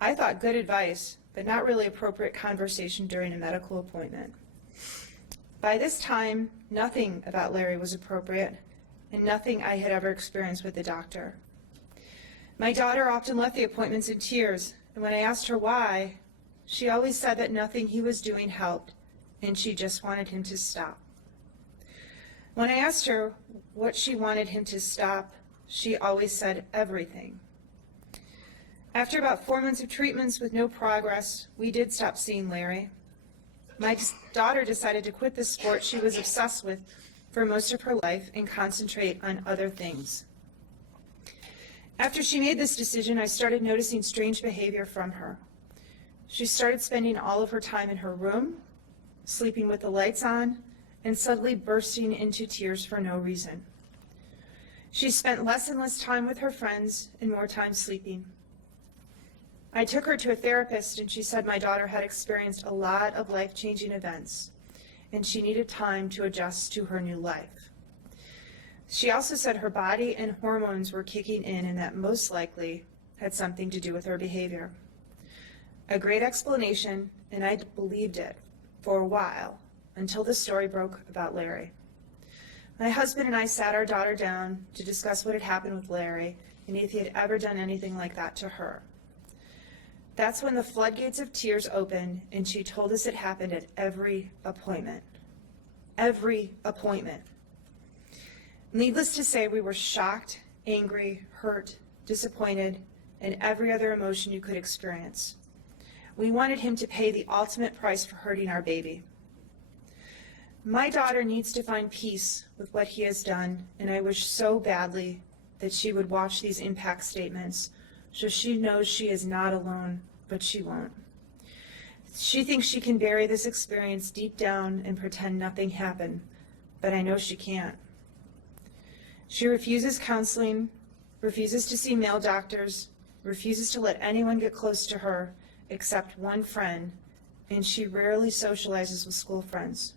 I thought good advice, but not really appropriate conversation during a medical appointment. By this time, nothing about Larry was appropriate, and nothing I had ever experienced with the doctor. My daughter often left the appointments in tears, and when I asked her why, she always said that nothing he was doing helped, and she just wanted him to stop. When I asked her what she wanted him to stop, she always said everything. After about 4 months of treatments with no progress, we did stop seeing Larry. My daughter decided to quit the sport she was obsessed with for most of her life and concentrate on other things. After she made this decision, I started noticing strange behavior from her. She started spending all of her time in her room, sleeping with the lights on, and suddenly bursting into tears for no reason. She spent less and less time with her friends and more time sleeping. I took her to a therapist, and she said my daughter had experienced a lot of life-changing events, and she needed time to adjust to her new life. She also said her body and hormones were kicking in and that most likely had something to do with her behavior. A great explanation, and I believed it for a while, until the story broke about Larry. My husband and I sat our daughter down to discuss what had happened with Larry and if he had ever done anything like that to her. That's when the floodgates of tears opened, and she told us it happened at every appointment. Every appointment. Needless to say, we were shocked, angry, hurt, disappointed, and every other emotion you could experience. We wanted him to pay the ultimate price for hurting our baby. My daughter needs to find peace with what he has done, and I wish so badly that she would watch these impact statements so she knows she is not alone, but she won't. She thinks she can bury this experience deep down and pretend nothing happened, but I know she can't. She refuses counseling, refuses to see male doctors, refuses to let anyone get close to her except one friend, and she rarely socializes with school friends.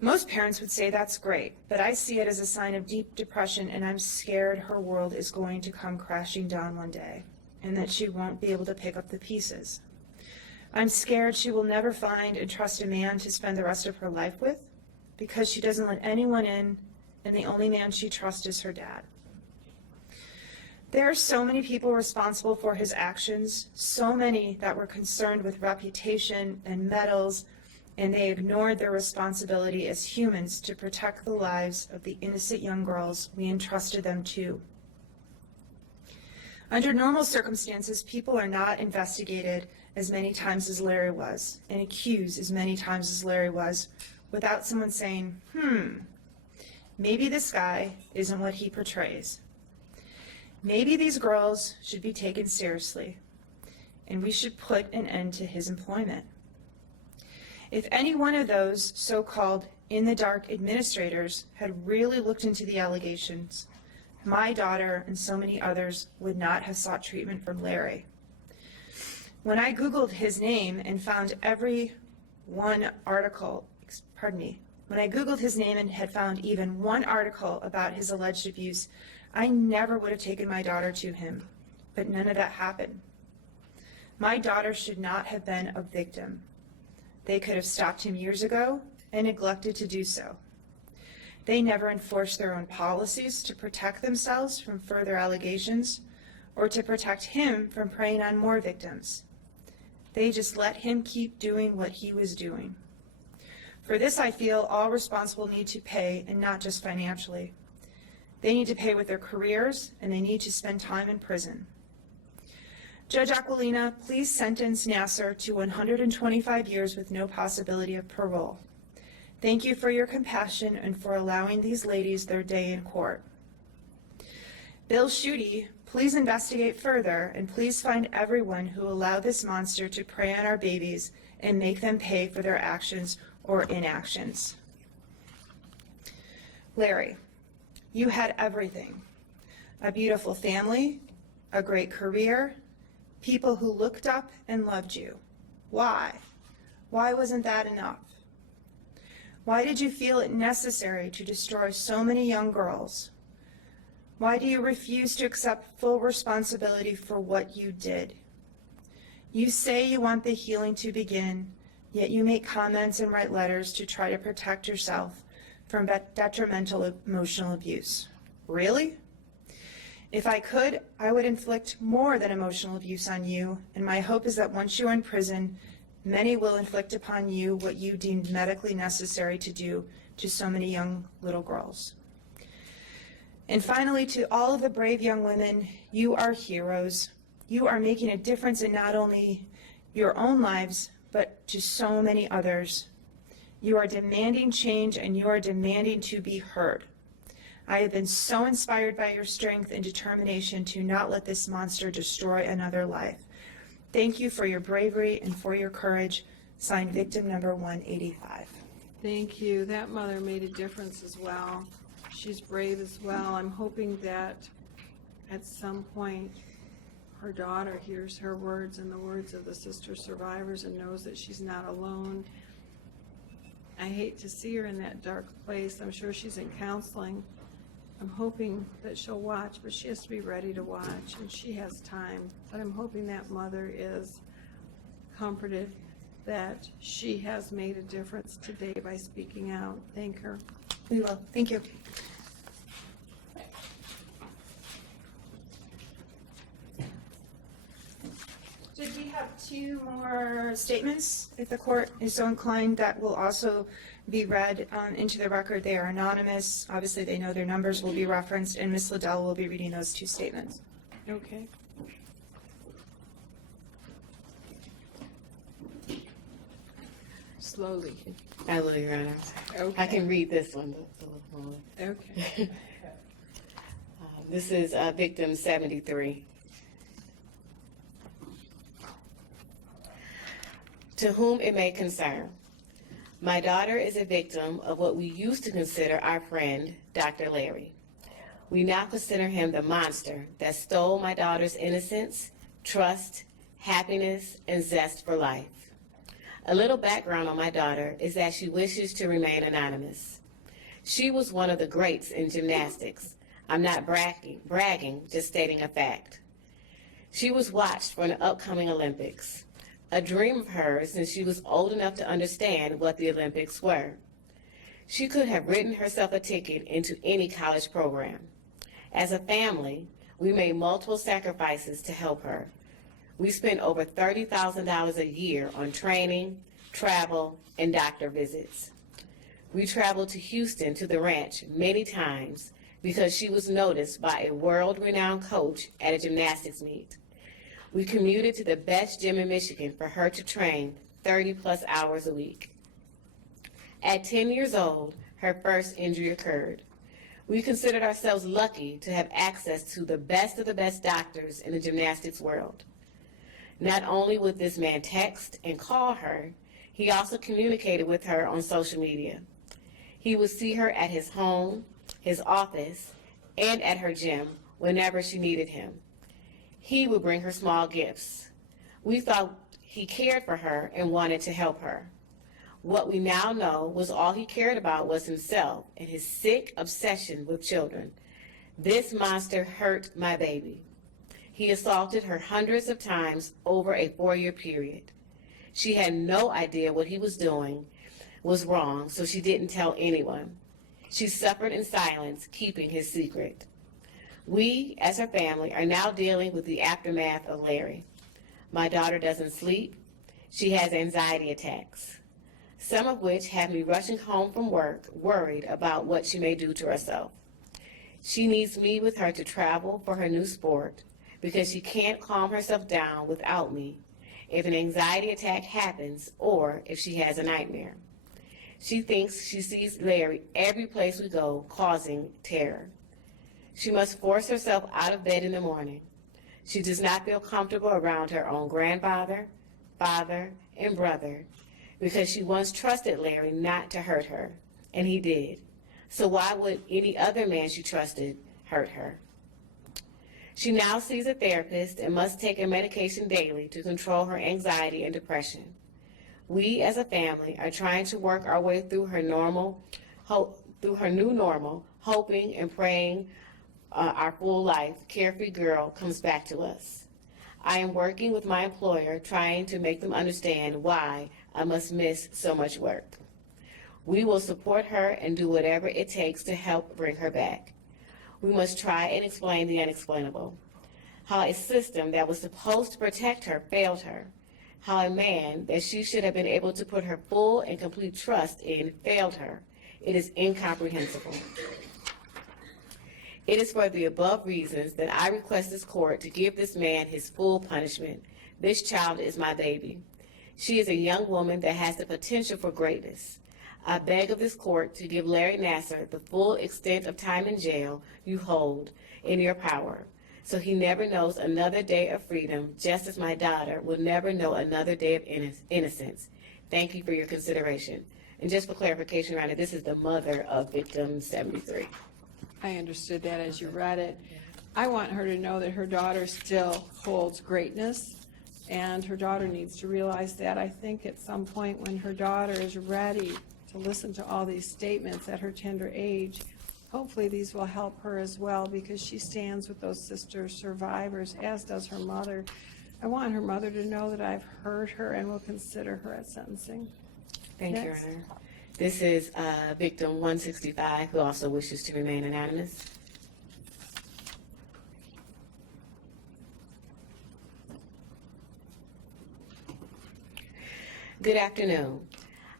Most parents would say that's great, but I see it as a sign of deep depression, and I'm scared her world is going to come crashing down one day, and that she won't be able to pick up the pieces. I'm scared she will never find and trust a man to spend the rest of her life with, because she doesn't let anyone in, and the only man she trusts is her dad. There are so many people responsible for his actions, so many that were concerned with reputation and medals, and they ignored their responsibility as humans to protect the lives of the innocent young girls we entrusted them to. Under normal circumstances, people are not investigated as many times as Larry was, and accused as many times as Larry was, without someone saying, maybe this guy isn't what he portrays. Maybe these girls should be taken seriously, and we should put an end to his employment. If any one of those so-called in-the-dark administrators had really looked into the allegations, my daughter and so many others would not have sought treatment from Larry. When I Googled his name and found when I Googled his name and had found even one article about his alleged abuse, I never would have taken my daughter to him, but none of that happened. My daughter should not have been a victim. They could have stopped him years ago and neglected to do so. They never enforced their own policies to protect themselves from further allegations or to protect him from preying on more victims. They just let him keep doing what he was doing. For this, I feel all responsible need to pay, and not just financially. They need to pay with their careers, and they need to spend time in prison. Judge Aquilina, please sentence Nassar to 125 years with no possibility of parole. Thank you for your compassion and for allowing these ladies their day in court. Bill Schuette, please investigate further, and please find everyone who allowed this monster to prey on our babies and make them pay for their actions or inactions. Larry, you had everything. A beautiful family, a great career, people who looked up and loved you. Why? Why wasn't that enough? Why did you feel it necessary to destroy so many young girls? Why do you refuse to accept full responsibility for what you did? You say you want the healing to begin, yet you make comments and write letters to try to protect yourself from detrimental emotional abuse. Really? If I could, I would inflict more than emotional abuse on you, and my hope is that once you are in prison, many will inflict upon you what you deemed medically necessary to do to so many young little girls. And finally, to all of the brave young women, you are heroes. You are making a difference in not only your own lives, but to so many others. You are demanding change, and you are demanding to be heard. I have been so inspired by your strength and determination to not let this monster destroy another life. Thank you for your bravery and for your courage. Signed, victim number 185. Thank you. That mother made a difference as well. She's brave as well. I'm hoping that at some point her daughter hears her words and the words of the sister survivors and knows that she's not alone. I hate to see her in that dark place. I'm sure she's in counseling. I'm hoping that she'll watch, but she has to be ready to watch, and she has time. But I'm hoping that mother is comforted that she has made a difference today by speaking out. Thank her. We will. Thank you. Did we have two more statements? If the court is so inclined, that will also be read into the record. They are anonymous. Obviously, they know their numbers will be referenced, and Ms. Liddell will be reading those two statements. Okay. Slowly. I will, Your Honor. Okay. I can read this one. But it's a little long. Okay. This is victim 73. To whom it may concern, My daughter is a victim of what we used to consider our friend, Dr. Larry. We now consider him the monster that stole my daughter's innocence, trust, happiness, and zest for life. A little background on my daughter is that she wishes to remain anonymous. She was one of the greats in gymnastics. I'm not bragging, just stating a fact. She was watched for the upcoming Olympics, a dream of hers since she was old enough to understand what the Olympics were. She could have written herself a ticket into any college program. As a family, we made multiple sacrifices to help her. We spent over $30,000 a year on training, travel, and doctor visits. We traveled to Houston to the ranch many times because she was noticed by a world-renowned coach at a gymnastics meet. We commuted to the best gym in Michigan for her to train 30-plus hours a week. At 10 years old, her first injury occurred. We considered ourselves lucky to have access to the best of the best doctors in the gymnastics world. Not only would this man text and call her, he also communicated with her on social media. He would see her at his home, his office, and at her gym whenever she needed him. He would bring her small gifts. We thought he cared for her and wanted to help her. What we now know was all he cared about was himself and his sick obsession with children. This monster hurt my baby. He assaulted her hundreds of times over a 4-year period. She had no idea what he was doing was wrong, so she didn't tell anyone. She suffered in silence, keeping his secret. We, as her family, are now dealing with the aftermath of Larry. My daughter doesn't sleep. She has anxiety attacks, some of which have me rushing home from work, worried about what she may do to herself. She needs me with her to travel for her new sport because she can't calm herself down without me if an anxiety attack happens or if she has a nightmare. She thinks she sees Larry every place we go, causing terror. She must force herself out of bed in the morning. She does not feel comfortable around her own grandfather, father, and brother because she once trusted Larry not to hurt her, and he did. So why would any other man she trusted hurt her? She now sees a therapist and must take a medication daily to control her anxiety and depression. We as a family are trying to work our way through her new normal, hoping and praying our full life, carefree girl comes back to us. I am working with my employer, trying to make them understand why I must miss so much work. We will support her and do whatever it takes to help bring her back. We must try and explain the unexplainable. How a system that was supposed to protect her failed her. How a man that she should have been able to put her full and complete trust in failed her. It is incomprehensible. It is for the above reasons that I request this court to give this man his full punishment. This child is my baby. She is a young woman that has the potential for greatness. I beg of this court to give Larry Nassar the full extent of time in jail you hold in your power, so he never knows another day of freedom, just as my daughter will never know another day of innocence. Thank you for your consideration. And just for clarification, Rhonda, this is the mother of victim 73. I understood that as you read it. I want her to know that her daughter still holds greatness, and her daughter needs to realize that. I think at some point when her daughter is ready to listen to all these statements at her tender age, hopefully these will help her as well, because she stands with those sister survivors, as does her mother. I want her mother to know that I've heard her and will consider her at sentencing. Thank you, Your Honor. This is victim 165, who also wishes to remain anonymous. Good afternoon.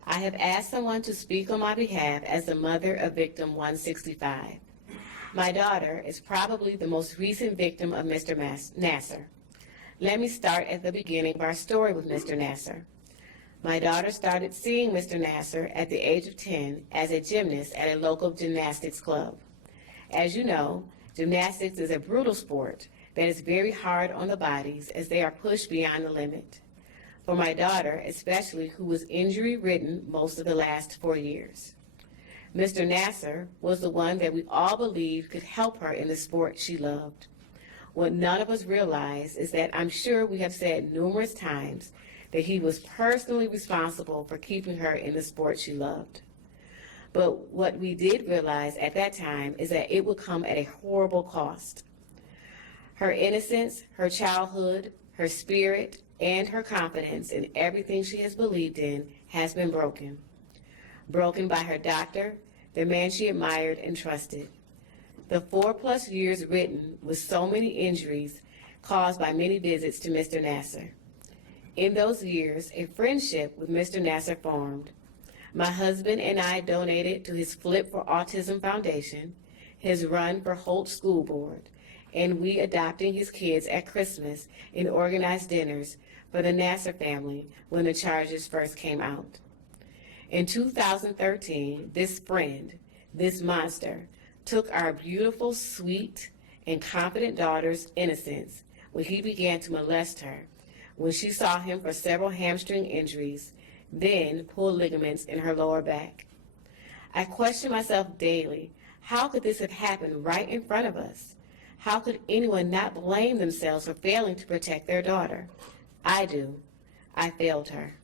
I have asked someone to speak on my behalf as the mother of victim 165. My daughter is probably the most recent victim of Mr. Nassar. Let me start at the beginning of our story with Mr. Nassar. My daughter started seeing Mr. Nassar at the age of 10 as a gymnast at a local gymnastics club. As you know, gymnastics is a brutal sport that is very hard on the bodies as they are pushed beyond the limit. for my daughter, especially who was injury-ridden most of the last 4 years. Mr. Nassar was the one that we all believed could help her in the sport she loved. What none of us realize is that I'm sure we have said numerous times that he was personally responsible for keeping her in the sport she loved. But what we did realize at that time is that it would come at a horrible cost. Her innocence, her childhood, her spirit, and her confidence in everything she has believed in has been broken. Broken by her doctor, the man she admired and trusted. The 4+ years ridden with so many injuries caused by many visits to Mr. Nassar. In those years, a friendship with Mr. Nassar formed. My husband and I donated to his Flip for Autism Foundation, his Run for Holt School Board, and we adopting his kids at Christmas and organized dinners for the Nassar family when the charges first came out. In 2013, this friend, this monster, took our beautiful, sweet, and confident daughter's innocence when he began to molest her, when she saw him for several hamstring injuries, then pulled ligaments in her lower back. I question myself daily, how could this have happened right in front of us? How could anyone not blame themselves for failing to protect their daughter? I do. I failed her.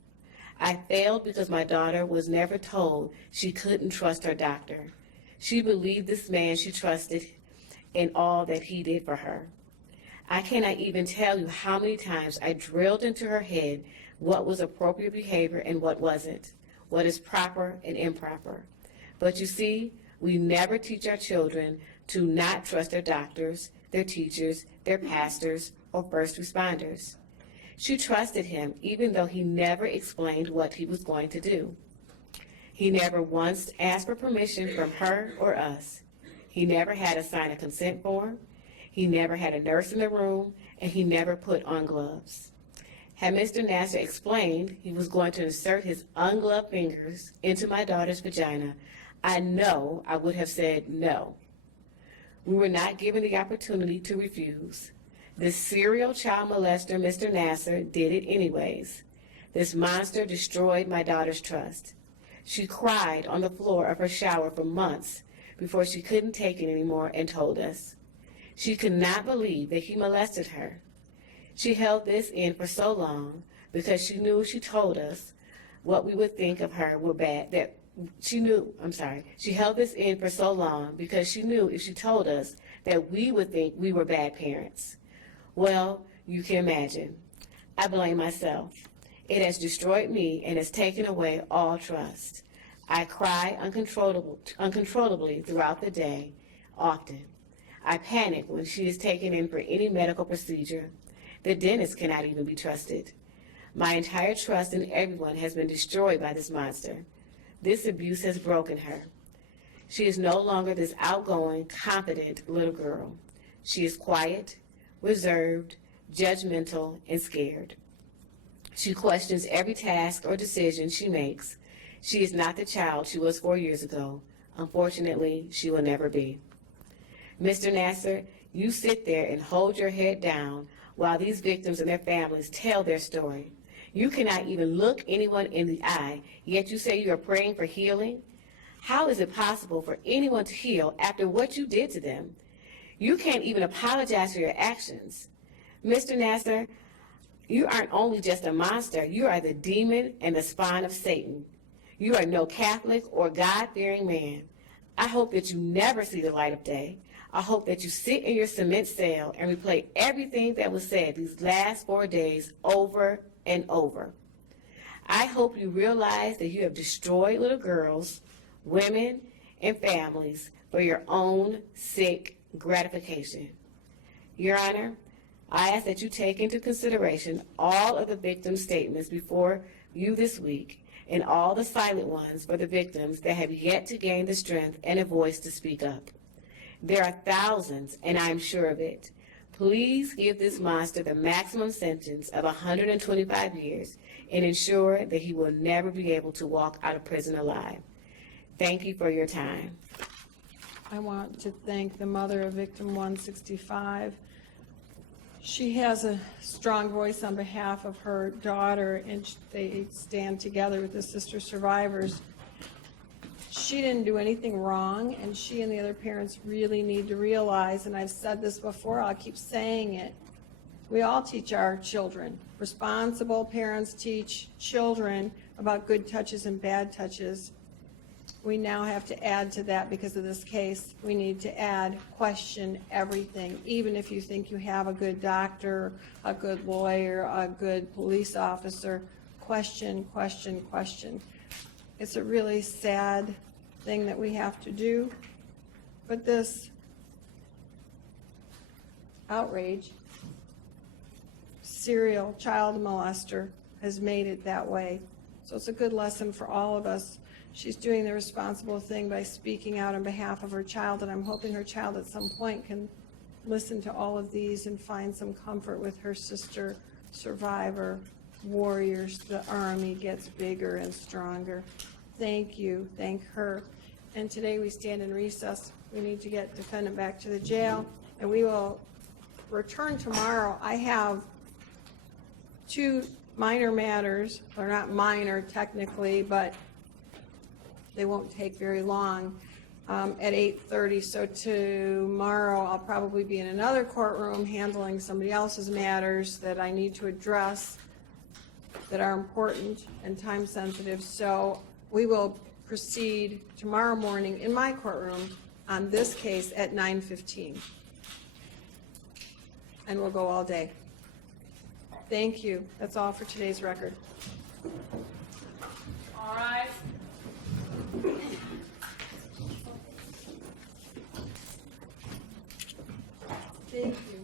I failed because my daughter was never told she couldn't trust her doctor. She believed this man she trusted in all that he did for her. I cannot even tell you how many times I drilled into her head what was appropriate behavior and what wasn't, what is proper and improper. But you see, we never teach our children to not trust their doctors, their teachers, their pastors, or first responders. She trusted him even though he never explained what he was going to do. He never once asked for permission from her or us. He never had to sign a consent form. He never had a nurse in the room, and he never put on gloves. Had Mr. Nassar explained he was going to insert his ungloved fingers into my daughter's vagina, I know I would have said no. We were not given the opportunity to refuse. This serial child molester, Mr. Nassar, did it anyways. This monster destroyed my daughter's trust. She cried on the floor of her shower for months before she couldn't take it anymore and told us. She could not believe that he molested her. She held this in for so long because she knew if she told us what we would think of her were bad, she held this in for so long because she knew if she told us that we would think we were bad parents. Well, you can imagine. I blame myself. It has destroyed me and has taken away all trust. I cry uncontrollably throughout the day, often. I panic when she is taken in for any medical procedure. The dentist cannot even be trusted. My entire trust in everyone has been destroyed by this monster. This abuse has broken her. She is no longer this outgoing, confident little girl. She is quiet, reserved, judgmental, and scared. She questions every task or decision she makes. She is not the child she was 4 years ago. Unfortunately, she will never be. Mr. Nassar, you sit there and hold your head down while these victims and their families tell their story. You cannot even look anyone in the eye, yet you say you are praying for healing? How is it possible for anyone to heal after what you did to them? You can't even apologize for your actions. Mr. Nassar, you aren't only just a monster, you are the demon and the spawn of Satan. You are no Catholic or God-fearing man. I hope that you never see the light of day. I hope that you sit in your cement cell and replay everything that was said these last 4 days over and over. I hope you realize that you have destroyed little girls, women, and families for your own sick gratification. Your Honor, I ask that you take into consideration all of the victims' statements before you this week and all the silent ones for the victims that have yet to gain the strength and a voice to speak up. There are thousands, and I am sure of it. Please give this monster the maximum sentence of 125 years and ensure that he will never be able to walk out of prison alive. Thank you for your time. I want to thank the mother of victim 165. She has a strong voice on behalf of her daughter, and they stand together with the sister survivors. She didn't do anything wrong, and she and the other parents really need to realize, and I've said this before, I'll keep saying it, we all teach our children. Responsible parents teach children about good touches and bad touches. We now have to add to that because of this case. We need to add, question everything, even if you think you have a good doctor, a good lawyer, a good police officer. Question, question, question. It's a really sad thing that we have to do, but this outrage, serial child molester, has made it that way. So it's a good lesson for all of us. She's doing the responsible thing by speaking out on behalf of her child, and I'm hoping her child at some point can listen to all of these and find some comfort with her sister survivor warriors. The army gets bigger and stronger. Thank you. Thank her. And today we stand in recess. We need to get defendant back to the jail, and we will return tomorrow. I have 2 minor matters. They're not minor technically, but they won't take very long, at 8:30. So tomorrow I'll probably be in another courtroom handling somebody else's matters that I need to address that are important and time sensitive. So we will proceed tomorrow morning in my courtroom on this case at 9:15. And we'll go all day. Thank you. That's all for today's record. All right. Thank you.